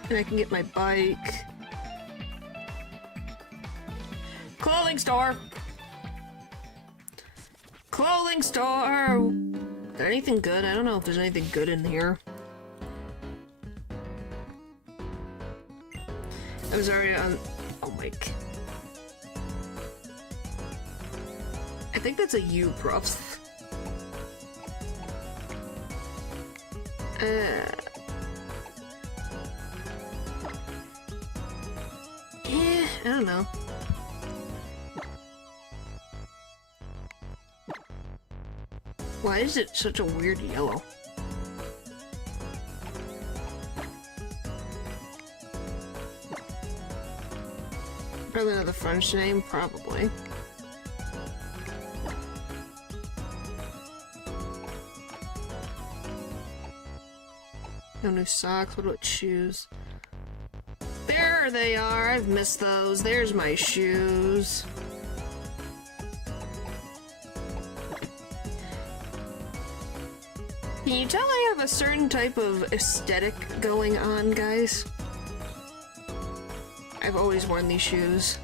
And I can get my bike. Clothing store! Clothing store! Is there anything good? I don't know if there's anything good in here. I was already on... Oh my... I think that's a U, props. I don't know. Why is it such a weird yellow? Probably another French name, probably. No new socks, what about shoes? There they are, I've missed those. There's my shoes. Can you tell I have a certain type of aesthetic going on, guys? I've always worn these shoes.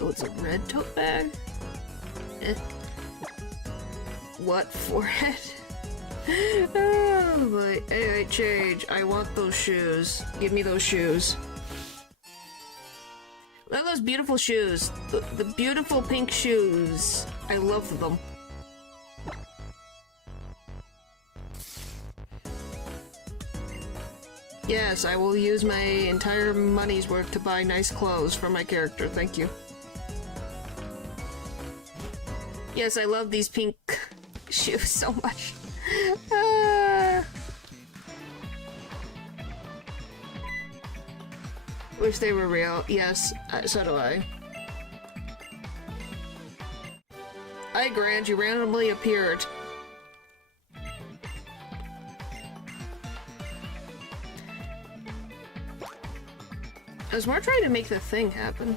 Oh, it's a red tote bag? Eh. What for it? Oh boy. Anyway, change. I want those shoes. Give me those shoes. Look at those beautiful shoes. The beautiful pink shoes. I love them. Yes, I will use my entire money's worth to buy nice clothes for my character. Thank you. Yes, I love these pink shoes so much. Wish they were real. Yes, so do I. Hi, Grant. You randomly appeared. I was more trying to make the thing happen.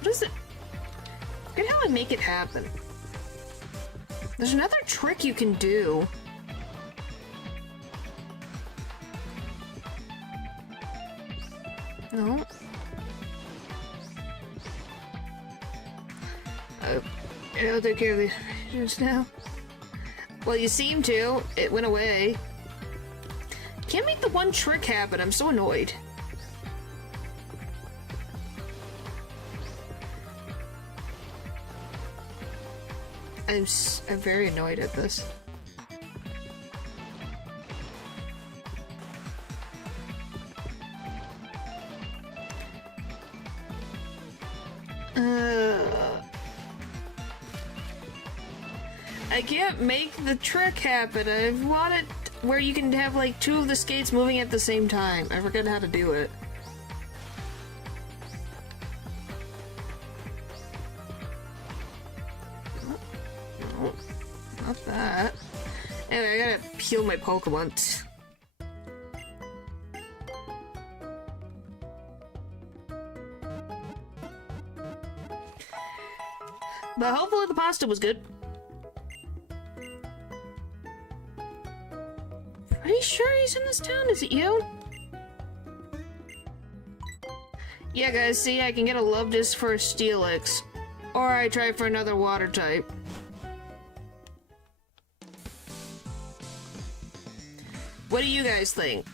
What is it? Look at how I make it happen. There's another trick you can do. No. I'll take care of these just now. Well, you seem to. It went away. Can't make the one trick happen. I'm so annoyed. I'm very annoyed at this. I can't make the trick happen. I've wanted where you can have like two of the skates moving at the same time. I forgot how to do it. No, not that. Anyway, I gotta heal my Pokemon. But hopefully the pasta was good. Are you sure he's in this town? Is it you? Yeah, guys, see, I can get a love disc for a Steelix. Or I try for another water type. What do you guys think?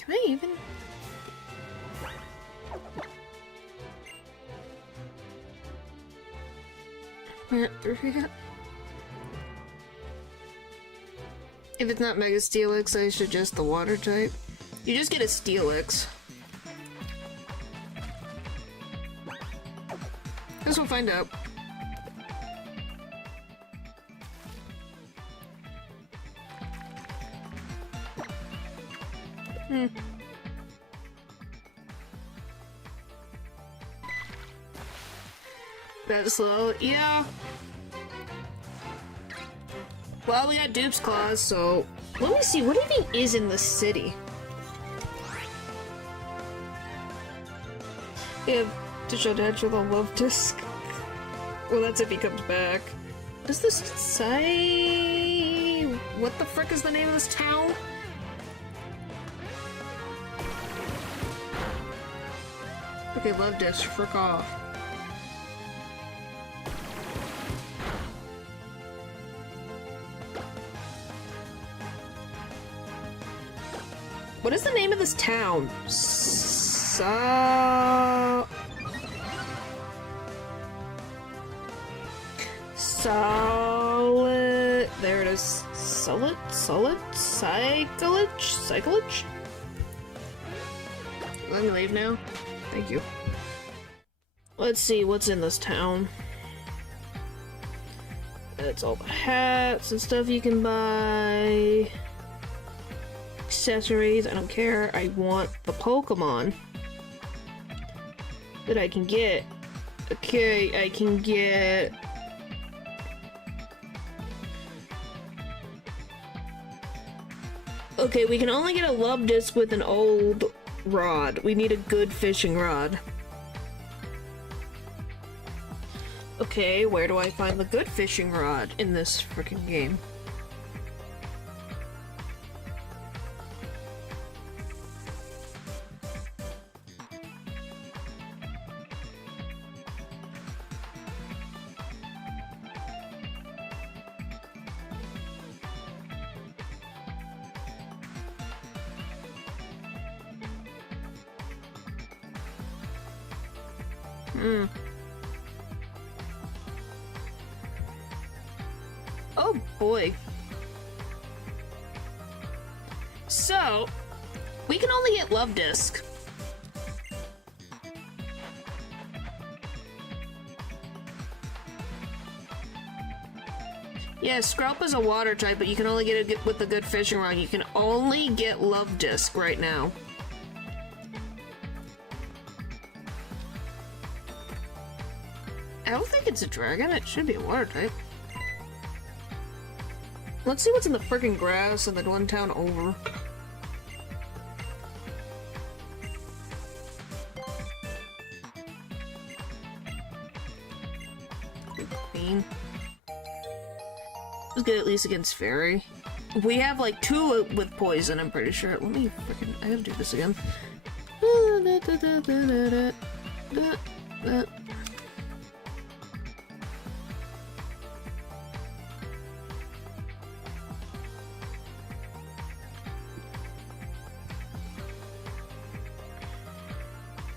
Can I even? Where are we at? If it's not Mega Steelix, I should just the water type. You just get a Steelix. Guess we'll find out. That's slow, yeah. Well, we got Dupe's Claws, so let me see, what do you think is in the city? Yeah, to shut down for the love disc. Well, that's if he comes back. What does this say? What the frick is the name of this town? Okay, love disc, frick off. What is the name of this town? Solid. There it is. Solid. Cyclage. Let me leave now. Thank you. Let's see what's in this town. That's all the hats and stuff you can buy. Accessories, I don't care. I want the Pokemon that I can get. Okay, I can get... Okay, we can only get a love disc with an old rod. We need a good fishing rod. Okay, where do I find the good fishing rod in this freaking game? Oh boy. So, we can only get love disc. Yeah, Scrap is a water type, but you can only get it with the good fishing rod. You can only get love disc right now. I don't think it's a dragon. It should be a water type. Let's see what's in the freaking grass in the one town over. Queen. Let's get at least against Fairy. We have like 2 with poison, I'm pretty sure. Let me freaking... I gotta do this again.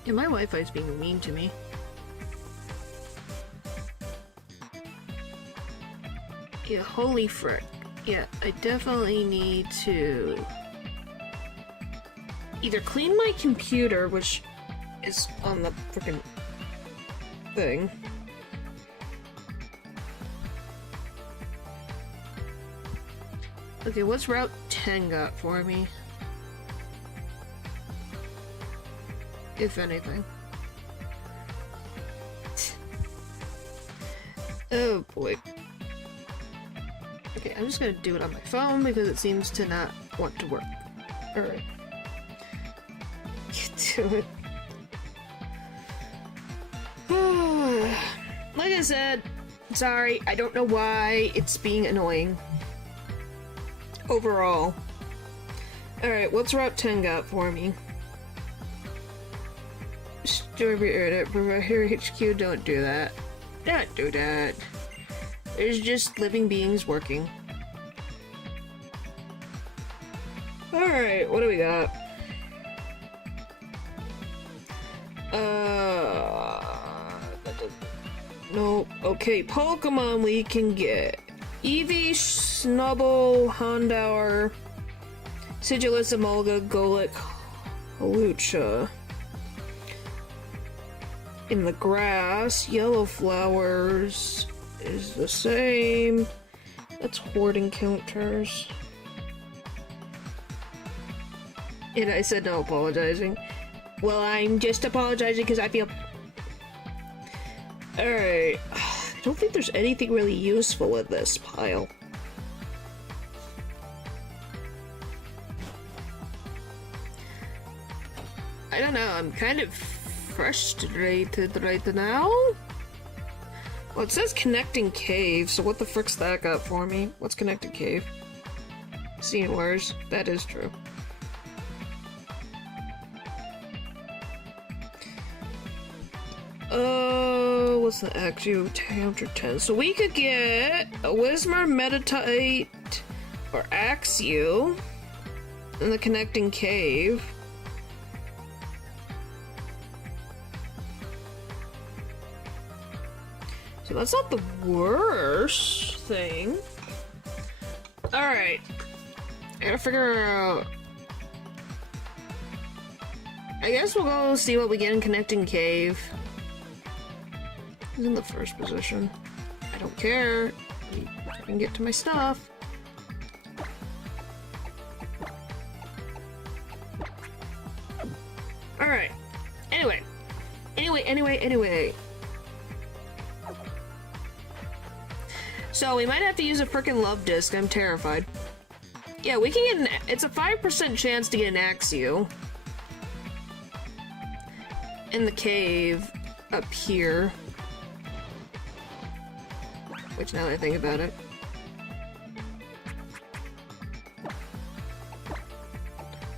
Yeah, my Wi-Fi's being mean to me. Yeah, holy frick. Yeah, I definitely need to either clean my computer, which is on the frickin'... thing. Okay, what's Route 10 got for me? If anything. Oh boy. Okay, I'm just gonna do it on my phone because it seems to not want to work. Alright. Get to it. Like I said, sorry, I don't know why it's being annoying. Overall. Alright, what's Route 10 got for me? Strawberry Provider HQ, don't do that. Don't do that. There's just living beings working. Alright, what do we got? No. Okay, Pokemon we can get. Eevee, Snubbull, Houndour, Sigilus, Emolga, Golett, Hawlucha. In the grass, yellow flowers is the same. That's horde encounters. And I said no apologizing. Well, I'm just apologizing because I feel... Alright. I don't think there's anything really useful in this pile. I don't know, I'm kind of frustrated right now. Well, it says connecting cave, so what the frick's that got for me? What's connecting cave? Seeing worse. That is true. What's the Axew counter 10? So we could get a Whismur, Meditite, or Axew in the connecting cave. So that's not the worst thing. Alright. I gotta figure out... I guess we'll go see what we get in connecting cave. He's in the first position. I don't care. I can get to my stuff. Alright. Anyway. So we might have to use a frickin' love disc. I'm terrified. Yeah, we can get an... It's a 5% chance to get an Axew. In the cave. Up here. Which, now that I think about it...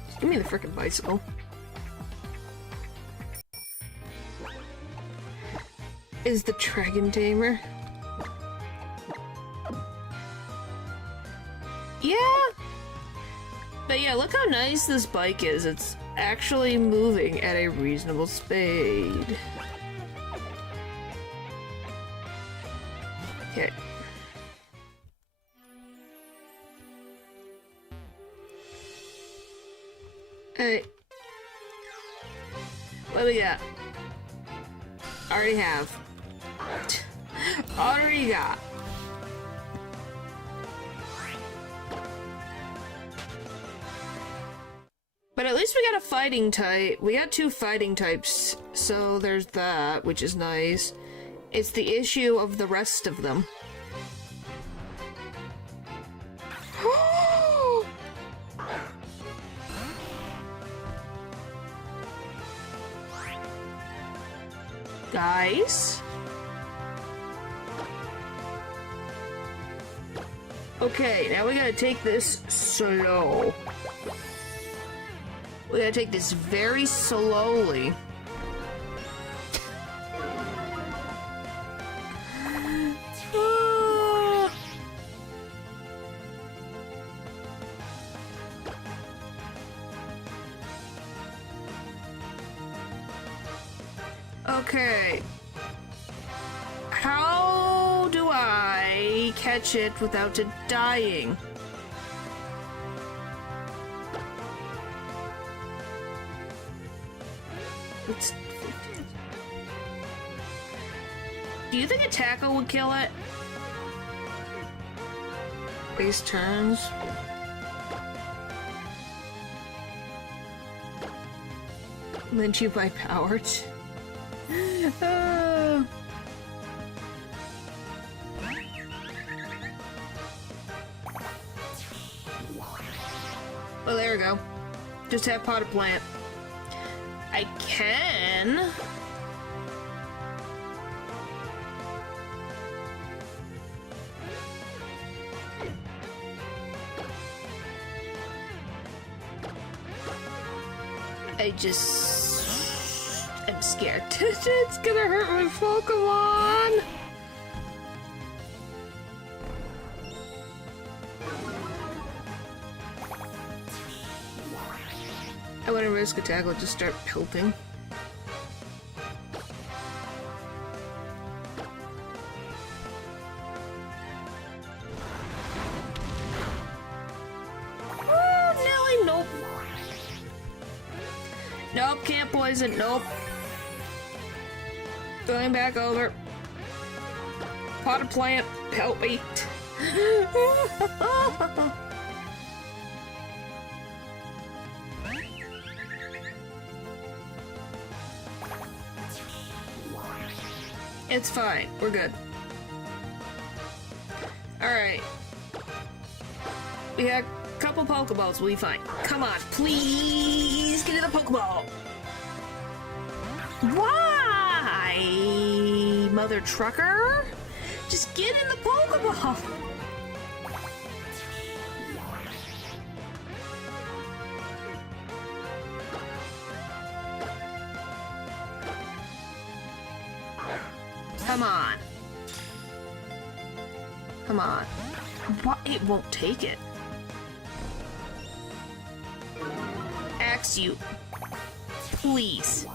Just give me the frickin' bicycle. Is the Dragon Tamer? Yeah! But yeah, look how nice this bike is. It's actually moving at a reasonable speed. Okay. Hey. What do we got? Already have. Already got. But at least we got a fighting type. We got 2 fighting types, so there's that, which is nice. It's the issue of the rest of them. Guys? Okay, now we gotta take this slow. We gotta take this very slowly. Okay. How do I catch it without it dying? It's... Do you think a tackle would kill it? Base turns. Lynch you by power. Well, there we go. Just have potted plant. I can. I'm scared. It's gonna hurt my Pokemon. I want to risk a tackle, just start pelting. Oh, Nelly, nope. Nope, can't poison, nope. Going back over. Potted plant, help me. It's fine. We're good. Alright. We got a couple Pokeballs. We'll be fine. Come on. Please get in the Pokeball. Why, mother trucker? Just get in the Pokeball. Come on. Come on. What? It won't take it. Axew. Please.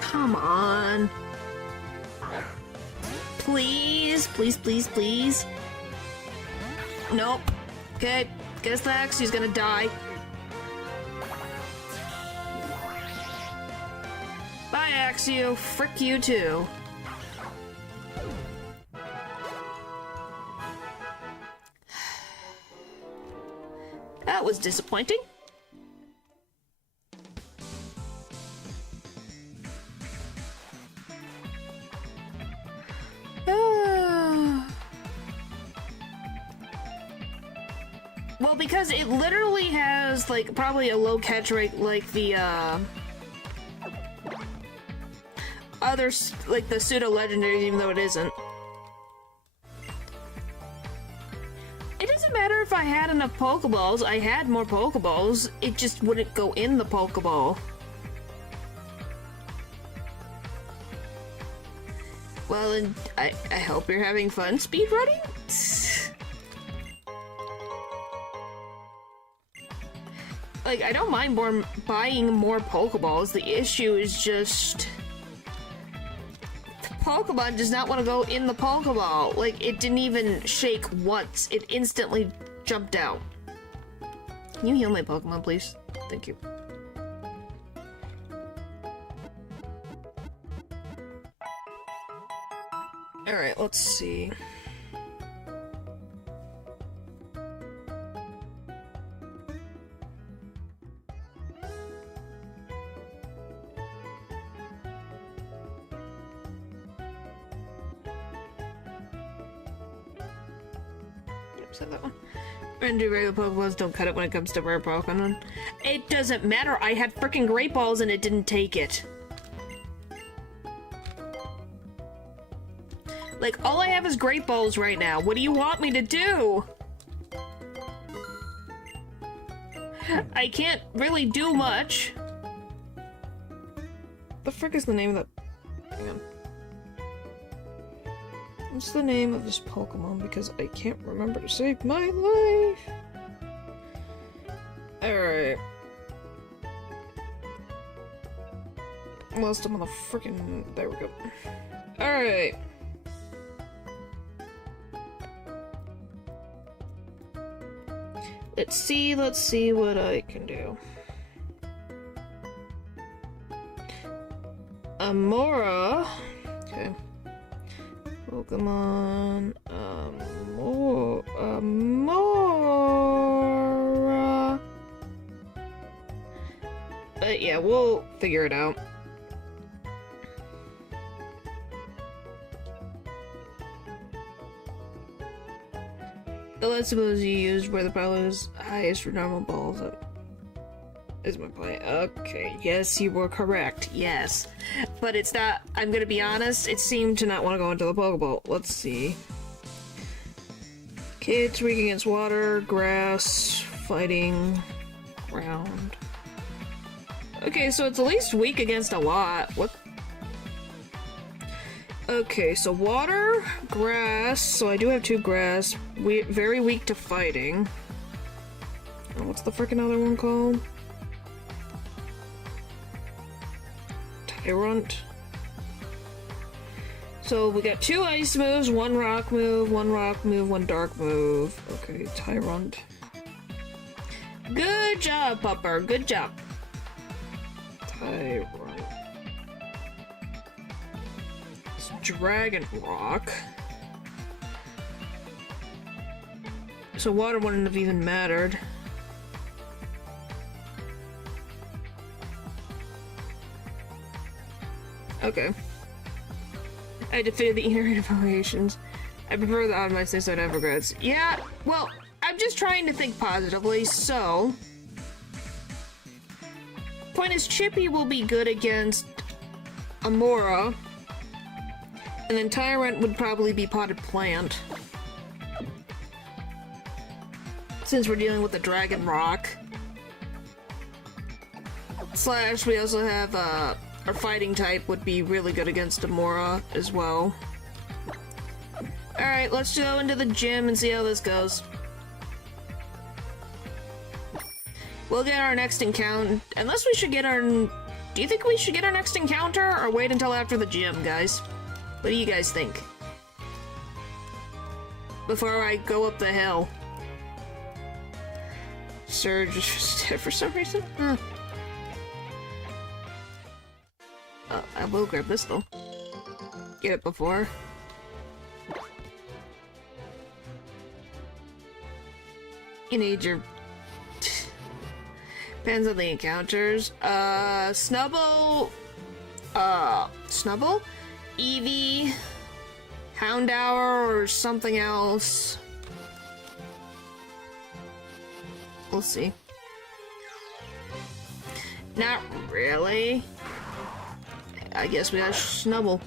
Come on. Please, please, please, please. Nope. Okay. Guess the Axew's gonna die. Bye, Axew. Frick you too. That was disappointing. Well, because it literally has, like, probably a low catch rate like the, others, like the pseudo-legendaries, even though it isn't. It doesn't matter if I had enough Pokeballs. I had more Pokeballs. It just wouldn't go in the Pokeball. Well, and I hope you're having fun speedrunning. Like, I don't mind buying more Pokeballs. The issue is just... the Pokemon does not want to go in the Pokeball. Like, it didn't even shake once. It instantly jumped out. Can you heal my Pokemon, please? Thank you. Alright, let's see. Said that one. And do regular Pokeballs, don't cut it when it comes to rare Pokemon. It doesn't matter. I had freaking Great Balls and it didn't take it. Like, all I have is Great Balls right now. What do you want me to do? I can't really do much. The frick is the name of that? Hang on. What's the name of this Pokemon? Because I can't remember to save my life. Alright. Lost him on the freaking... there we go. Alright. Let's see what I can do. Amora. Okay. Pokemon. Amora. But yeah, we'll figure it out. The last ability you used where the power is highest for normal balls is my point. Okay, yes, you were correct. Yes. But it's not, I'm gonna be honest, it seemed to not want to go into the Pokeball. Let's see. Okay, it's weak against water, grass, fighting, ground. Okay, so it's at least weak against a lot. What? Okay, so water, grass, so I do have 2 grass, very weak to fighting. Oh, what's the freaking other one called? Tyrant. So we got 2 ice moves, 1 rock move, 1 rock move, 1 dark move. Okay, Tyrant. Good job, Pupper, good job. Tyrant. Dragon Rock. So water wouldn't have even mattered. Okay. I defeated the iterative variations. I prefer the odd my so I don't have regrets. Yeah, well, I'm just trying to think positively, so... Point is, Chippy will be good against Amora. And then Tyrant would probably be Potted Plant. Since we're dealing with the Dragon Rock. Slash, we also have, our fighting type would be really good against Amora as well. Alright, let's go into the gym and see how this goes. We'll get our next encounter. Unless we should get our... Do you think we should get our next encounter or wait until after the gym, guys? What do you guys think? Before I go up the hill. Surge is dead for some reason? Huh. Oh, I will grab this though. Get it before. You need your... Depends on the encounters. Snubble... Snubble? Eevee, Houndour, or something else. We'll see. Not really. I guess we got Snubble.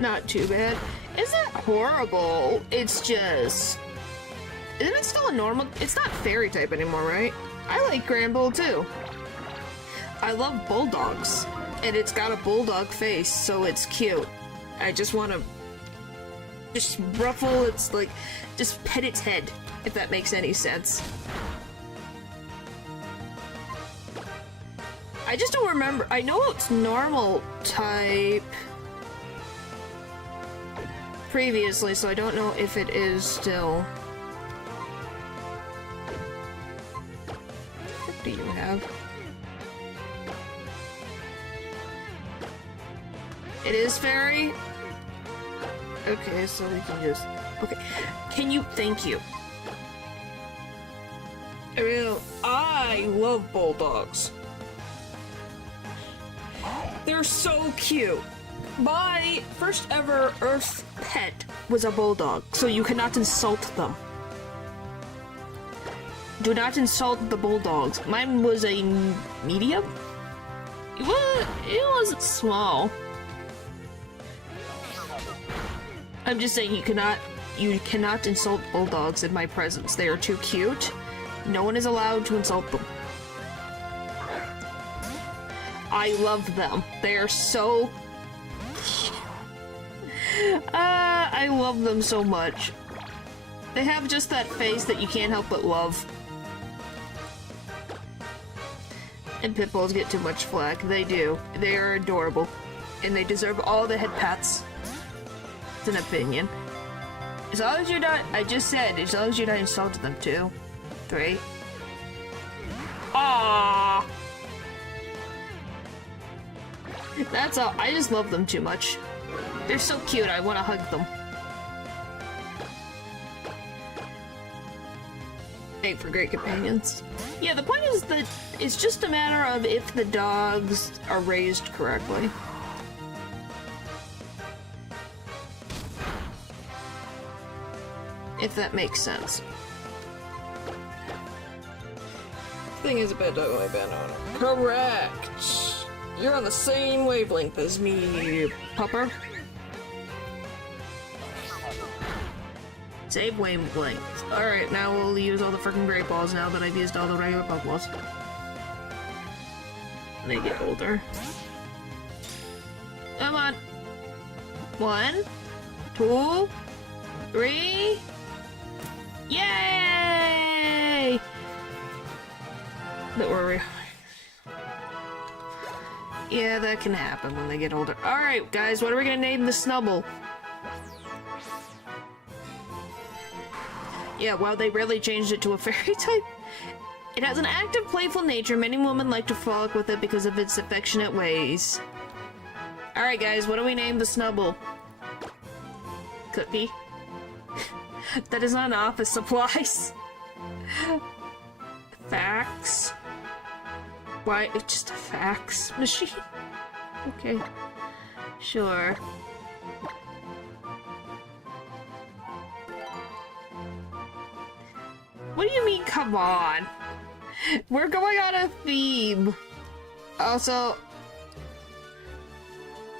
Not too bad. Isn't horrible. It's just... Isn't it still a normal? It's not fairy type anymore, right? I like Granbull too. I love bulldogs. And it's got a bulldog face, so it's cute. I just want to just ruffle its, like, just pet its head, if that makes any sense. I just don't remember. I know it's normal type previously, so I don't know if it is still. What do you have? It is fairy? Okay, so we can just... Okay. Can you... Thank you. I love bulldogs. They're so cute. My first ever Earth pet was a bulldog, so you cannot insult them. Do not insult the bulldogs. Mine was a medium? It wasn't small. I'm just saying you cannot insult bulldogs in my presence. They are too cute. No one is allowed to insult them. I love them. They are so... I love them so much. They have just that face that you can't help but love. And pit bulls get too much flack. They do. They are adorable. And they deserve all the head pats. It's an opinion. As long as you're not, I just said, as long as you're not insulting them, 2, 3. Aww! That's all. I just love them too much. They're so cute, I want to hug them. Make for great companions. Yeah, the point is that it's just a matter of if the dogs are raised correctly. If that makes sense. Thing is a bad dog, only bad owner. Correct! You're on the same wavelength as me, pupper. Save wavelength. Alright, now we'll use all the freaking great balls now that I've used all the regular Pokeballs. They get older. Come on. 1, 2, 3. Yay! That were yeah, that can happen when they get older. Alright, guys, what are we gonna name the Snubble? Yeah, well, they really changed it to a fairy type. It has an active, playful nature. Many women like to frolic with it because of its affectionate ways. Alright, guys, what do we name the Snubble? Cookie? That is not an office supplies. Fax? Why, it's just a fax machine? Okay. Sure. What do you mean, come on? We're going on a theme. Also,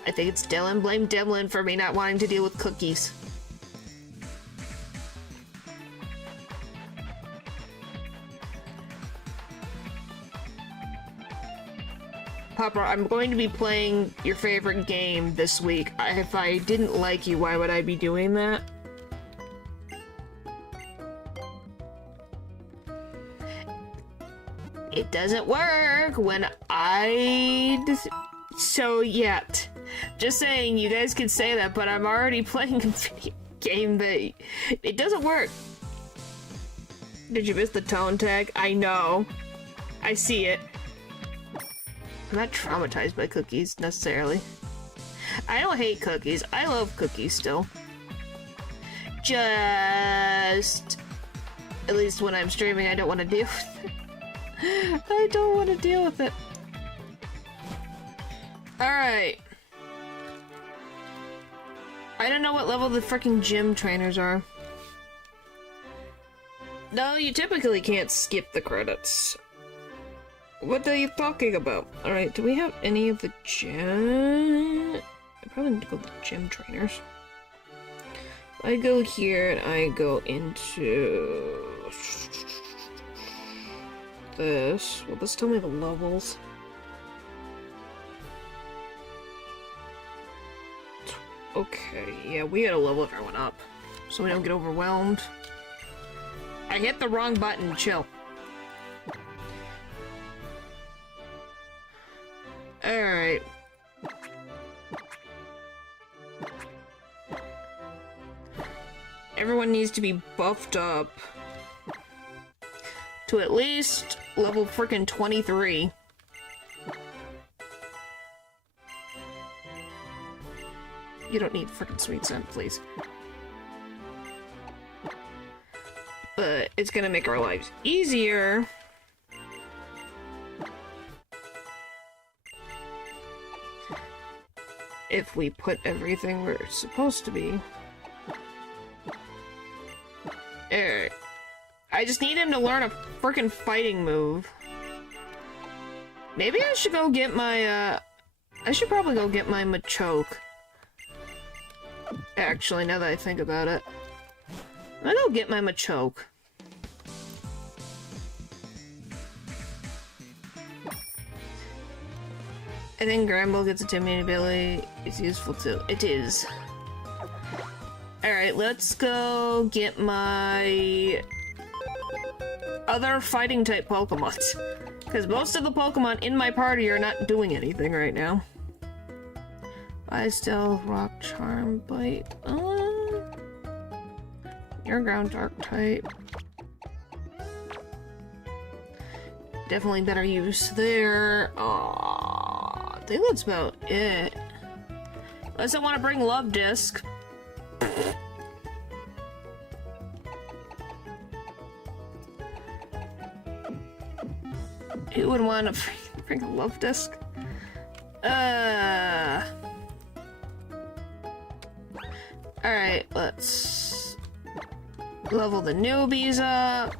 I think it's Dylan. Blame Dylan for me not wanting to deal with cookies. Papa, I'm going to be playing your favorite game this week. If I didn't like you, why would I be doing that? It doesn't work when so yet. Just saying, you guys can say that, but I'm already playing a video game that it doesn't work. Did you miss the tone tag? I know. I see it. I'm not traumatized by cookies, necessarily. I don't hate cookies. I love cookies still. Just... at least when I'm streaming, I don't want to deal with it. I don't want to deal with it. Alright. I don't know what level the freaking gym trainers are. No, you typically can't skip the credits. What are you talking about? Alright, do we have any of the gym? I probably need to go to the gym trainers. I go here and I go into this. Will this tell me the levels? Okay, yeah, we gotta level everyone up so we don't get overwhelmed. I hit the wrong button, chill. Alright. Everyone needs to be buffed up to at least level frickin' 23. You don't need frickin' sweet scent, please. But it's gonna make our lives easier. If we put everything where it's supposed to be. Alright. I just need him to learn a frickin' fighting move. Maybe I should go get my, I should probably go get my Machoke. Actually, now that I think about it. I'm gonna go get my Machoke. I think Gramble gets a timid ability. It's useful too. It is. Alright, let's go get my other fighting type Pokemon. Because most of the Pokemon in my party are not doing anything right now. I still rock, charm, bite. Your ground dark type. Definitely better use there. I think that's about it. Unless I want to bring Love Disc. Who would want to bring a Love Disc? Alright, let's level the newbies up.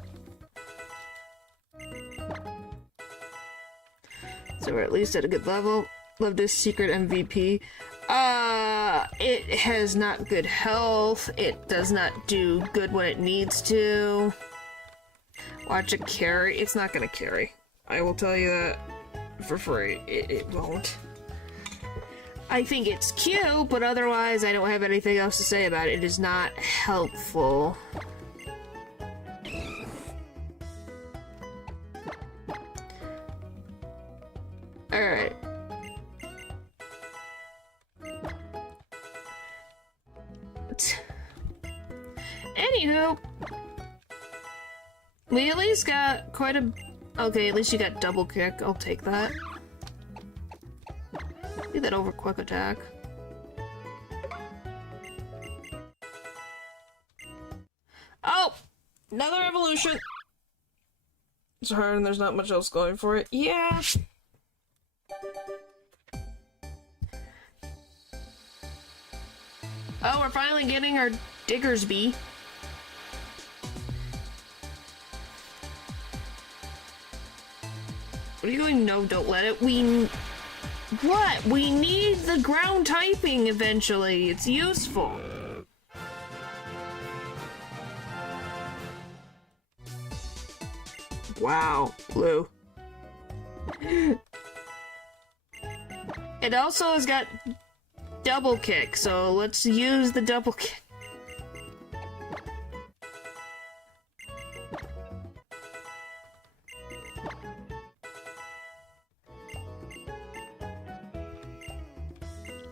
So we're at least at a good level. Love this secret MVP. It has not good health. It does not do good when it needs to. Watch it carry. It's not gonna carry. I will tell you that for free. It won't. I think it's cute, but otherwise I don't have anything else to say about it. It is not helpful. Alright. Anywho, we at least got quite a... Okay, at least you got double kick. I'll take that. Do that over quick attack. Oh! Another evolution! It's hard and there's not much else going for it. Yeah! Oh, we're finally getting our Diggersby. What are you going? No, don't let it. What? We need the ground typing eventually. It's useful. Wow, blue. It also has got double kick, so let's use the double kick.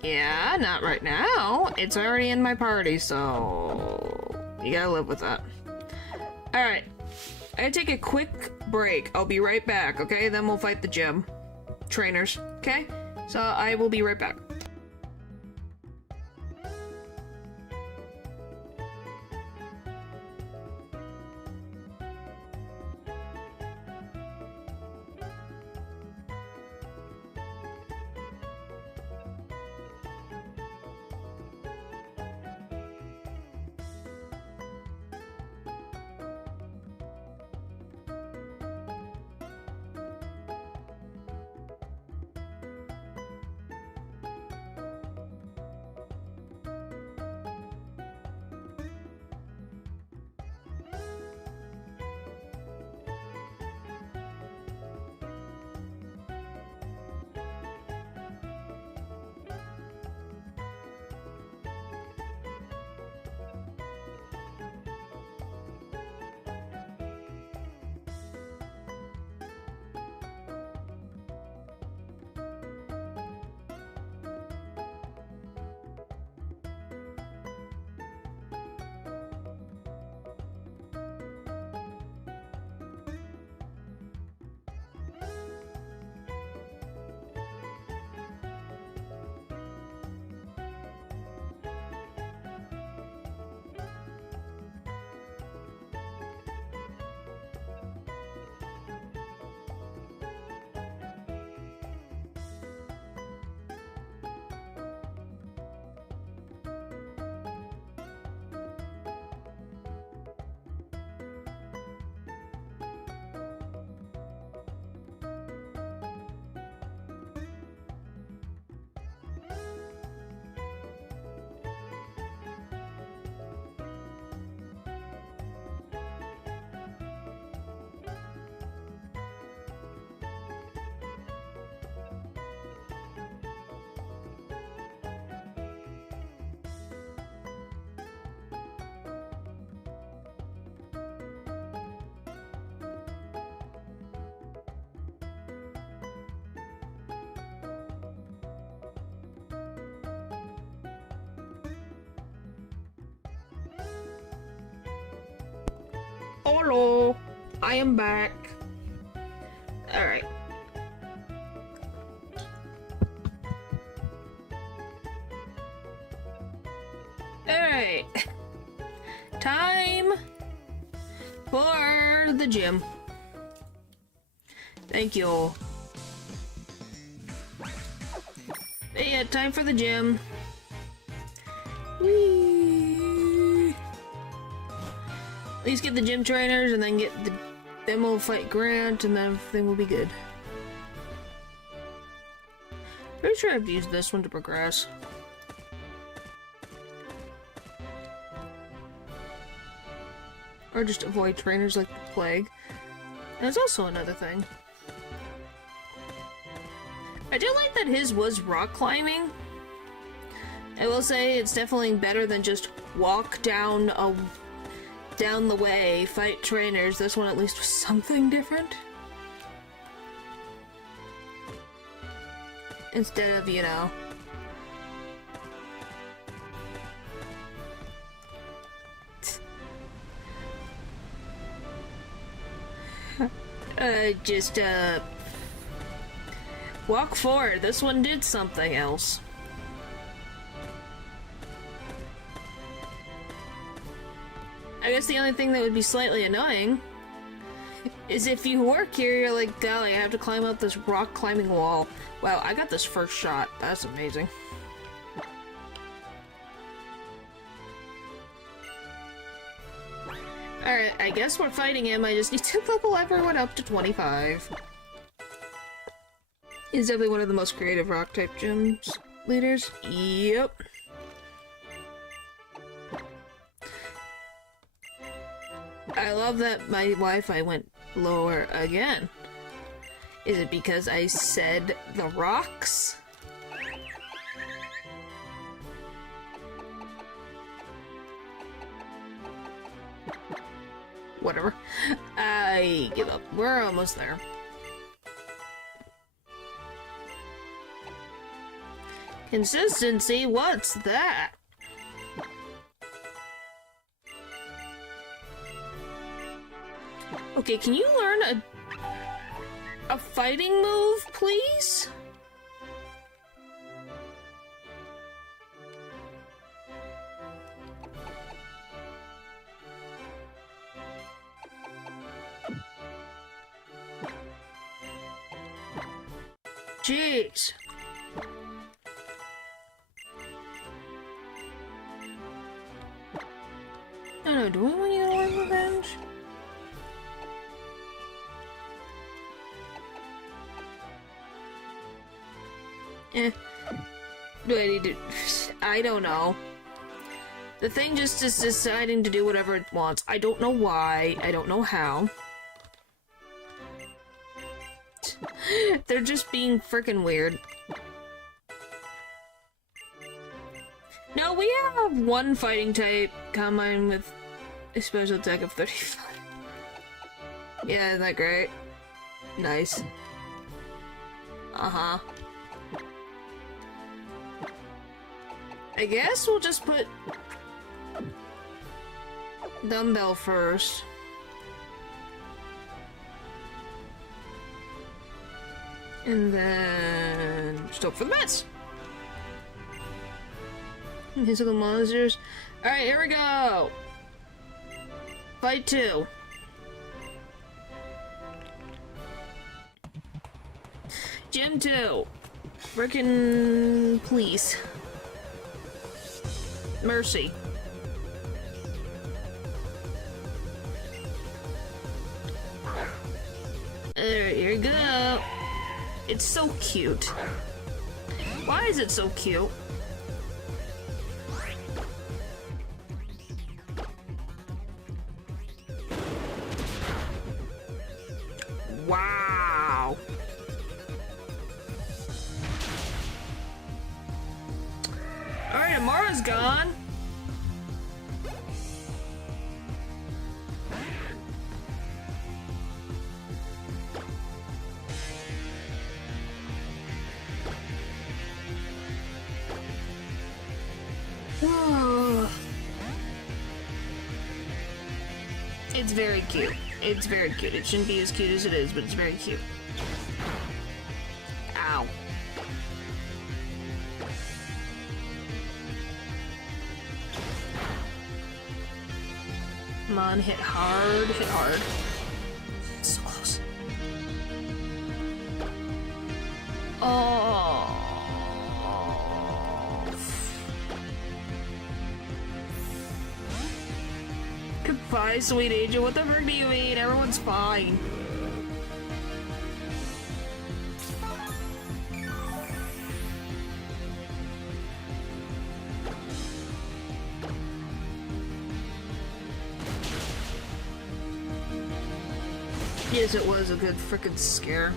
Yeah, not right now. It's already in my party, so you gotta live with that. Alright. I gotta take a quick break. I'll be right back, okay? Then we'll fight the gym trainers, okay? So I will be right back. Hello, I am back. Alright. Alright. Time for the gym. Thank you. Yeah, time for the gym. Whee! At least get the gym trainers and then get the demo fight grant and then everything will be good. Pretty sure I have to use this one to progress. Or just avoid trainers like the plague. There's also another thing. I do like that his was rock climbing. I will say it's definitely better than just walk down the way, fight trainers. This one at least was something different. Instead of, you know... just, walk forward. This one did something else. I guess the only thing that would be slightly annoying is if you work here, you're like, golly, I have to climb up this rock climbing wall. Wow, I got this first shot. That's amazing. Alright, I guess we're fighting him. I just need to level everyone up to 25. He's definitely one of the most creative rock-type gyms leaders. Yep. I love that my Wi-Fi went lower again. Is it because I said the rocks? Whatever. I give up. We're almost there. Consistency? What's that? Okay, can you learn a fighting move, please? Jeez. I don't know, do we want you to learn revenge? Do I need to... I don't know. The thing just is deciding to do whatever it wants. I don't know why. I don't know how. They're just being freaking weird. No, we have one fighting type combined with a special attack of 35. Yeah, isn't that great? Nice. Uh-huh. I guess we'll just put dumbbell first. And then just hope for the best. Physical monsters. Alright, here we go. Fight 2. Gym 2. Frickin' please. Mercy. Alright, here we go. It's so cute. Why is it so cute? Wow. Alright, Amara's gone. It's very cute. It's very cute. It shouldn't be as cute as it is, but it's very cute. Ow. Come on, hit hard, hit hard. So close. Oh. Goodbye, sweet angel. What the frick do you mean? Everyone's fine. Yes, it was a good frickin' scare.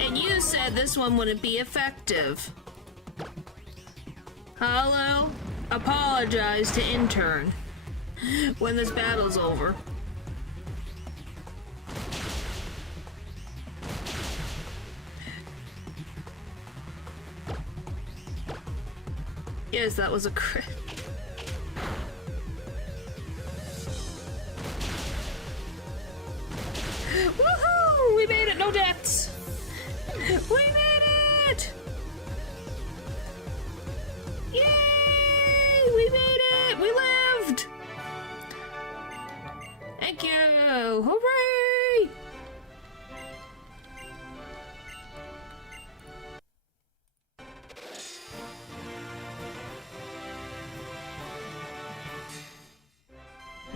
And you said this one wouldn't be effective. Hello? Apologize to intern when this battle's over. Yes, that was a crit. Woohoo! We made it! No deaths! We made it! Yay! We made it! We lived! Thank you! Hooray!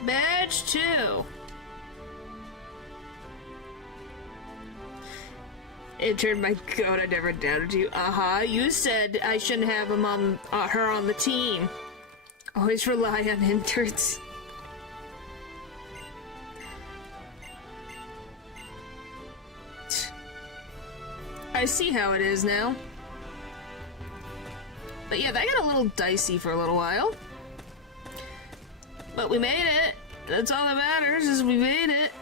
Badge 2. Intern, my god, I never doubted you. You said I shouldn't have him on her on the team. Always rely on interns. I see how it is now. But yeah, that got a little dicey for a little while. But we made it. That's all that matters, is we made it.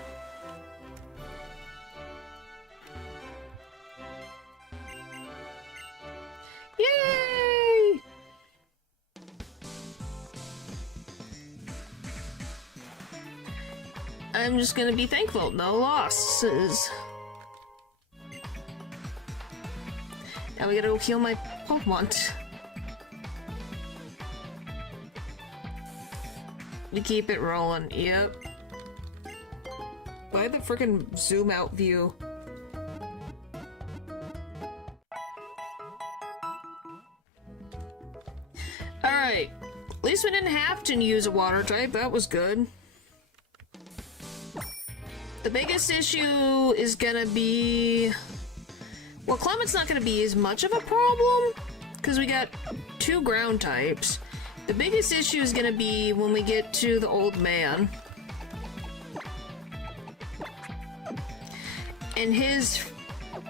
Yay! I'm just gonna be thankful. No losses. Now we gotta go heal my Pokemon. We keep it rolling. Yep. Why the frickin' zoom out view? Alright. At least we didn't have to use a water type. That was good. The biggest issue is gonna be... Well, Clement's not gonna be as much of a problem, because we got 2 ground types. The biggest issue is gonna be when we get to the old man. And his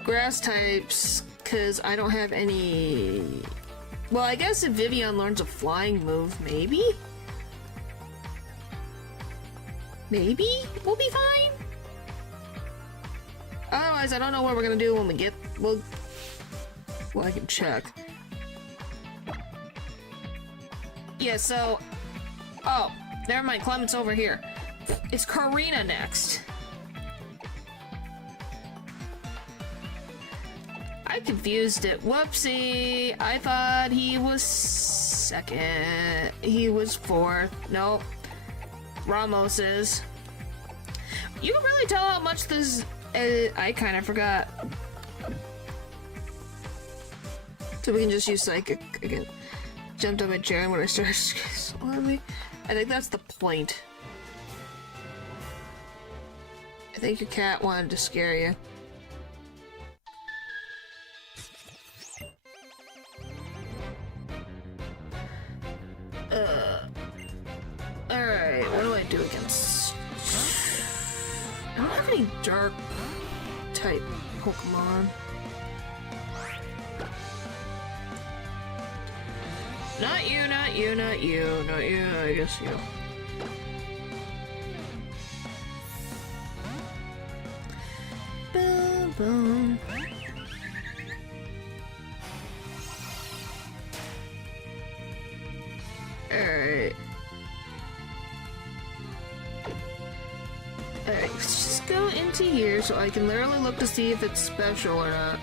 grass types, because I don't have any... Well, I guess if Vivian learns a flying move, maybe? Maybe? We'll be fine? Otherwise, I don't know what we're gonna do when we get... Well, I can check. Yeah, so... Oh, never mind. Clement's over here. It's Karina next. I confused it. Whoopsie. I thought he was second. He was 4th. Nope. Ramos is. You can really tell how much this... I kind of forgot. So we can just use Psychic again. Jumped on my chair when I started slowly. I think that's the point. I think your cat wanted to scare you. Alright, what do I do against... I don't have any dark type Pokemon. Not you, not you, not you, not you, I guess you. Boom, boom. let's just go into here so I can literally look to see if it's special or not.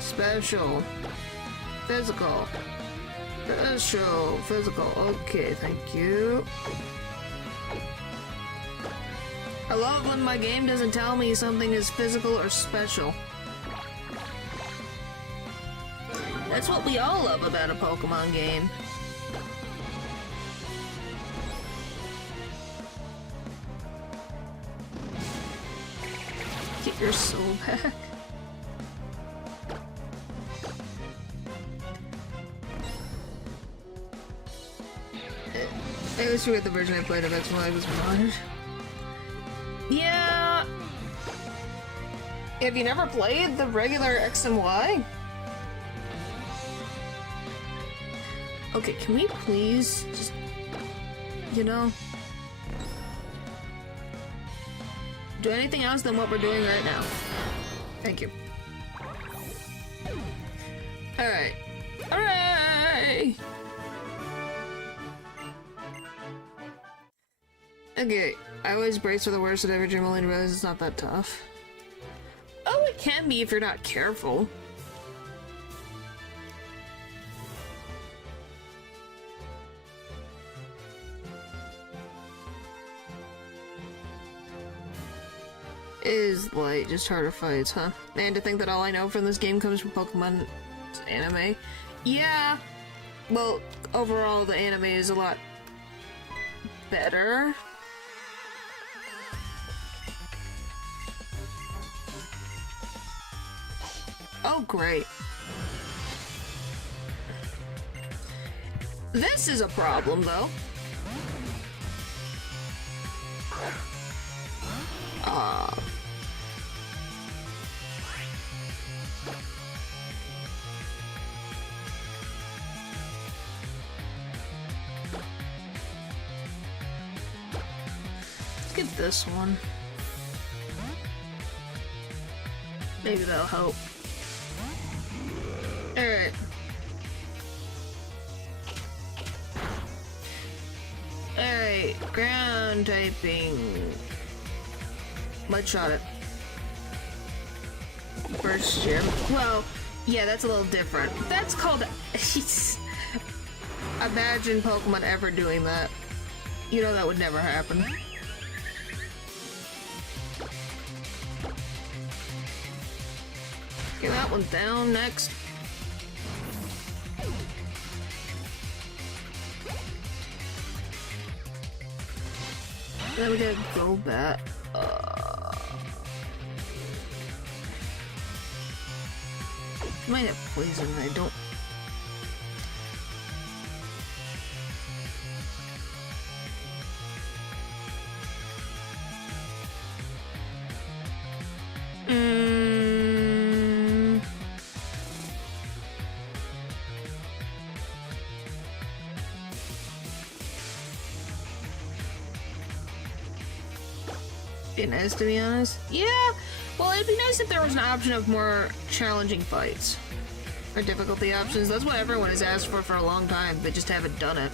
Special. Physical. Special. Physical. Okay, thank you. I love when my game doesn't tell me something is physical or special. That's what we all love about a Pokemon game. Get your soul back. I always forget the version I played of X and Y was modded. Yeah. Have you never played the regular X and Y? Okay, can we please just, you know, do anything else than what we're doing right now? Thank you. Alright. Alright! Okay, I always brace for the worst at every gym, only to realize it's not that tough. Oh, it can be if you're not careful. Is like just harder fights, huh? Man, to think that all I know from this game comes from Pokemon anime. Yeah. Well, overall the anime is a lot better. Oh, great. This is a problem, though. Let's get this one. Maybe that'll help. Alright. Alright, ground typing. Mud shot it. Burst gym. Well, yeah, that's a little different. That's called... Imagine Pokemon ever doing that. You know that would never happen. Get that one down next. Then we gotta go back. Might have poison, I don't. Be nice, to be honest. Yeah, well, it'd be nice if there was an option of more challenging fights. Or difficulty options. That's what everyone has asked for a long time. They just haven't done it.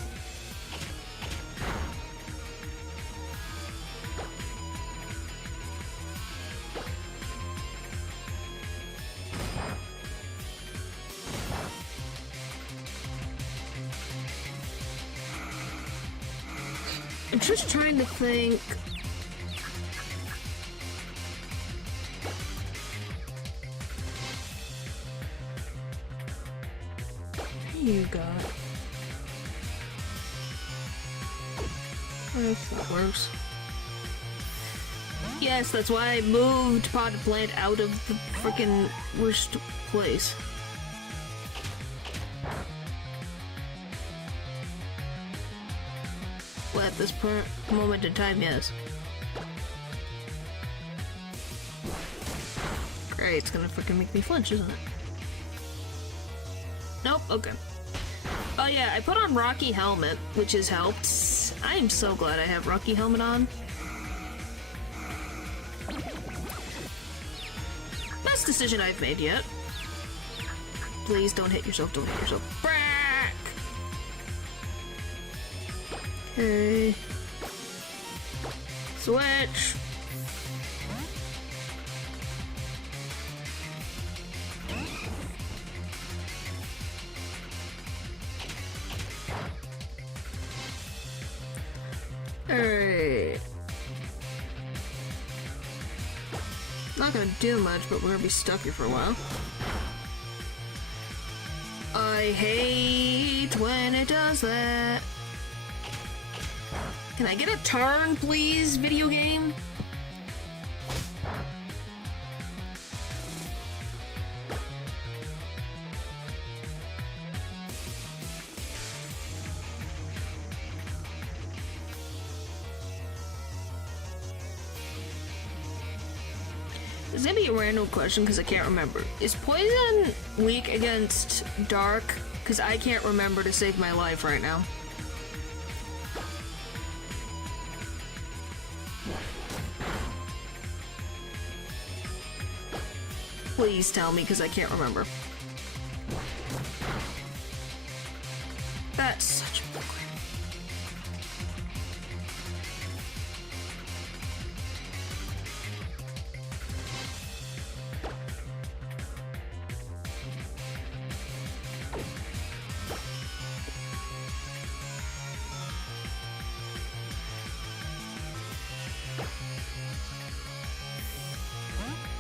I'm just trying to think. You got. If that works. Yes, that's why I moved Potted Plant out of the freaking worst place. Well, at this moment in time, yes. Great, it's gonna freaking make me flinch, isn't it? Nope, okay. Oh yeah, I put on Rocky Helmet, which has helped. I am so glad I have Rocky Helmet on. Best decision I've made yet. Please don't hit yourself, don't hit yourself. Brack! Okay. Switch. Alright. Not gonna do much, but we're gonna be stuck here for a while. I hate when it does that. Can I get a turn, please, video game? It's gonna be a random question because I can't remember. Is poison weak against dark? Because I can't remember to save my life right now. Please tell me because I can't remember. That's such a program.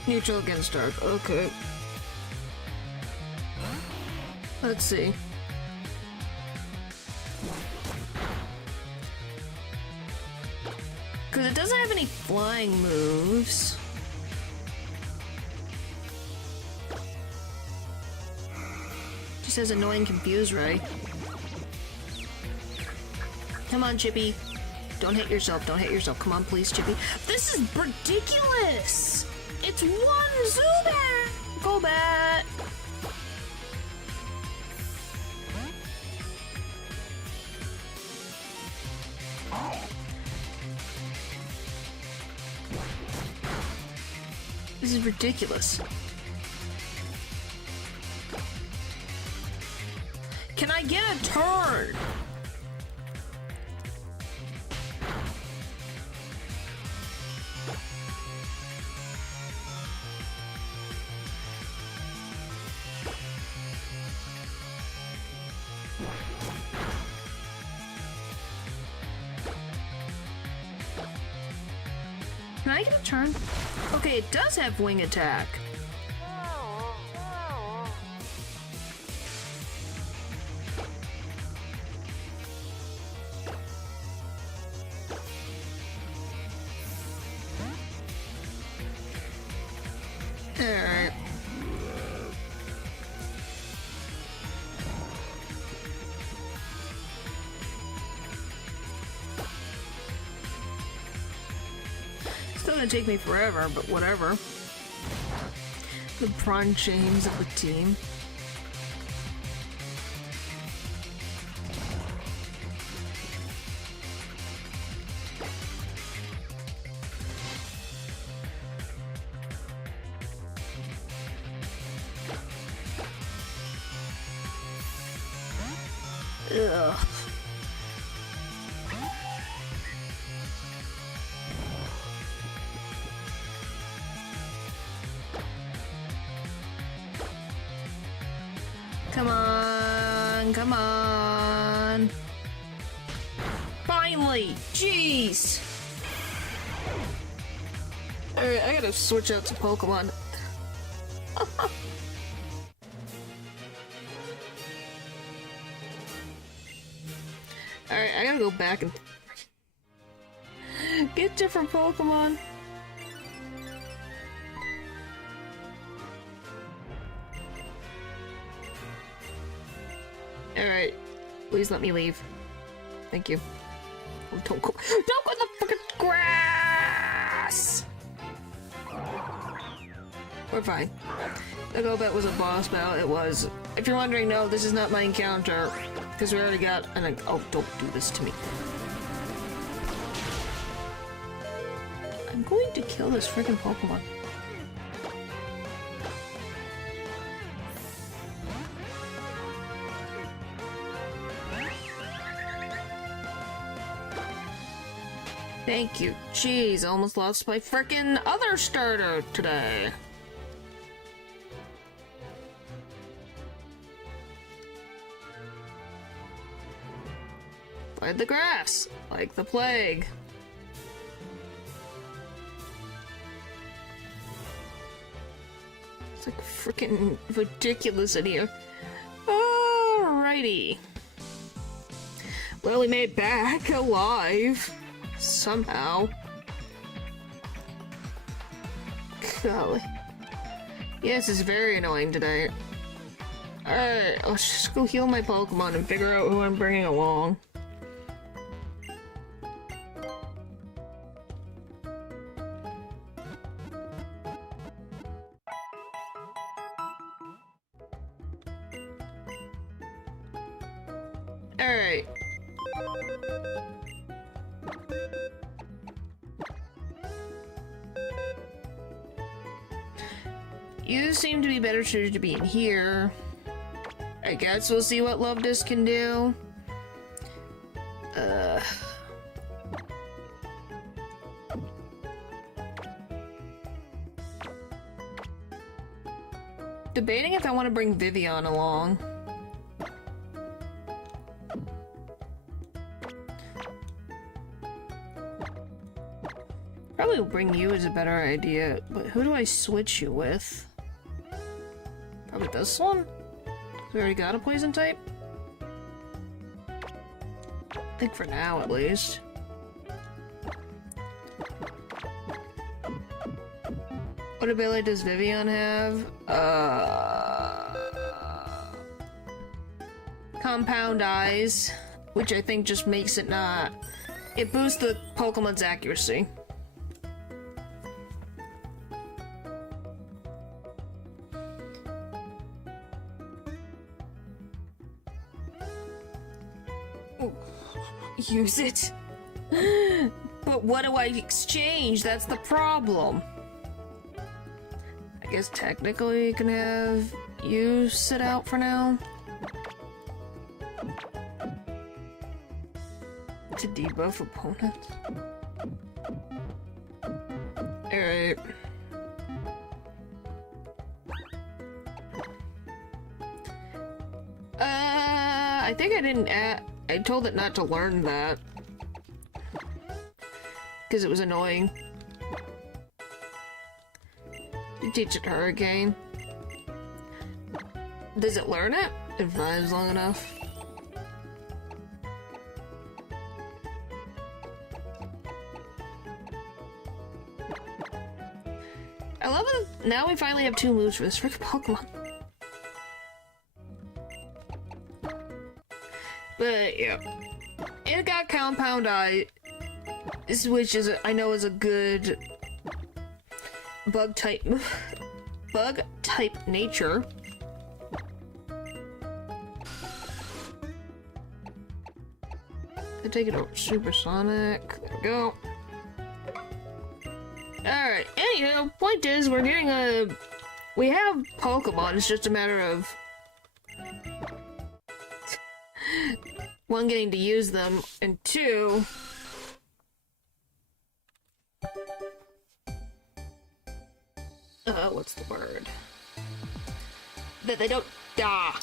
Neutral against dark, okay. Let's see. Because it doesn't have any flying moves. Just has annoying confuse ray. Come on, Chippy. Don't hit yourself, don't hit yourself. Come on, please, Chippy. This is ridiculous! It's one Zubat! Go back! This is ridiculous. Can I get a turn? Can I get a turn? Okay, it does have wing attack. Alright. Still gonna take me forever, but whatever. The Bron James of the team. Ugh. Come on, come on. Finally, jeez. Alright, I gotta switch out to Pokemon. Alright, I gotta go back and get different Pokemon. Alright, please let me leave. Thank you. Oh, don't go in the fucking grass! We're fine. The Golbat was a boss battle, it was. If you're wondering, no, this is not my encounter. Because we already got an. Oh, don't do this to me. I'm going to kill this freaking Pokemon. Thank you. Jeez, I almost lost my frickin' other starter today. Blade the grass, like the plague. It's like freaking ridiculous in here. Alrighty. Well, we made it back alive. Somehow. Golly. Yes, it's very annoying today. Alright, let's just go heal my Pokemon and figure out who I'm bringing along. Alright. You seem to be better suited to be in here. I guess we'll see what Love Disc can do. Debating if I want to bring Vivian along. Probably will bring you as a better idea, but who do I switch you with? Probably this one? We already got a poison type? I think for now, at least. What ability does Vivian have? Compound Eyes, which I think just makes it not... It boosts the Pokemon's accuracy. Use it. But what do I exchange? That's the problem. I guess technically you can have you sit out for now. To debuff opponents. Alright. I think I didn't I told it not to learn that. Because it was annoying. You teach it Hurricane. Does it learn it? It vibes long enough. I love it. Now we finally have 2 moves for this freaking Pokemon. But yeah, it got Compound Eye, which is I know is a good bug type nature. I take it over Supersonic. There we go. All right. Anywho, point is we have Pokemon. It's just a matter of 1, getting to use them, and 2, what's the word? That they don't die.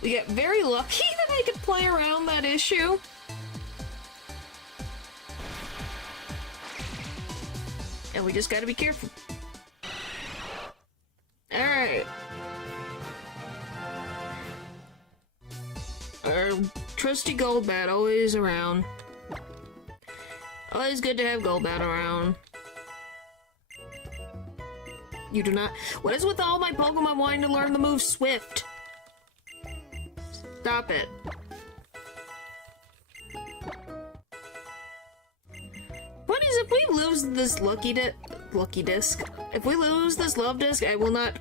We get very lucky that I could play around that issue. And we just gotta be careful. Alright. Our trusty Golbat always around. Always good to have Golbat around. You do not. What is with all my Pokemon wanting to learn the move Swift? Stop it. What is if we lose this lucky disc? If we lose this Love Disc, I will not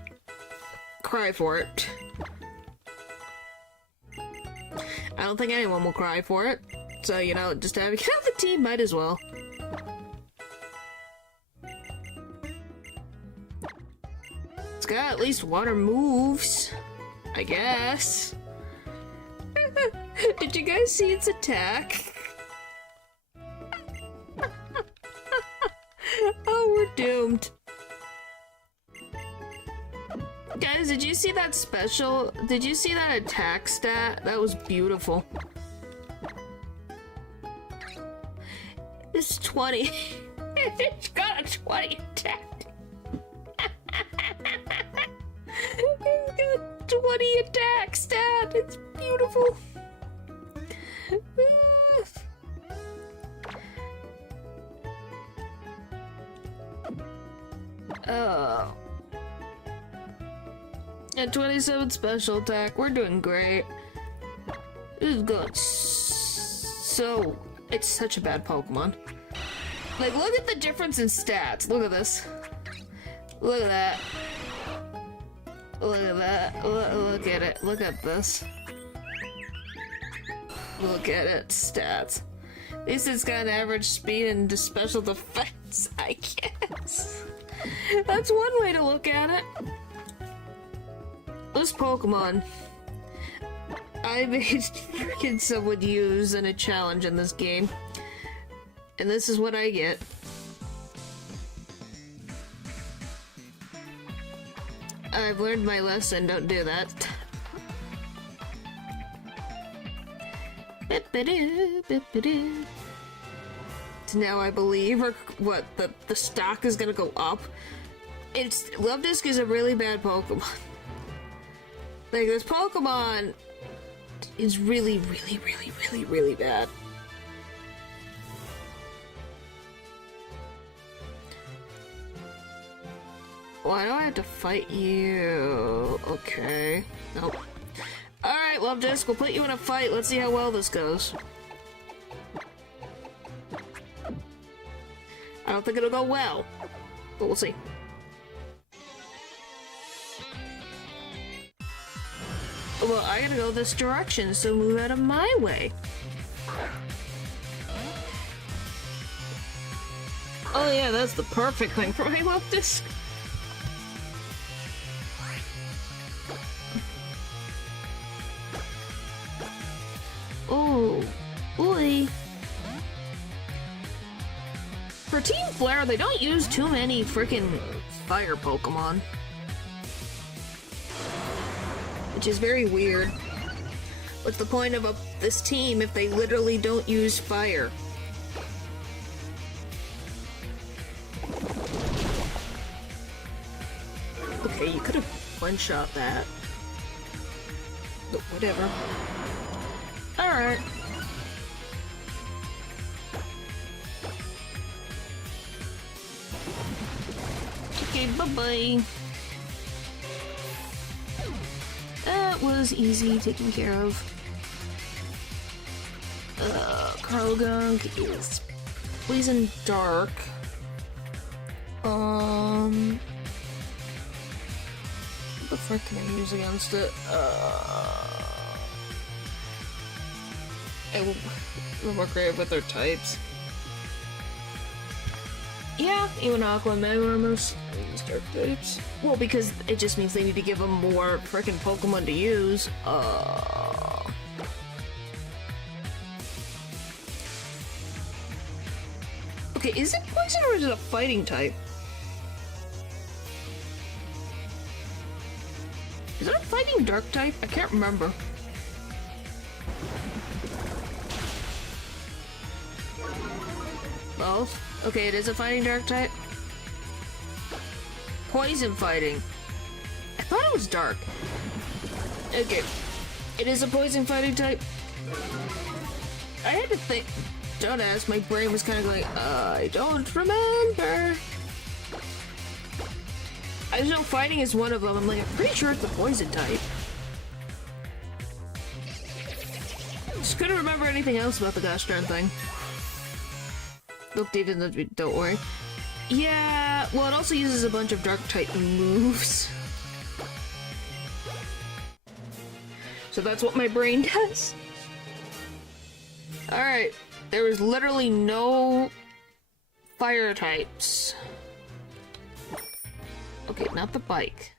cry for it. I don't think anyone will cry for it. So, you know, just having the team might as well. It's got at least water moves, I guess. Did you guys see its attack? doomed. Guys, did you see that special? Did you see that attack stat? That was beautiful. It's 20. It's got a 20 attack. It's got 20 attack stat. It's beautiful. Oh. At 27 special attack, we're doing great. This is good. So, it's such a bad Pokemon. Like, look at the difference in stats. Look at this. Look at that. Look at that. Look at it. Look at this. Look at it. Stats. At least it's got an average speed and special defense, I guess. That's one way to look at it. This Pokemon, I made freaking someone use in a challenge in this game. And this is what I get. I've learned my lesson, don't do that. So now I believe, or what, the stock is gonna go up. Luvdisc is a really bad Pokemon. Like, this Pokemon is really, really, really, really, really bad. Why do I have to fight you? Okay. Nope. Alright, Luvdisc, we'll put you in a fight. Let's see how well this goes. I don't think it'll go well, but we'll see. Well, I gotta go this direction, so move out of my way. Oh yeah, that's the perfect thing for my Luvdisc. Oh, boy. For Team Flare, they don't use too many freaking fire Pokemon. Which is very weird. What's the point of this team if they literally don't use fire? Okay, you could have one-shot that. But whatever. Alright. Okay, bye-bye. That was easy taken care of. Krogunk is Poison Dark. What the frick can I use against it? It will work great with their types. Yeah, even Aqua and Magmar use dark types. Well, because it just means they need to give them more frickin' Pokemon to use. Okay, is it poison or is it a fighting type? Is it a fighting dark type? I can't remember. Both? Okay, it is a fighting dark type. Poison fighting. I thought it was dark. Okay. It is a poison fighting type. I had to think. Don't ask, my brain was kind of going, I don't remember. I just know fighting is one of them. I'm like, I'm pretty sure it's a poison type. Just couldn't remember anything else about the gosh darn thing. Look, David, don't worry. Yeah, well, it also uses a bunch of dark type moves. So that's what my brain does. Alright, there is literally no fire types. Okay, not the bike.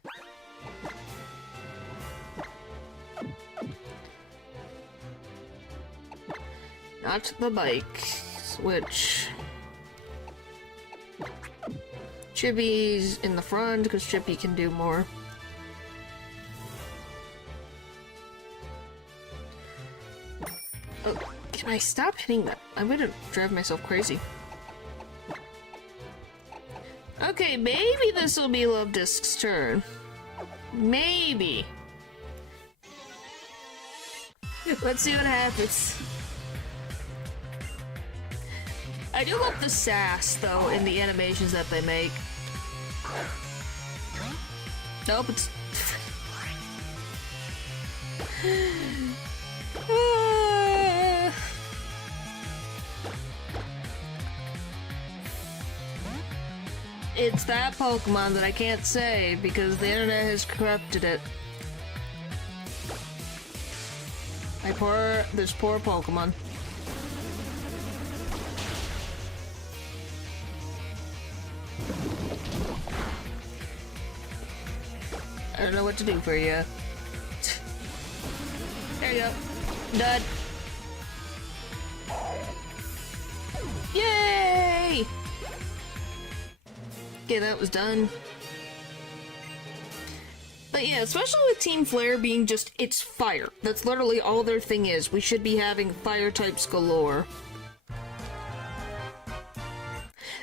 Not the bike. Switch. Chippy's in the front because Chippy can do more. Oh, can I stop hitting that? I'm gonna drive myself crazy. Okay, maybe this will be Love Disc's turn. Maybe. Let's see what happens. I do love the sass, though, in the animations that they make. Nope, it's... It's that Pokemon that I can't say because the internet has corrupted it. This poor Pokemon. I don't know what to do for you. There you go. Done. Yay! Okay, that was done. But yeah, especially with Team Flare being just, it's fire. That's literally all their thing is. We should be having fire types galore.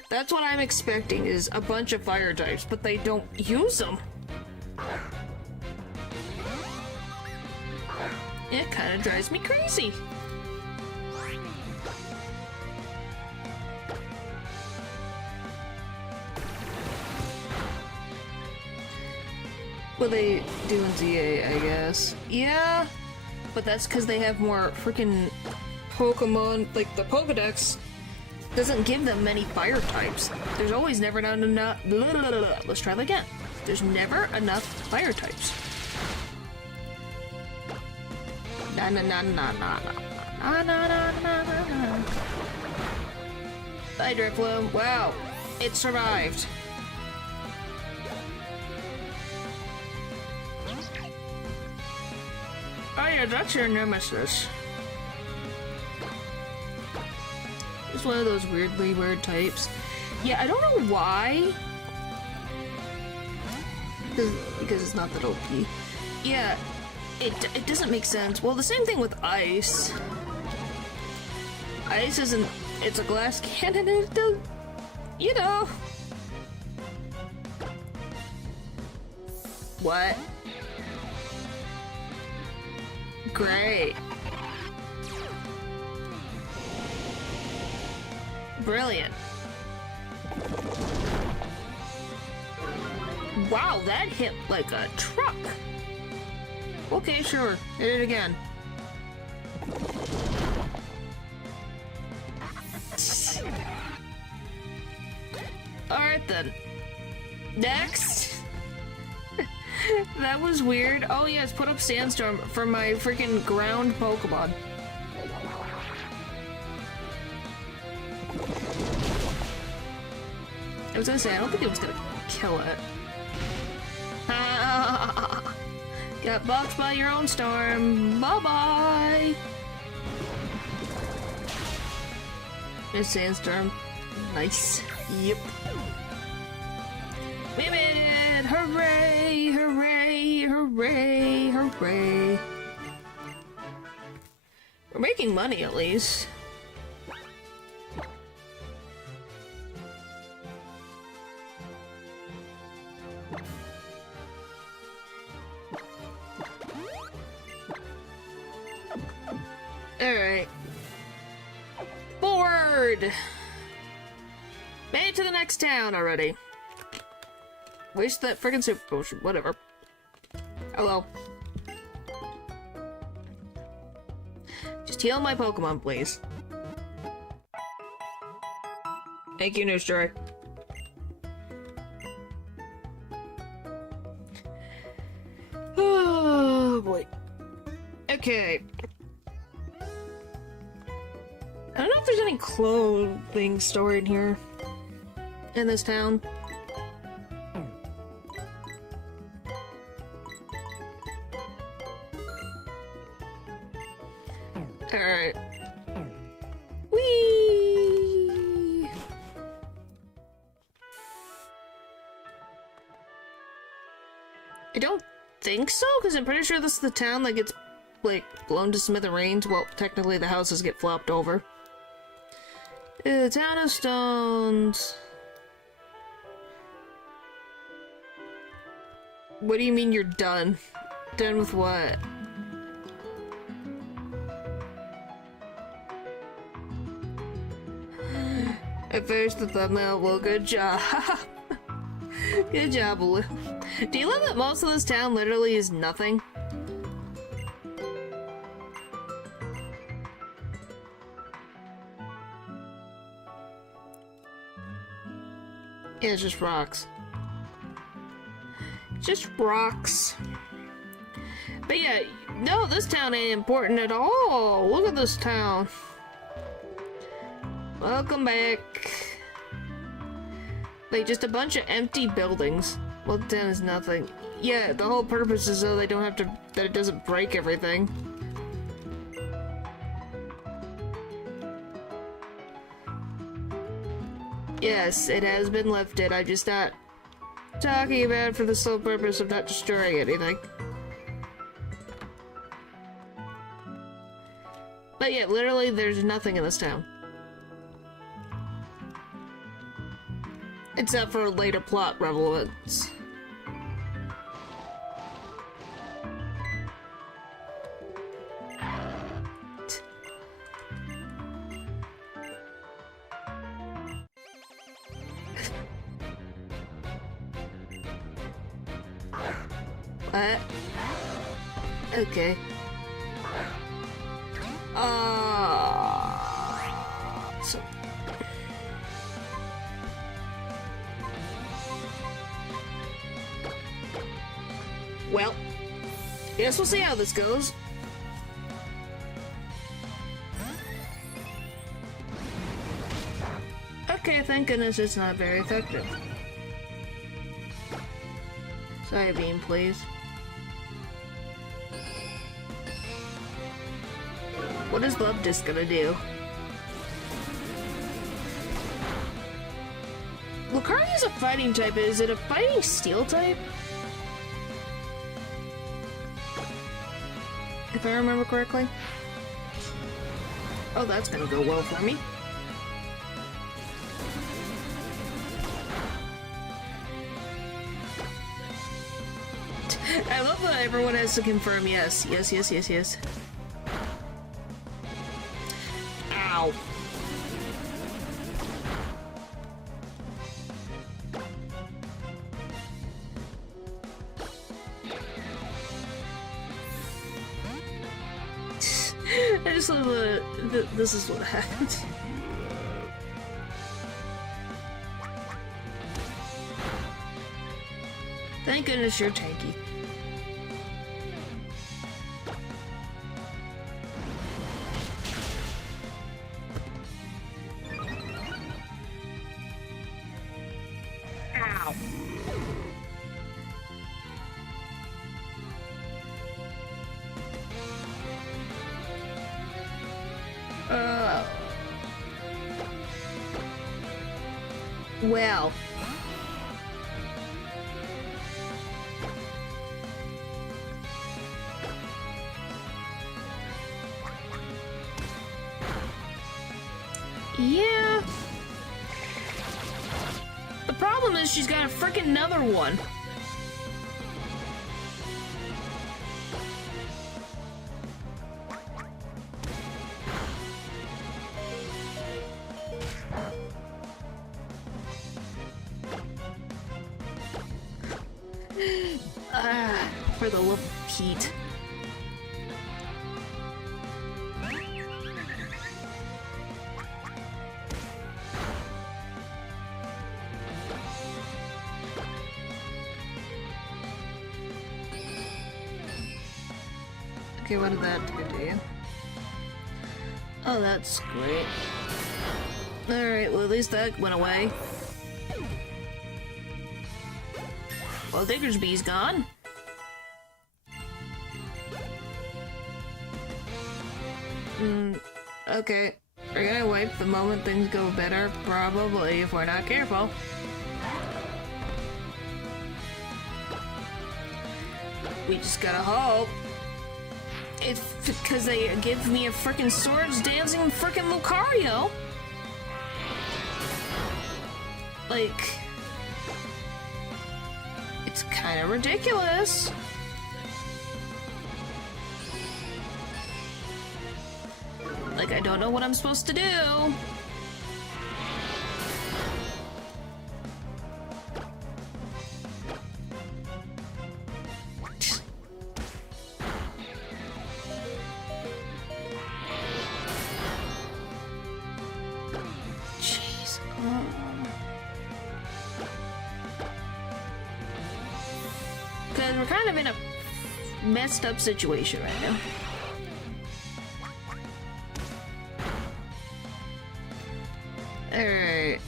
That's what I'm expecting, is a bunch of fire types, but they don't use them. It kind of drives me crazy. Well, they do in ZA, I guess. Yeah, but that's because they have more freaking Pokemon. Like, the Pokedex doesn't give them many fire types. There's always never enough. Let's try that again. There's never enough fire types. Na na na na na na na na na na. Bye, Drifloom. Wow, it survived. Oh yeah, that's your nemesis. It's one of those weirdly weird types. Yeah, I don't know why. Because it's not that OP. Yeah, it doesn't make sense. Well, the same thing with ice. Ice isn't... It's a glass cannon and it does... You know... What? Great. Brilliant. Wow, that hit like a truck. Okay, sure. Hit it again. Alright then. Next. That was weird. Oh yes, put up Sandstorm for my freaking ground Pokemon. I was gonna say, I don't think it was gonna kill it. Got boxed by your own storm. Bye-bye! There's Sandstorm. Nice. Yep. We made it! Hooray! Hooray! Hooray! Hooray! We're making money, at least. Alright. Forward! Made it to the next town already. Waste that friggin' super potion. Whatever. Hello. Just heal my Pokemon, please. Thank you, Nuzlocke. Oh, boy. Okay. I don't know if there's any clothing store in here. In this town. Alright. Whee! I don't think so, because I'm pretty sure this is the town that gets, like, blown to smithereens. Well, technically the houses get flopped over. The town of stones. What do you mean you're done? Done with what? I finished the thumbnail. Well, good job. Good job, Blue. Do you love that most of this town literally is nothing? Yeah, it's just rocks. Just rocks. But yeah, no, this town ain't important at all. Look at this town. Welcome back. Like, just a bunch of empty buildings. Well, the town is nothing. Yeah, the whole purpose is so they don't have to, that it doesn't break everything. Yes, it has been lifted. I'm just not talking about it for the sole purpose of not destroying anything. But yeah, literally, there's nothing in this town. Except for later plot relevance. What? Okay. So... Well, guess we'll see how this goes. Okay, thank goodness it's not very effective. Sorry, beam, please. What is Love Disc gonna do? Lucario is a fighting type. Is it a fighting steel type? If I remember correctly. Oh, that's gonna go well for me. I love that everyone has to confirm yes. Yes, yes, yes, yes. Ow. I just love this is what happened. Thank goodness you're tanky. Ow. Well. Yeah. The problem is she's got a frickin' another one. For the love of Pete. Okay, what did that do to you? Oh, that's great. Alright, well at least that went away. Well, Diggersby's gone. Okay. We're gonna wipe the moment things go better, probably, if we're not careful. We just gotta hope. It's because they give me a freaking swords dancing freaking Lucario. Like, it's kind of ridiculous. Like, I don't know what I'm supposed to do. Jeez. Because we're kind of in a messed up situation right now. Alright.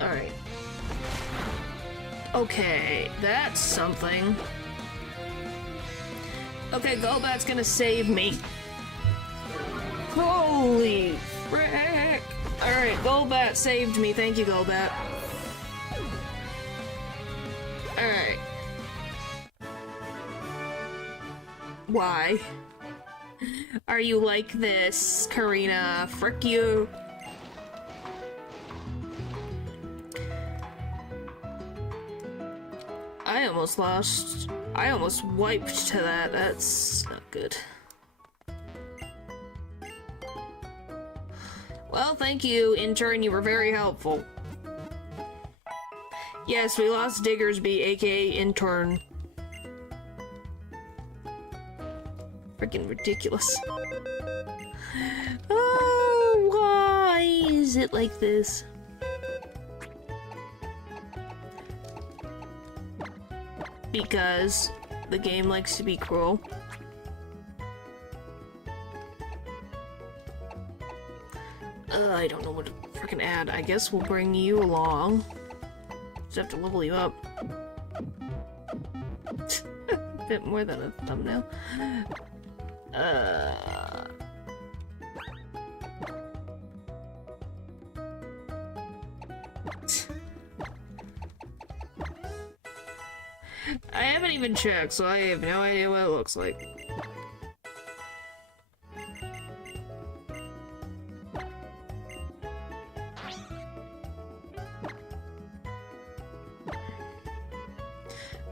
Alright. Okay, that's something. Okay, Golbat's gonna save me. Holy frick! Alright, Golbat saved me. Thank you, Golbat. Alright. Why? Are you like this, Karina? Frick you. I almost lost. I almost wiped to that. That's not good. Well, thank you, intern. You were very helpful. Yes, we lost Diggersby, aka intern. Freaking ridiculous. Oh, why is it like this? Because the game likes to be cruel. I don't know what to freaking add. I guess we'll bring you along. Just have to level you up. A bit more than a thumbnail. I haven't even checked, so I have no idea what it looks like.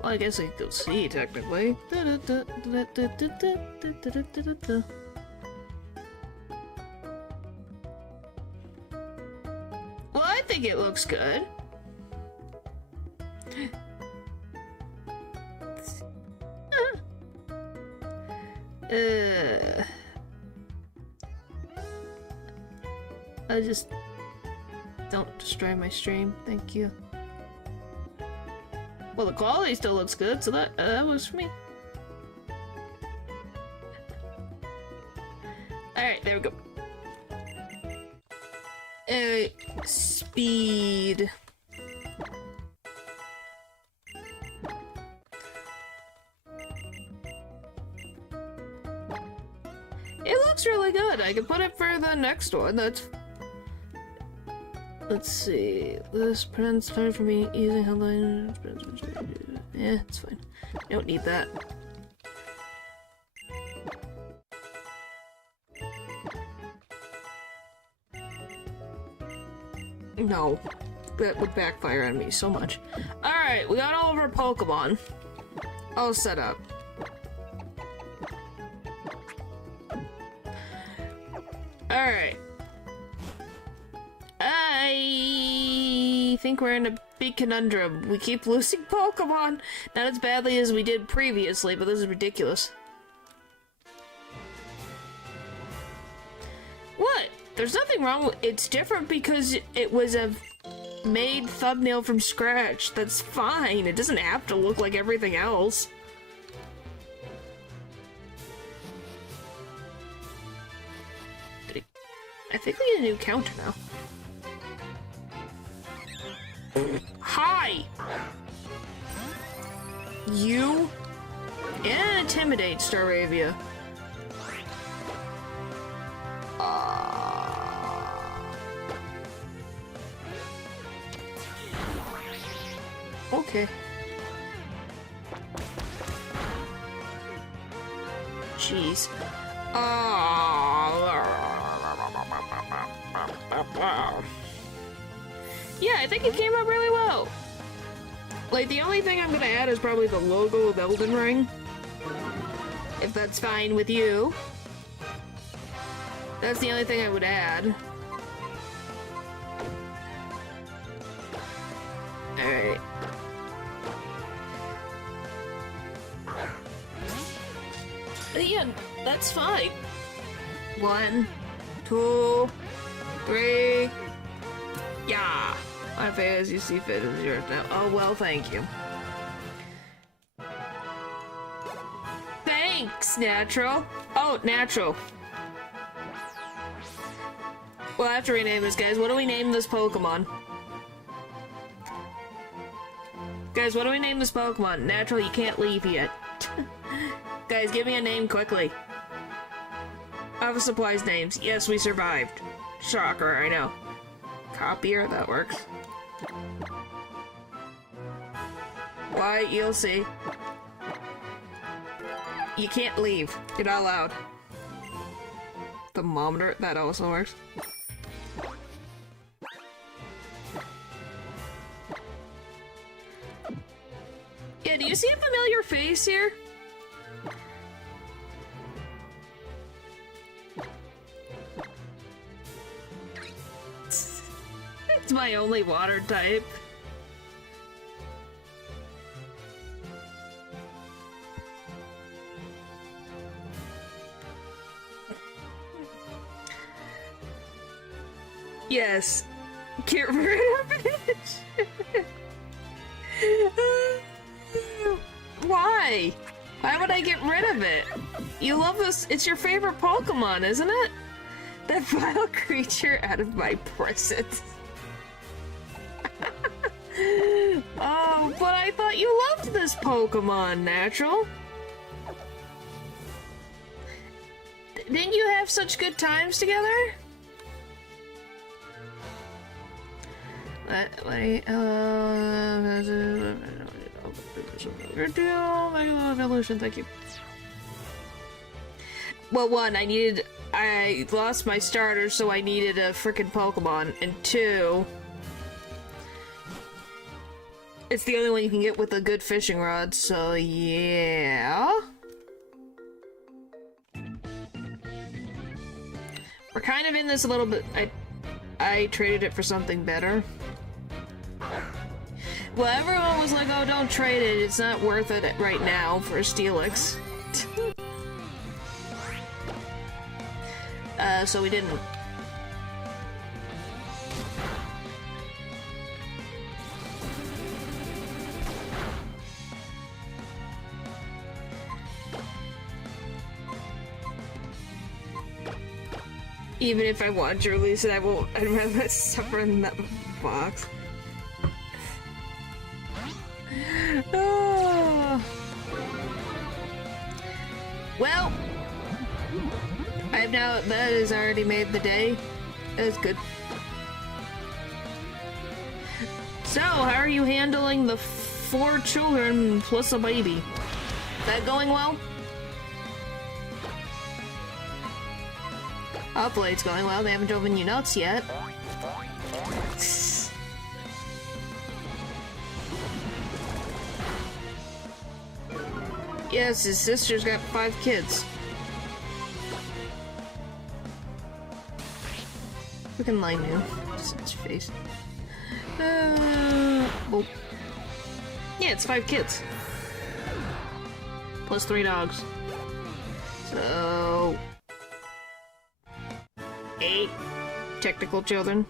Well, I guess I can go see, technically. Well, I think it looks good. I just don't destroy my stream. Thank you. Well, the quality still looks good, so that works for me. Alright, there we go. Speed. It looks really good. I can put it for the next one. Let's see. This prevents time from me using headline. Yeah, it's fine. I don't need that. No. That would backfire on me so much. Alright, we got all of our Pokemon all set up. Alright. I think we're in a big conundrum. We keep losing Pokemon. Not as badly as we did previously, but this is ridiculous. What? There's nothing wrong with it's different because it was a made thumbnail from scratch. That's fine. It doesn't have to look like everything else. I think we need a new counter now. Hi! You? And Intimidate, Staravia. Okay. Jeez. Yeah, I think it came out really well. Like, the only thing I'm gonna add is probably the logo of Elden Ring. If that's fine with you. That's the only thing I would add. Alright. Yeah, that's fine. 1, 2, 3. Yeah. My fate as you see fit is yours now. Oh, well, thank you. Thanks, Natural. Oh, Natural. We'll have to rename this, guys. What do we name this Pokemon? Guys, what do we name this Pokemon? Natural, you can't leave yet. Guys, give me a name quickly. Office supplies names. Yes, we survived. Shocker, I know. Copier, that works. Why, you'll see. You can't leave. You're not allowed. Thermometer, that also works. Yeah, do you see a familiar face here? It's my only water type. Yes. Get rid of it. Why? Why would I get rid of it? You love this. It's your favorite Pokemon, isn't it? That vile creature out of my presence. Oh, but I thought you loved this Pokemon, Natural. Didn't you have such good times together? Wait, evolution, thank you. Well, one, I lost my starter, so I needed a frickin' Pokemon, and 2, it's the only one you can get with a good fishing rod, so yeah. We're kind of in this a little bit. I traded it for something better. Well, everyone was like, oh, don't trade it, it's not worth it right now for a Steelix. So we didn't. Even if I want to release it, I'd rather suffer in that box. Oh. Well, that has already made the day. That's good. So, how are you handling the 4 children plus a baby? Is that going well? Hopefully it's going well. They haven't driven you nuts yet. Yes, his sister's got 5 kids. Freaking line now. Just his face. Well, yeah, it's 5 kids. Plus 3 dogs. So 8 technical children.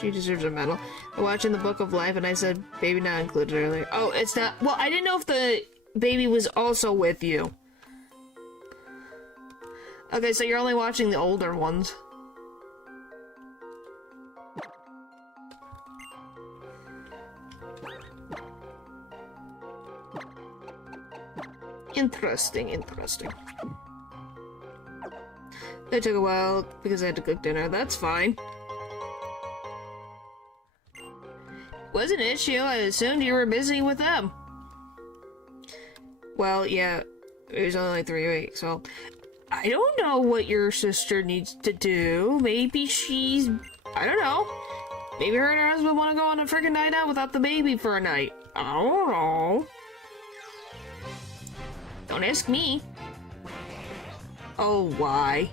She deserves a medal. I'm watching the Book of Life and I said baby not included earlier. Oh, it's not. Well, I didn't know if the baby was also with you. Okay, so you're only watching the older ones. Interesting, interesting. It took a while because I had to cook dinner. That's fine. Was an issue. I assumed you were busy with them. Well, yeah, it was only 3 weeks, so... I don't know what your sister needs to do. Maybe she's... I don't know. Maybe her and her husband want to go on a freaking night out without the baby for a night. I don't know. Don't ask me. Oh, why?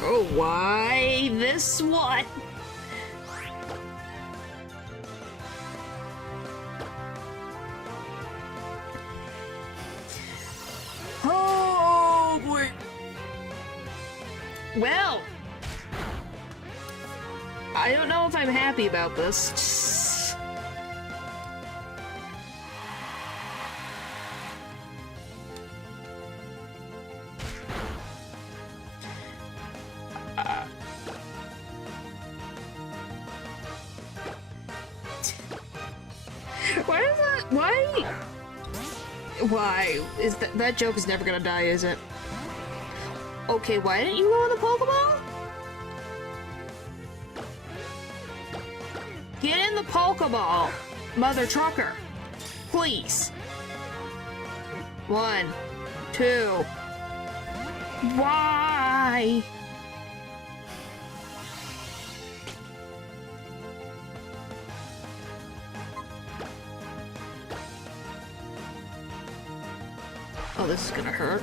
Oh, why this one? Oh, boy. Well, I don't know if I'm happy about this. Why is that? Why? Why? Is that joke is never gonna die, is it? Okay, why didn't you go in the Pokeball? Get in the Pokeball, mother trucker. Please. 1, 2. Why? Oh, this is gonna hurt.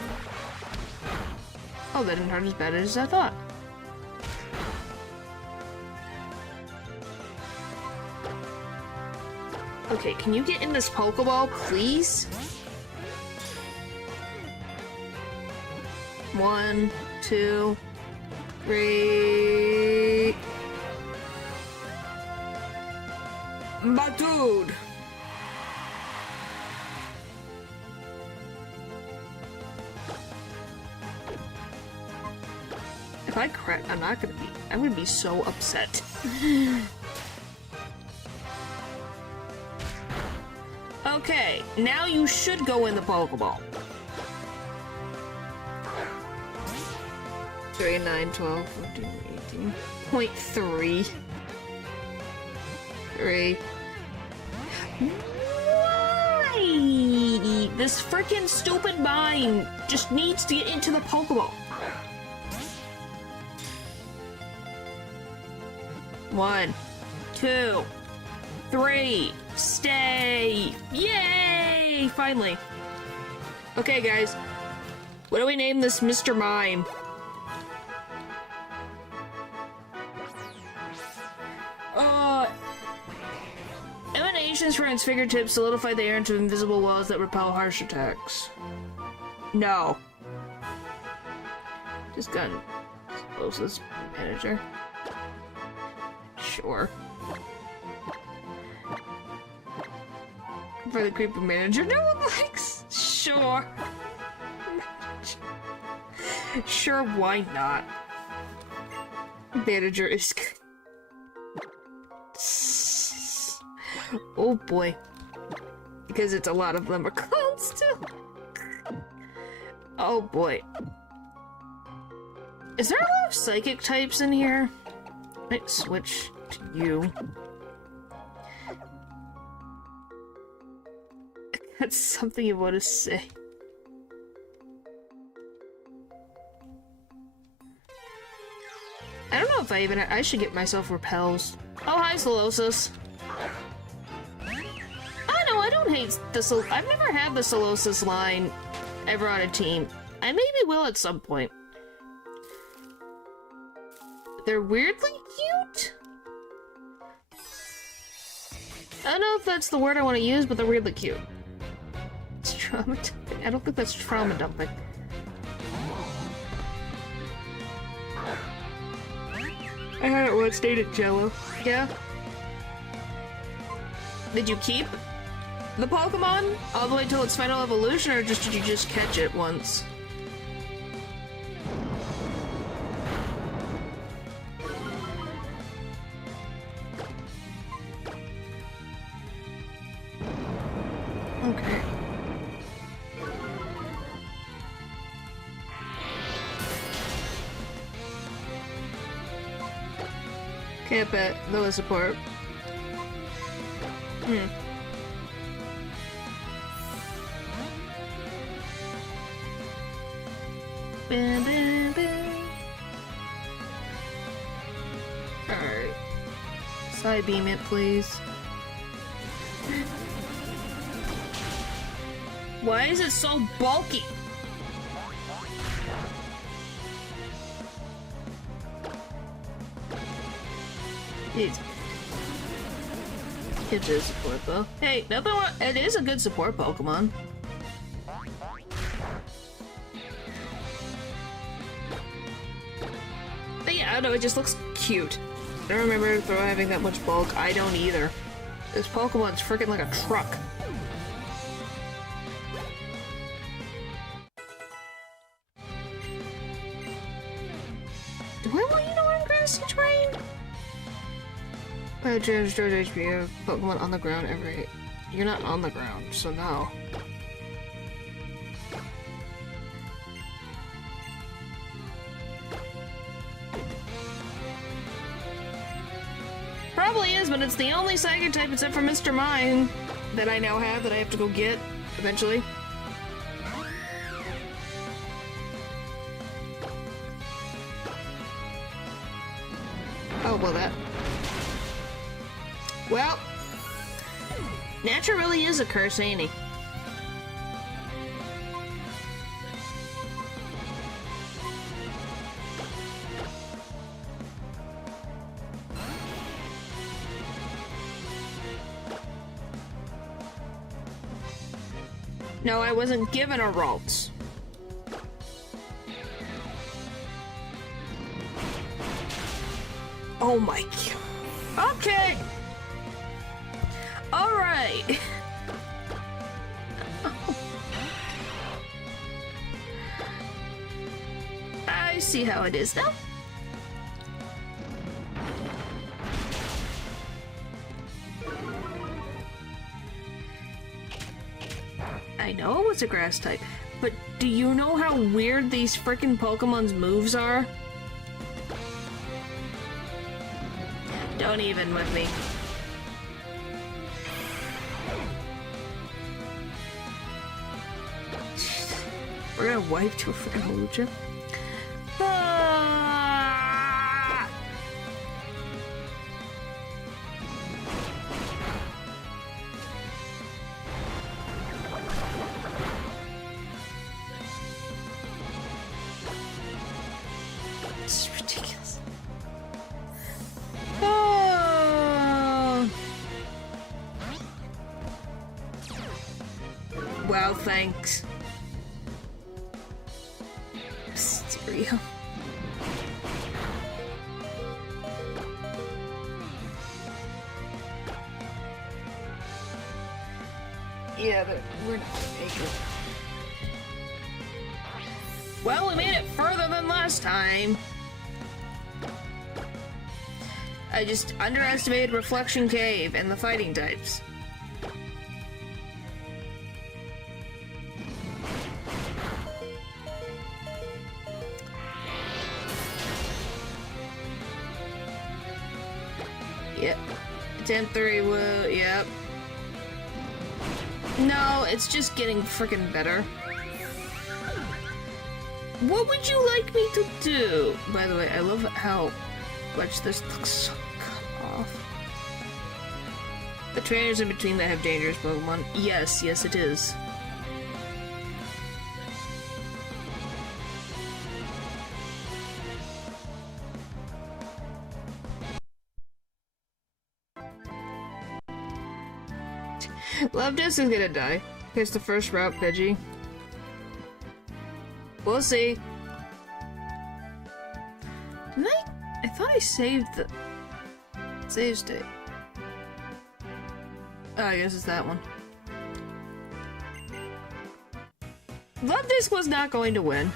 Oh, that didn't hurt as bad as I thought. Okay, can you get in this Pokeball, please? 1, 2, 3. My dude! If I crack, I'm gonna be so upset. Okay, now you should go in the Pokeball. 3, 9, 12, 14, 18. 0.3. 3. Why? This freaking stupid mine just needs to get into the Pokeball. 1, 2, 3. Stay! Yay! Finally. Okay, guys. What do we name this Mr. Mime? Emanations transfigure tips solidify the air into invisible walls that repel harsh attacks. No. Just gun. Close this manager. Sure. For the creeper manager, no one likes. Sure. Sure, why not? Manager is good. Oh boy. Because it's a lot of them are clones too. Oh boy. Is there a lot of psychic types in here? Might switch to you. That's something you want to say. I don't know if I should get myself repels. Oh, hi, Solosis. Oh, no, I don't hate the I've never had the Solosis line ever on a team. I maybe will at some point. They're weirdly cute? I don't know if that's the word I want to use, but they're weirdly cute. It's trauma dumping. I don't think that's trauma dumping. I had it once, dated Jello. Yeah? Did you keep the Pokemon all the way till its final evolution, or did you just catch it once? Okay. Can't bet. No support. Bam, bam, bam. Alright. Side beam it, please. Why is it so bulky? It's a support though. Hey, nothing wrong. It is a good support Pokemon. But yeah, I don't know, it just looks cute. I don't remember Throw having that much bulk. I don't either. This Pokemon's freaking like a truck. Do I want you to learn Grassy Terrain? George HP, Pokemon on the ground every... You're not on the ground, so no. Probably is, but it's the only Psychic type except for Mr. Mime that I now have that I have to go get eventually. Oh, well that... Well, Nature really is a curse, ain't he? No, I wasn't given a Ralts. Oh my god. Okay! Alright. I see how it is now. I know it was a grass type, but do you know how weird these frickin' Pokemon's moves are? Don't even with me. We're gonna wipe to a freaking Holucha. Ah! This is ridiculous. Oh! Wow, thanks. Stereo. Yeah, but we're not gonna make it. Well, we made it further than last time. I just underestimated Reflection Cave and the fighting types. Yep. 10-3, woo, yep. No, it's just getting freaking better. What would you like me to do? By the way, I love how much this looks so cut off. The trainers in between that have dangerous Pokemon. Yes, yes it is. Lovedust is gonna die. Here's the first route, Pidgey. We'll see. Didn't I thought I saved the save state. Oh, I guess it's that one. Lovedust was not going to win.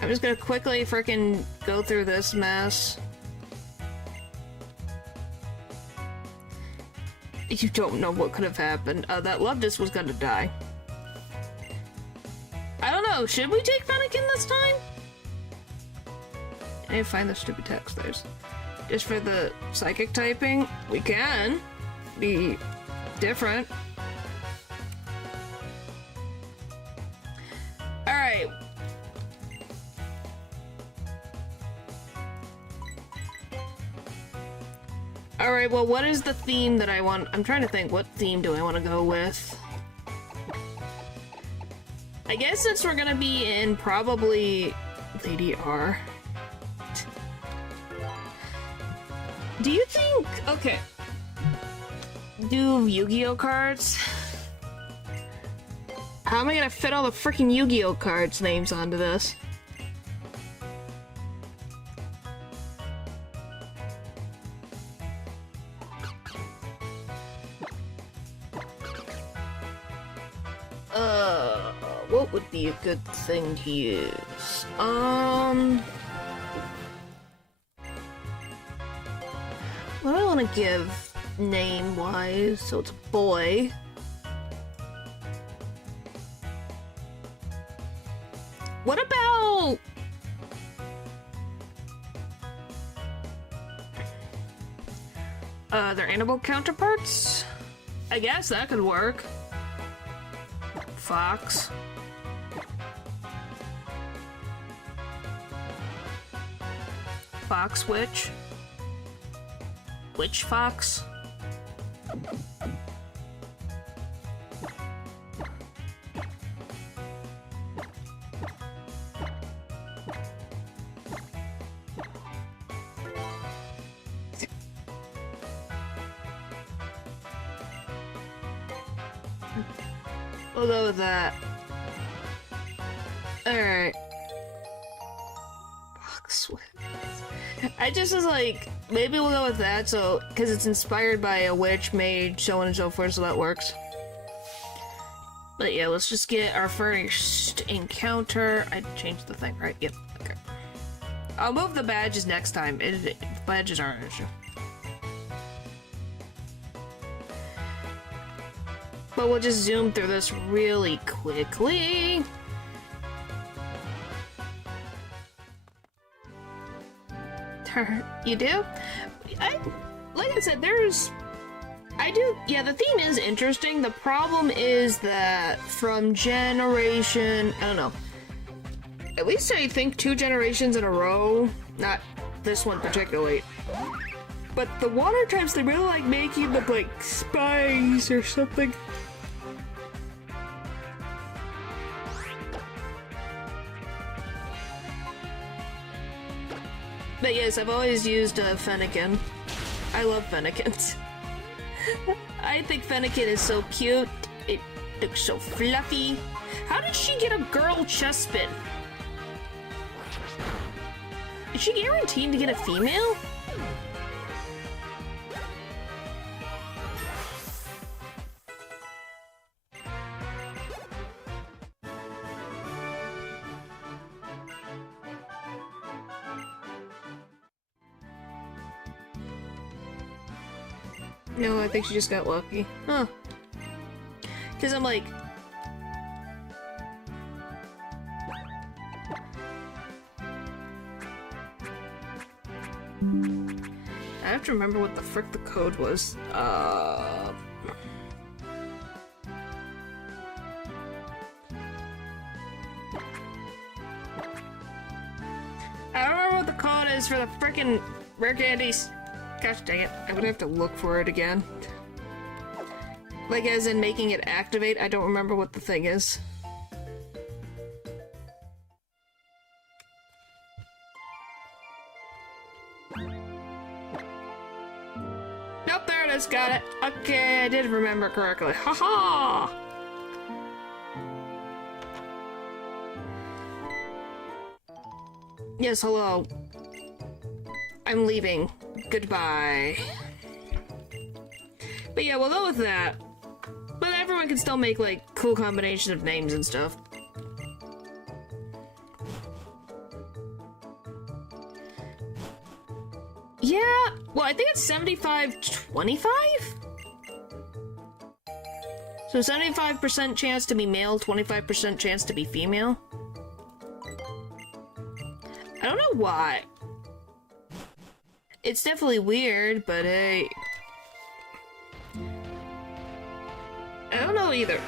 I'm just gonna quickly frickin' go through this mess. You don't know what could have happened. That Lovedust was gonna die. I don't know, should we take Fennekin this time? I need to find the stupid text. There's Just for the psychic typing? We can be different. Alright. Alright, well, what is the theme that I want? I'm trying to think, what theme do I want to go with? I guess since we're gonna be in probably Lady R. Do you think... Okay. Do Yu-Gi-Oh cards? How am I gonna fit all the freaking Yu-Gi-Oh cards names onto this? What would be a good thing to use? What do I want to give name-wise? So it's a boy. What about... their animal counterparts? I guess that could work. Fox. Fox witch. Witch fox. We'll go with that. Alright. I just was like, maybe we'll go with that, so, because it's inspired by a witch, mage, so on and so forth, so that works. But yeah, let's just get our first encounter. I changed the thing, right? Yep, okay. I'll move the badges next time. Badges aren't an issue. But we'll just zoom through this really quickly. You do? Like I said, yeah, the theme is interesting. The problem is that from generation, I don't know, at least I think 2 generations in a row, not this one particularly, but the water types, they really like making them like spice or something. But yes, I've always used Fennekin. I love Fennekins. I think Fennekin is so cute. It looks so fluffy. How did she get a girl chest spin? Is she guaranteed to get a female? No, I think she just got lucky. Huh. Because I'm like... I have to remember what the frick the code was. I don't remember what the code is for the frickin' rare candies. Gosh dang it, I would have to look for it again. Like as in making it activate, I don't remember what the thing is. Nope, there it is, got it. Okay, I did remember correctly. Haha! Yes, hello. I'm leaving. Goodbye. But yeah, we'll go with that. But everyone can still make, like, cool combination of names and stuff. Yeah, well, I think it's 75-25? So 75% chance to be male, 25% chance to be female? I don't know why. It's definitely weird, but hey. I don't know either.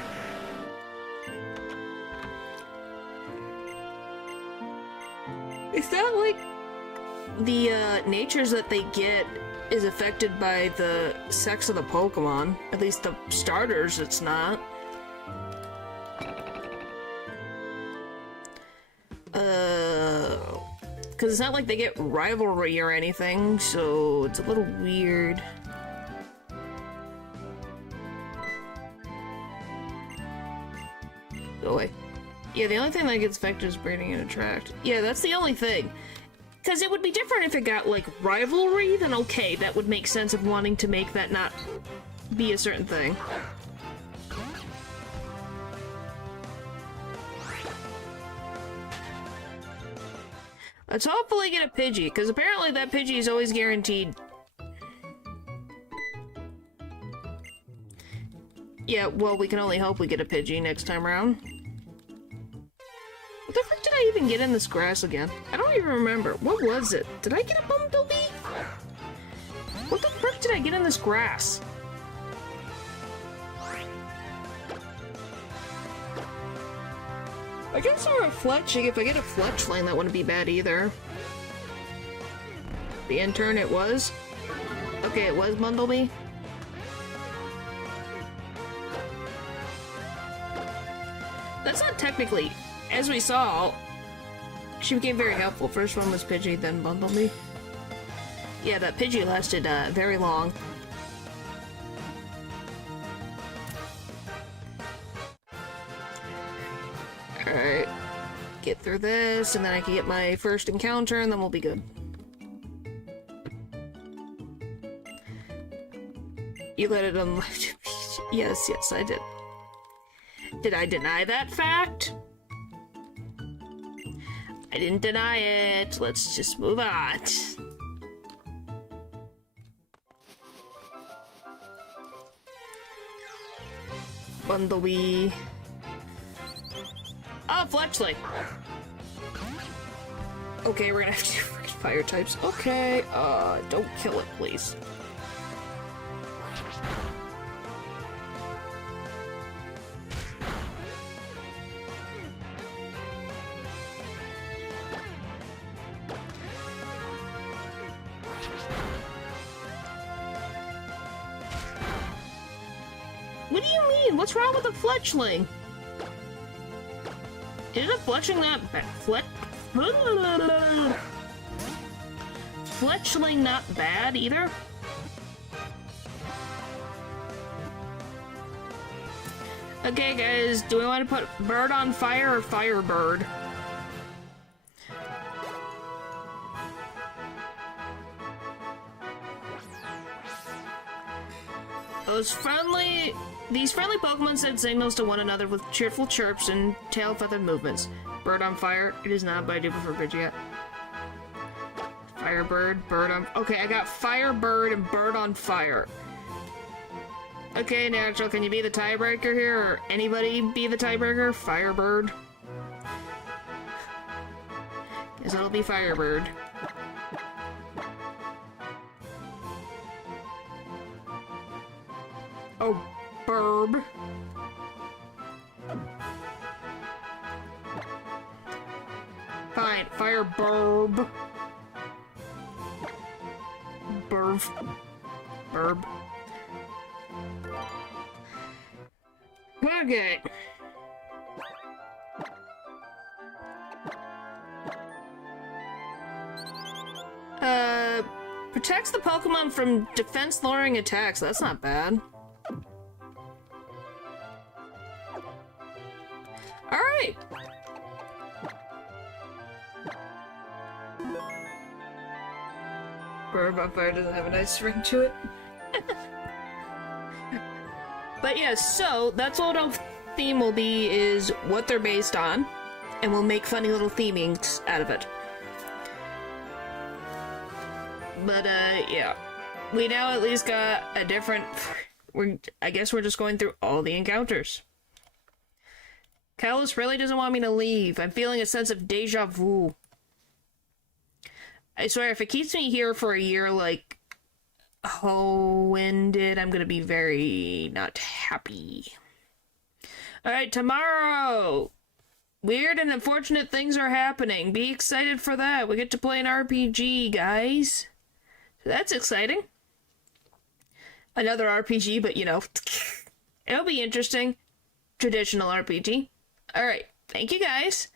It's not like the natures that they get is affected by the sex of the Pokemon. At least the starters, it's not. Because it's not like they get rivalry or anything, so it's a little weird. Go away. Yeah, the only thing that gets affected is breeding and attract. Yeah, that's the only thing. Because it would be different if it got, like, rivalry, then okay, that would make sense of wanting to make that not be a certain thing. Let's hopefully get a Pidgey, because apparently that Pidgey is always guaranteed. Yeah, well, we can only hope we get a Pidgey next time around. What the frick did I even get in this grass again? I don't even remember. What was it? Did I get a Bumblebee? What the frick did I get in this grass? I guess we're a Fletching. If I get a Fletchling, that wouldn't be bad either. The intern, it was. Okay, it was Bumblebee. That's not technically, as we saw, she became very helpful. First one was Pidgey, then Bumblebee. Yeah, that Pidgey lasted very long. Alright. Get through this, and then I can get my first encounter, and then we'll be good. You let it unlock. Yes, yes, I did. Did I deny that fact? I didn't deny it. Let's just move on. Bumblebee. Oh, Fletchling. Okay, we're gonna have to do freaking fire types. Okay, don't kill it, please. What do you mean? What's wrong with the Fletchling? Isn't a Fletchling not bad? Fletchling not bad either? Okay, guys, do we want to put Bird on Fire or Firebird? These friendly Pokemon send signals to one another with cheerful chirps and tail-feathered movements. Bird on Fire, it is not, but I do prefer Pidgey yet. Firebird, Bird on... Okay, I got Firebird and Bird on Fire. Okay, Natural, can you be the tiebreaker here, or anybody be the tiebreaker? Firebird. Guess it'll be Firebird. Oh, burb. Fine, fire burb. Burb. Burb. Okay. Protects the Pokemon from defense-lowering attacks. That's not bad. Alright! Bird on Fire doesn't have a nice ring to it. But yeah, so that's what our theme will be, is what they're based on, and we'll make funny little themings out of it. But yeah. We now at least got a different... I guess we're just going through all the encounters. Kalos really doesn't want me to leave. I'm feeling a sense of deja vu. I swear, if it keeps me here for a year like Hoenn did, I'm gonna be very not happy. Alright, tomorrow! Weird and unfortunate things are happening. Be excited for that. We get to play an RPG, guys. So that's exciting. Another RPG, but you know, it'll be interesting. Traditional RPG. Alright, thank you guys.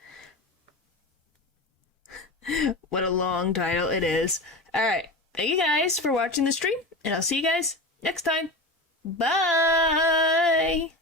What a long title it is. Alright, thank you guys for watching the stream, and I'll see you guys next time. Bye!